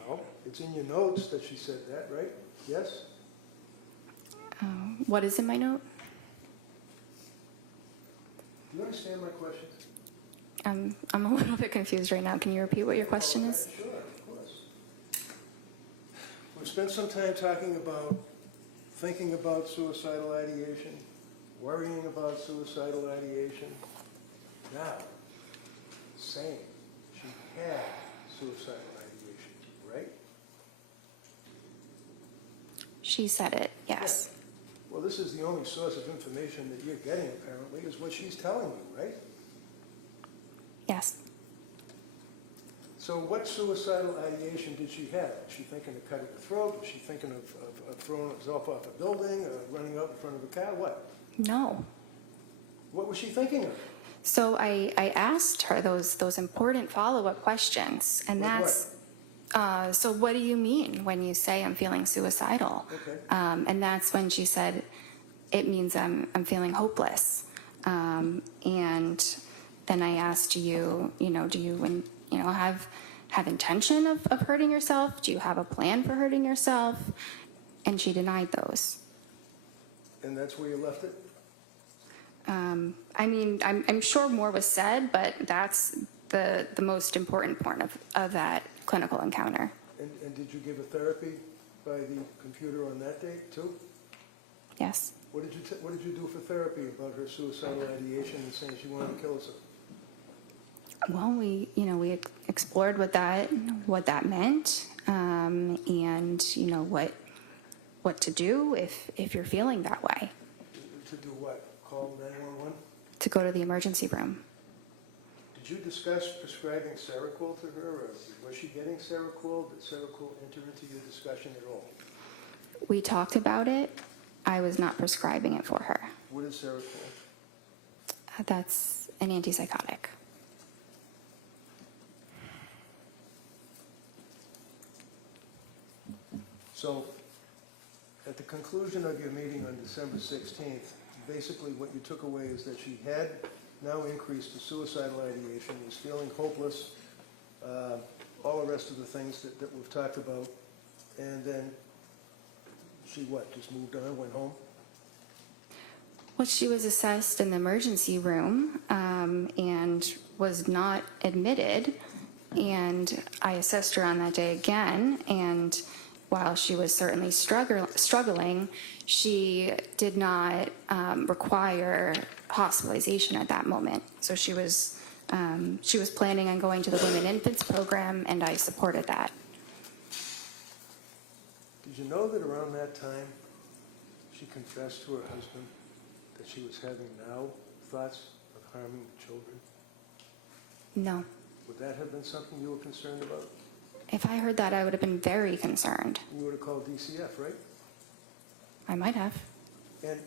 Well, it's in your notes that she said that, right? Yes? What is in my note? Do you understand my question? I'm a little bit confused right now. Can you repeat what your question is? Sure, of course. We've spent some time talking about thinking about suicidal ideation, worrying about suicidal ideation. Now, saying she had suicidal ideation, right? She said it, yes. Well, this is the only source of information that you're getting, apparently, is what she's telling you, right? Yes. So what suicidal ideation did she have? Was she thinking of cutting her throat? Was she thinking of throwing herself off a building, or running out in front of a car? What? No. What was she thinking of? So I asked her those important follow-up questions, and Like that's, so what do you mean when you say I'm feeling suicidal? Okay. And that's when she said, it means I'm feeling hopeless. And then I asked you, do you have intention of hurting yourself? Do you have a plan for hurting yourself? And she denied those. And that's where you left it? I mean, I'm sure more was said, but that's the most important part of that clinical encounter. And did you give a therapy by the computer on that date, too? Yes. What did you do for therapy about her suicidal ideation and saying she wanted to kill herself? Well, we explored what that meant, and what to do if you're feeling that way. To do what? Call 911? To go to the emergency room. Did you discuss prescribing Seroquel to her, or was she getting Seroquel? Did Seroquel enter into your discussion at all? We talked about it. I was not prescribing it for her. What is Seroquel? That's an antipsychotic. So, at the conclusion of your meeting on December 16th, basically what you took away is that she had now increased to suicidal ideation, was feeling hopeless, all the rest of the things that we've talked about, and then she what, just moved on, went home? Well, she was assessed in the emergency room and was not admitted. And I assessed her on that day again. And while she was certainly struggling, she did not require hospitalization at that moment. So she was planning on going to the Women and Infants program, and I supported that. Did you know that around that time, she confessed to her husband that she was having now thoughts of harming the children? No. Would that have been something you were concerned about? If I heard that, I would have been very concerned. You would have called DCF, right? I might have. And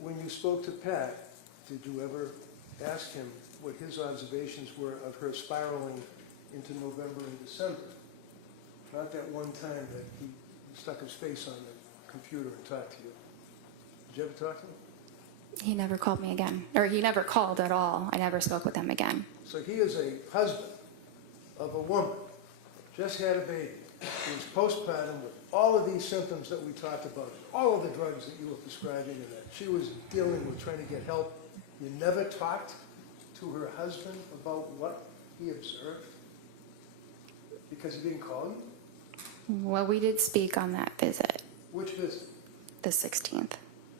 when you spoke to Pat, did you ever ask him what his observations were of her spiraling into November and December? Not that one time that he stuck his face on the computer and talked to you. Did you ever talk to him? He never called me again. Or he never called at all. I never spoke with him again. So he is a husband of a woman, just had a baby, who's postpartum with all of these symptoms that we talked about, all of the drugs that you were prescribing and that she was dealing with, trying to get help. You never talked to her husband about what he observed? Because he didn't call you? Well, we did speak on that visit, Which visit? the 16th.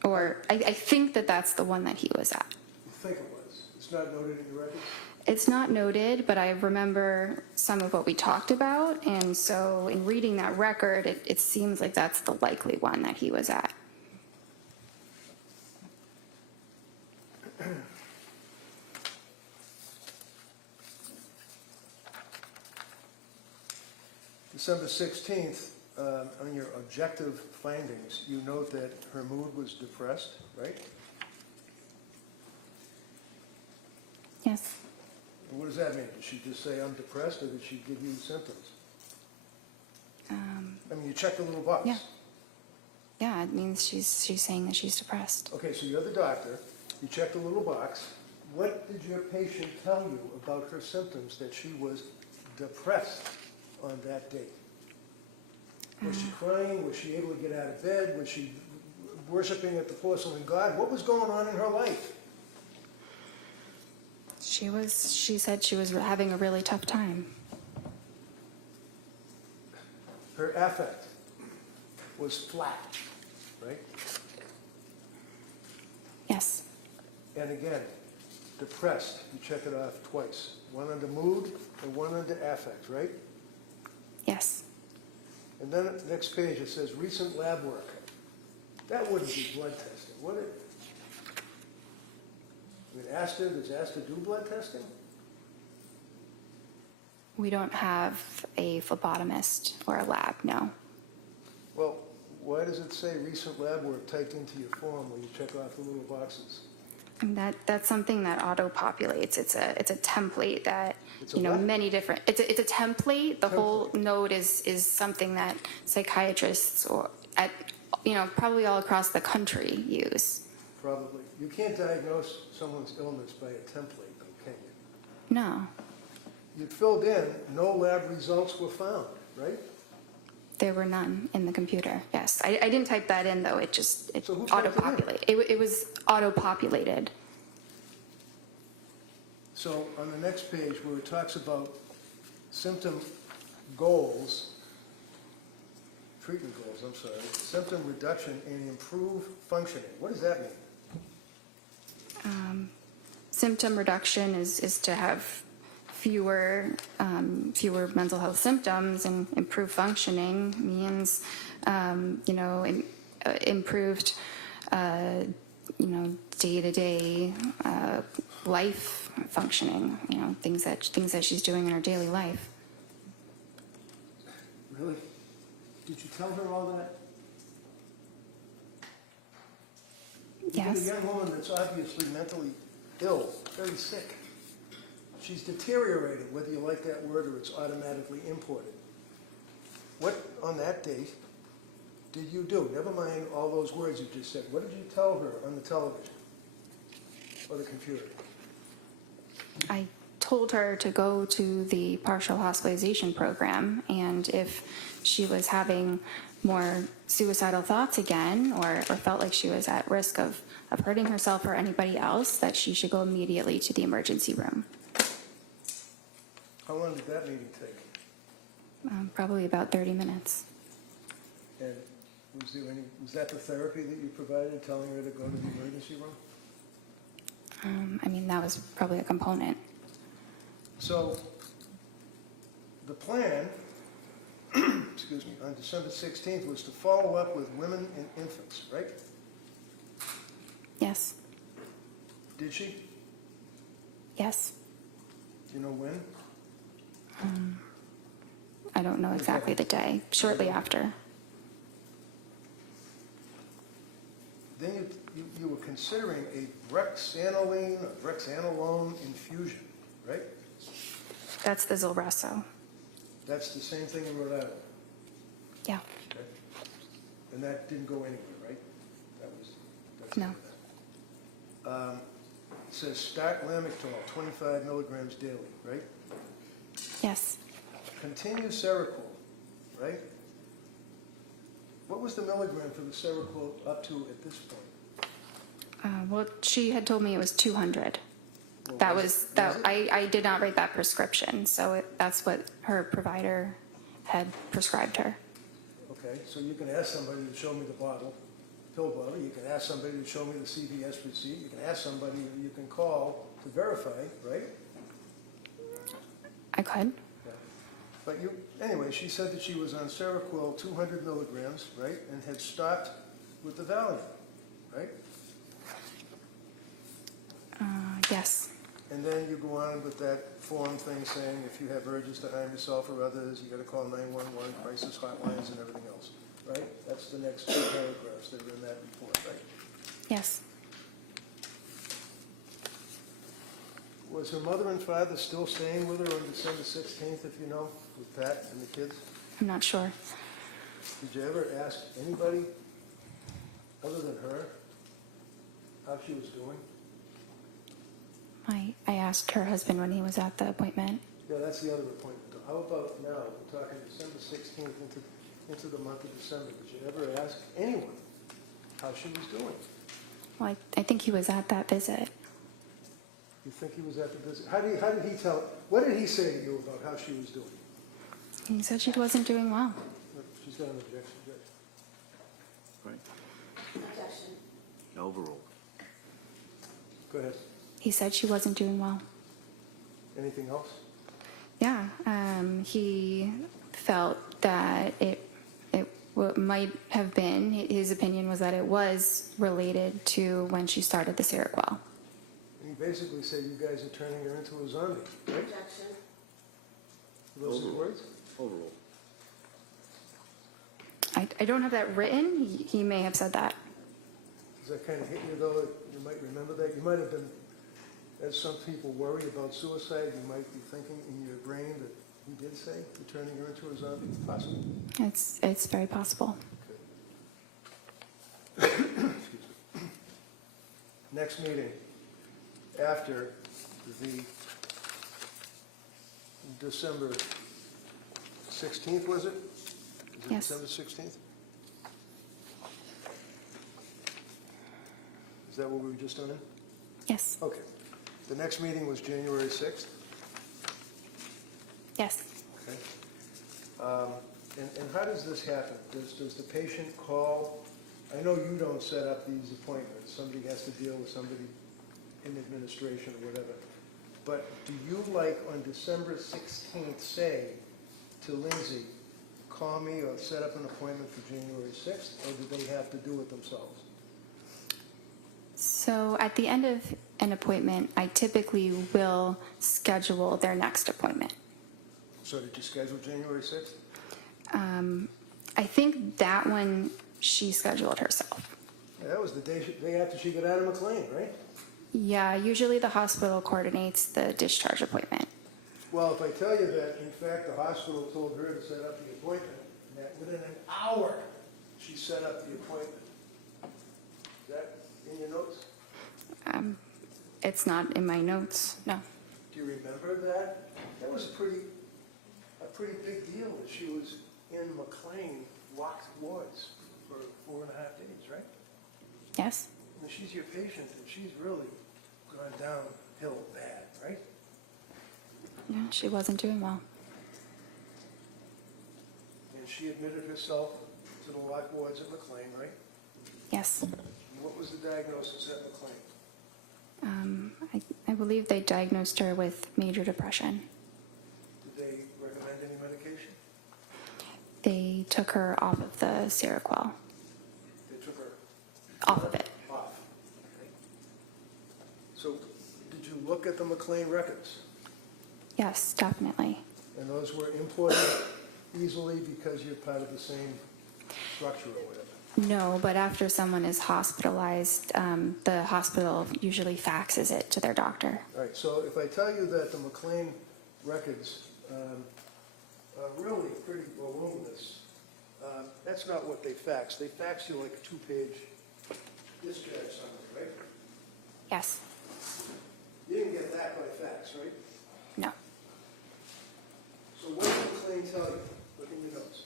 Or I think that that's the one that he was at. You think it was? It's not noted in your record? It's not noted, but I remember some of what we talked about, and so in reading that record, it seems like that's the likely one that he was at. December 16th, on your objective findings, you note that her mood was depressed, right? Yes. And what does that mean? Did she just say, I'm depressed, or did she give you symptoms? I mean, you checked the little box. Yeah. Yeah, it means she's saying that she's depressed. Okay, so you're the doctor. You checked the little box. What did your patient tell you about her symptoms that she was depressed on that date? Was she crying? Was she able to get out of bed? Was she worshiping at the porcelain god? What was going on in her life? She said she was having a really tough time. Her affect was flat, right? Yes. And again, depressed. You check it off twice. One under mood and one under affect, right? Yes. And then at the next page it says recent lab work. That wouldn't be blood testing, would it? I mean, does Asta do blood testing? We don't have a phlebotomist or a lab, no. Well, why does it say recent lab work typed into your form when you check off the little boxes? And that's something that auto-populates. It's a template that, It's a what? many different, it's a template. The whole Template. note is something that psychiatrists or at, probably all across the country use. Probably. You can't diagnose someone's illness by a template, though, can you? No, You filled in, no lab results were found, right? there were none in the computer. Yes, I didn't type that in though. It So who typed it in? auto-populated. It was auto-populated. So on the next page where it talks about symptom goals, treatment goals, I'm sorry, symptom reduction and improve functioning. What does that mean? Symptom reduction is to have fewer mental health symptoms, and improved functioning means improved day-to-day life functioning, things that she's doing in her daily life. Really? Did you tell her all that? Yes. You're a young woman that's obviously mentally ill, very sick. She's deteriorated, whether you like that word or it's automatically imported. What, on that date, did you do? Never mind all those words you just said. What did you tell her on the television or the computer? I told her to go to the partial hospitalization program, and if she was having more suicidal thoughts again or felt like she was at risk of hurting herself or anybody else, that she should go immediately to the emergency room. How long did that meeting take? Probably about 30 minutes. And was that the therapy that you provided, telling her to go to the emergency room? I mean, that was probably a component. So the plan, excuse me, on December 16th was to follow up with women and infants, right? Yes. Did she? Yes. Do you know when? I don't know exactly the day. Shortly after. Then you were considering a brexanolone or brexanolone infusion, right? That's the Zolresso. That's the same thing in Rhode Island. Yeah. Okay. And that didn't go anywhere, right? That's No. It says start Lamictal, 25 milligrams daily, right? Yes. Continue Seroquel, right? What was the milligram for the Seroquel up to at this point? Well, she had told me it was 200. Well, That was was it- that. was it? I did not write that prescription, so that's what her provider had prescribed her. Okay, so you can ask somebody to show me the pill bottle. You can ask somebody to show me the CVS receipt. You can ask somebody you can call to verify, right? I could. But anyway, she said that she was on Seroquel 200 milligrams, right, and had stopped with the Valium, right? Yes. And then you go on with that form thing saying if you have urges to harm yourself or others, you got to call 911, crisis hotlines, and everything else, right? That's the next two paragraphs that are in that report, right? Yes. Was her mother and father still staying with her on December 16th, if you know, with Pat and the kids? I'm not sure. Did you ever ask anybody other than her how she was doing? I asked her husband when he was at the appointment. Yeah, that's the other appointment. How about now? We're talking December 16th into the month of December. Did you ever ask anyone how she was doing? Well, I think he was at that visit. You think he was at the visit? How did he tell? What did he say to you about how she was doing? He said she wasn't doing well. She's got an objection. Good. Right. Objection. Overruled. Go ahead. He said she wasn't doing well. Anything else? Yeah. He felt that it might have been, his opinion was that it was related to when she started the Seroquel. And he basically said you guys are turning her into a zombie, right? Objection. Were those his words? Overruled. I don't have that written. He may have said that. Does that kind of hit you, though, that you might remember that? You might have been, as some people worry about suicide, you might be thinking in your brain that he did say you're turning her into a zombie, possibly. It's very possible. Excuse me. Next meeting, after the December 16th, was it? Is it Yes. December 16th? Is that what we were just on? Yes. Okay. The next meeting was January 6th? Yes. Okay. And how does this happen? Does the patient call? I know you don't set up these appointments. Somebody has to deal with somebody in administration or whatever. But do you, like on December 16th, say to Lindsay, call me or set up an appointment for January 6th, or do they have to do it themselves? So at the end of an appointment, I typically will schedule their next appointment. So did you schedule January 6th? I think that one she scheduled herself. Yeah, that was the day after she got out of McLean, right? Yeah, usually the hospital coordinates the discharge appointment. Well, if I tell you that, in fact, the hospital told her to set up the appointment, and that within an hour, She set up the appointment. Is that in your notes? It's not in my notes, no. Do you remember that? That was a pretty big deal that she was in McLean locked wards for 4.5 days, right? Yes? And she's your patient, and she's really gone downhill bad, right? Yeah, she wasn't doing well. And she admitted herself to the locked wards at McLean, right? Yes. And what was the diagnosis at McLean? I believe they diagnosed her with major depression. Did they recommend any medication? They took her off of the Seroquel. They took her Off of it. off. Okay. So, did you look at the McLean records? Yes, definitely. And those were imported easily because you're part of the same structure or whatever? No, but after someone is hospitalized, the hospital usually faxes it to their doctor. All right, so if I tell you that the McLean records are really pretty voluminous, that's not what they fax. They fax you like a 2-page discharge summary, right? Yes. You didn't get that by fax, right? No. So what did McLean tell you? Look in your notes.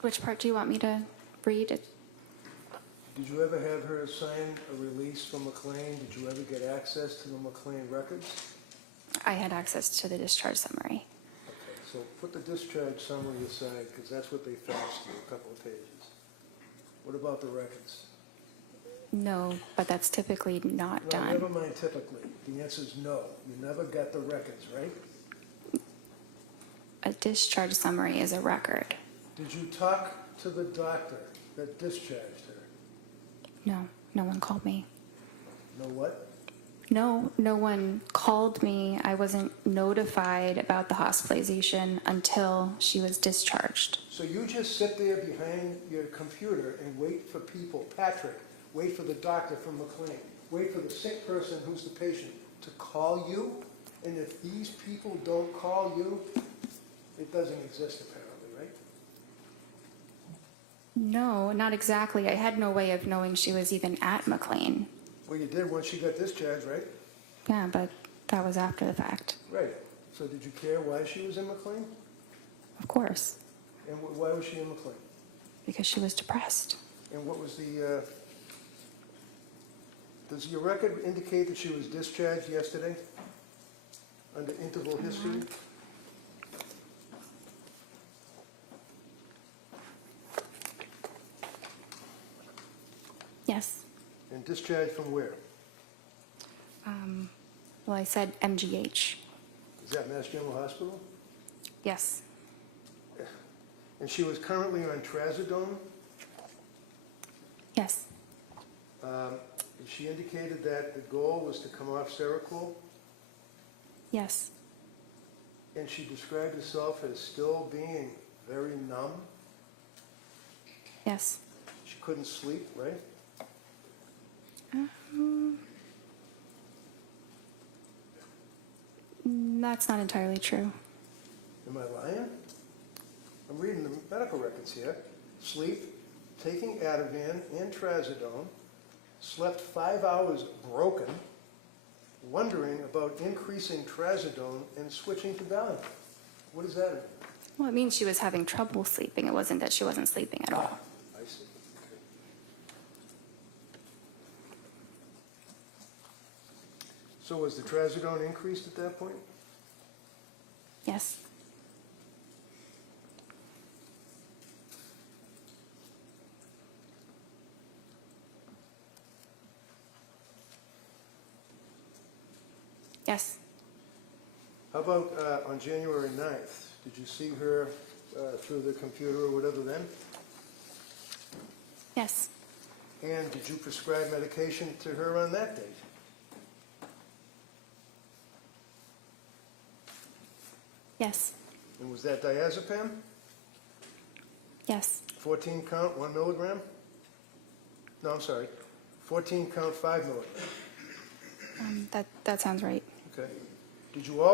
Which part do you want me to read? Did you ever have her sign a release from McLean? Did you ever get access to the McLean records? I had access to the discharge summary. Okay, so put the discharge summary aside, because that's what they faxed you, a couple of pages. What about the records? No, but that's typically not No, done. never mind typically. The answer is no. You never got the records, right? A discharge summary is a record. Did you talk to the doctor that discharged her? No, no one called me. Know what? No one called me. I wasn't notified about the hospitalization until she was discharged. So you just sit there behind your computer and wait for people, Patrick, wait for the doctor from McLean, wait for the sick person who's the patient to call you? And if these people don't call you, it doesn't exist apparently, right? No, not exactly. I had no way of knowing she was even at McLean. Well, you did once she got discharged, right? Yeah, but that was after the fact. Right. So did you care why she was in McLean? Of course, And why was she in McLean? because she was depressed. And what was the, does your record indicate that she was discharged yesterday? Under interval history? Yes. And discharged from where? Well, I said MGH. Is that Mass General Hospital? Yes. And she was currently on trazodone? Yes. She indicated that the goal was to come off Seroquel, Yes. and she described herself as still being very numb. Yes. She couldn't sleep, right? That's not entirely true. Am I lying? I'm reading the medical records here. Sleep, taking Ativan and trazodone, slept 5 hours broken, wondering about increasing trazodone and switching to Valium. What does that mean? Well, it means she was having trouble sleeping. It wasn't that she wasn't sleeping at all. I see. Okay. So was the trazodone increased at that point? Yes. Yes. How about on January 9th? Did you see her through the computer or whatever then? Yes. And did you prescribe medication to her on that date? Yes. And was that diazepam? Yes. 14 count, 1 milligram? No, I'm sorry. 14 count, 5 milligram. That sounds right. Okay. Did you also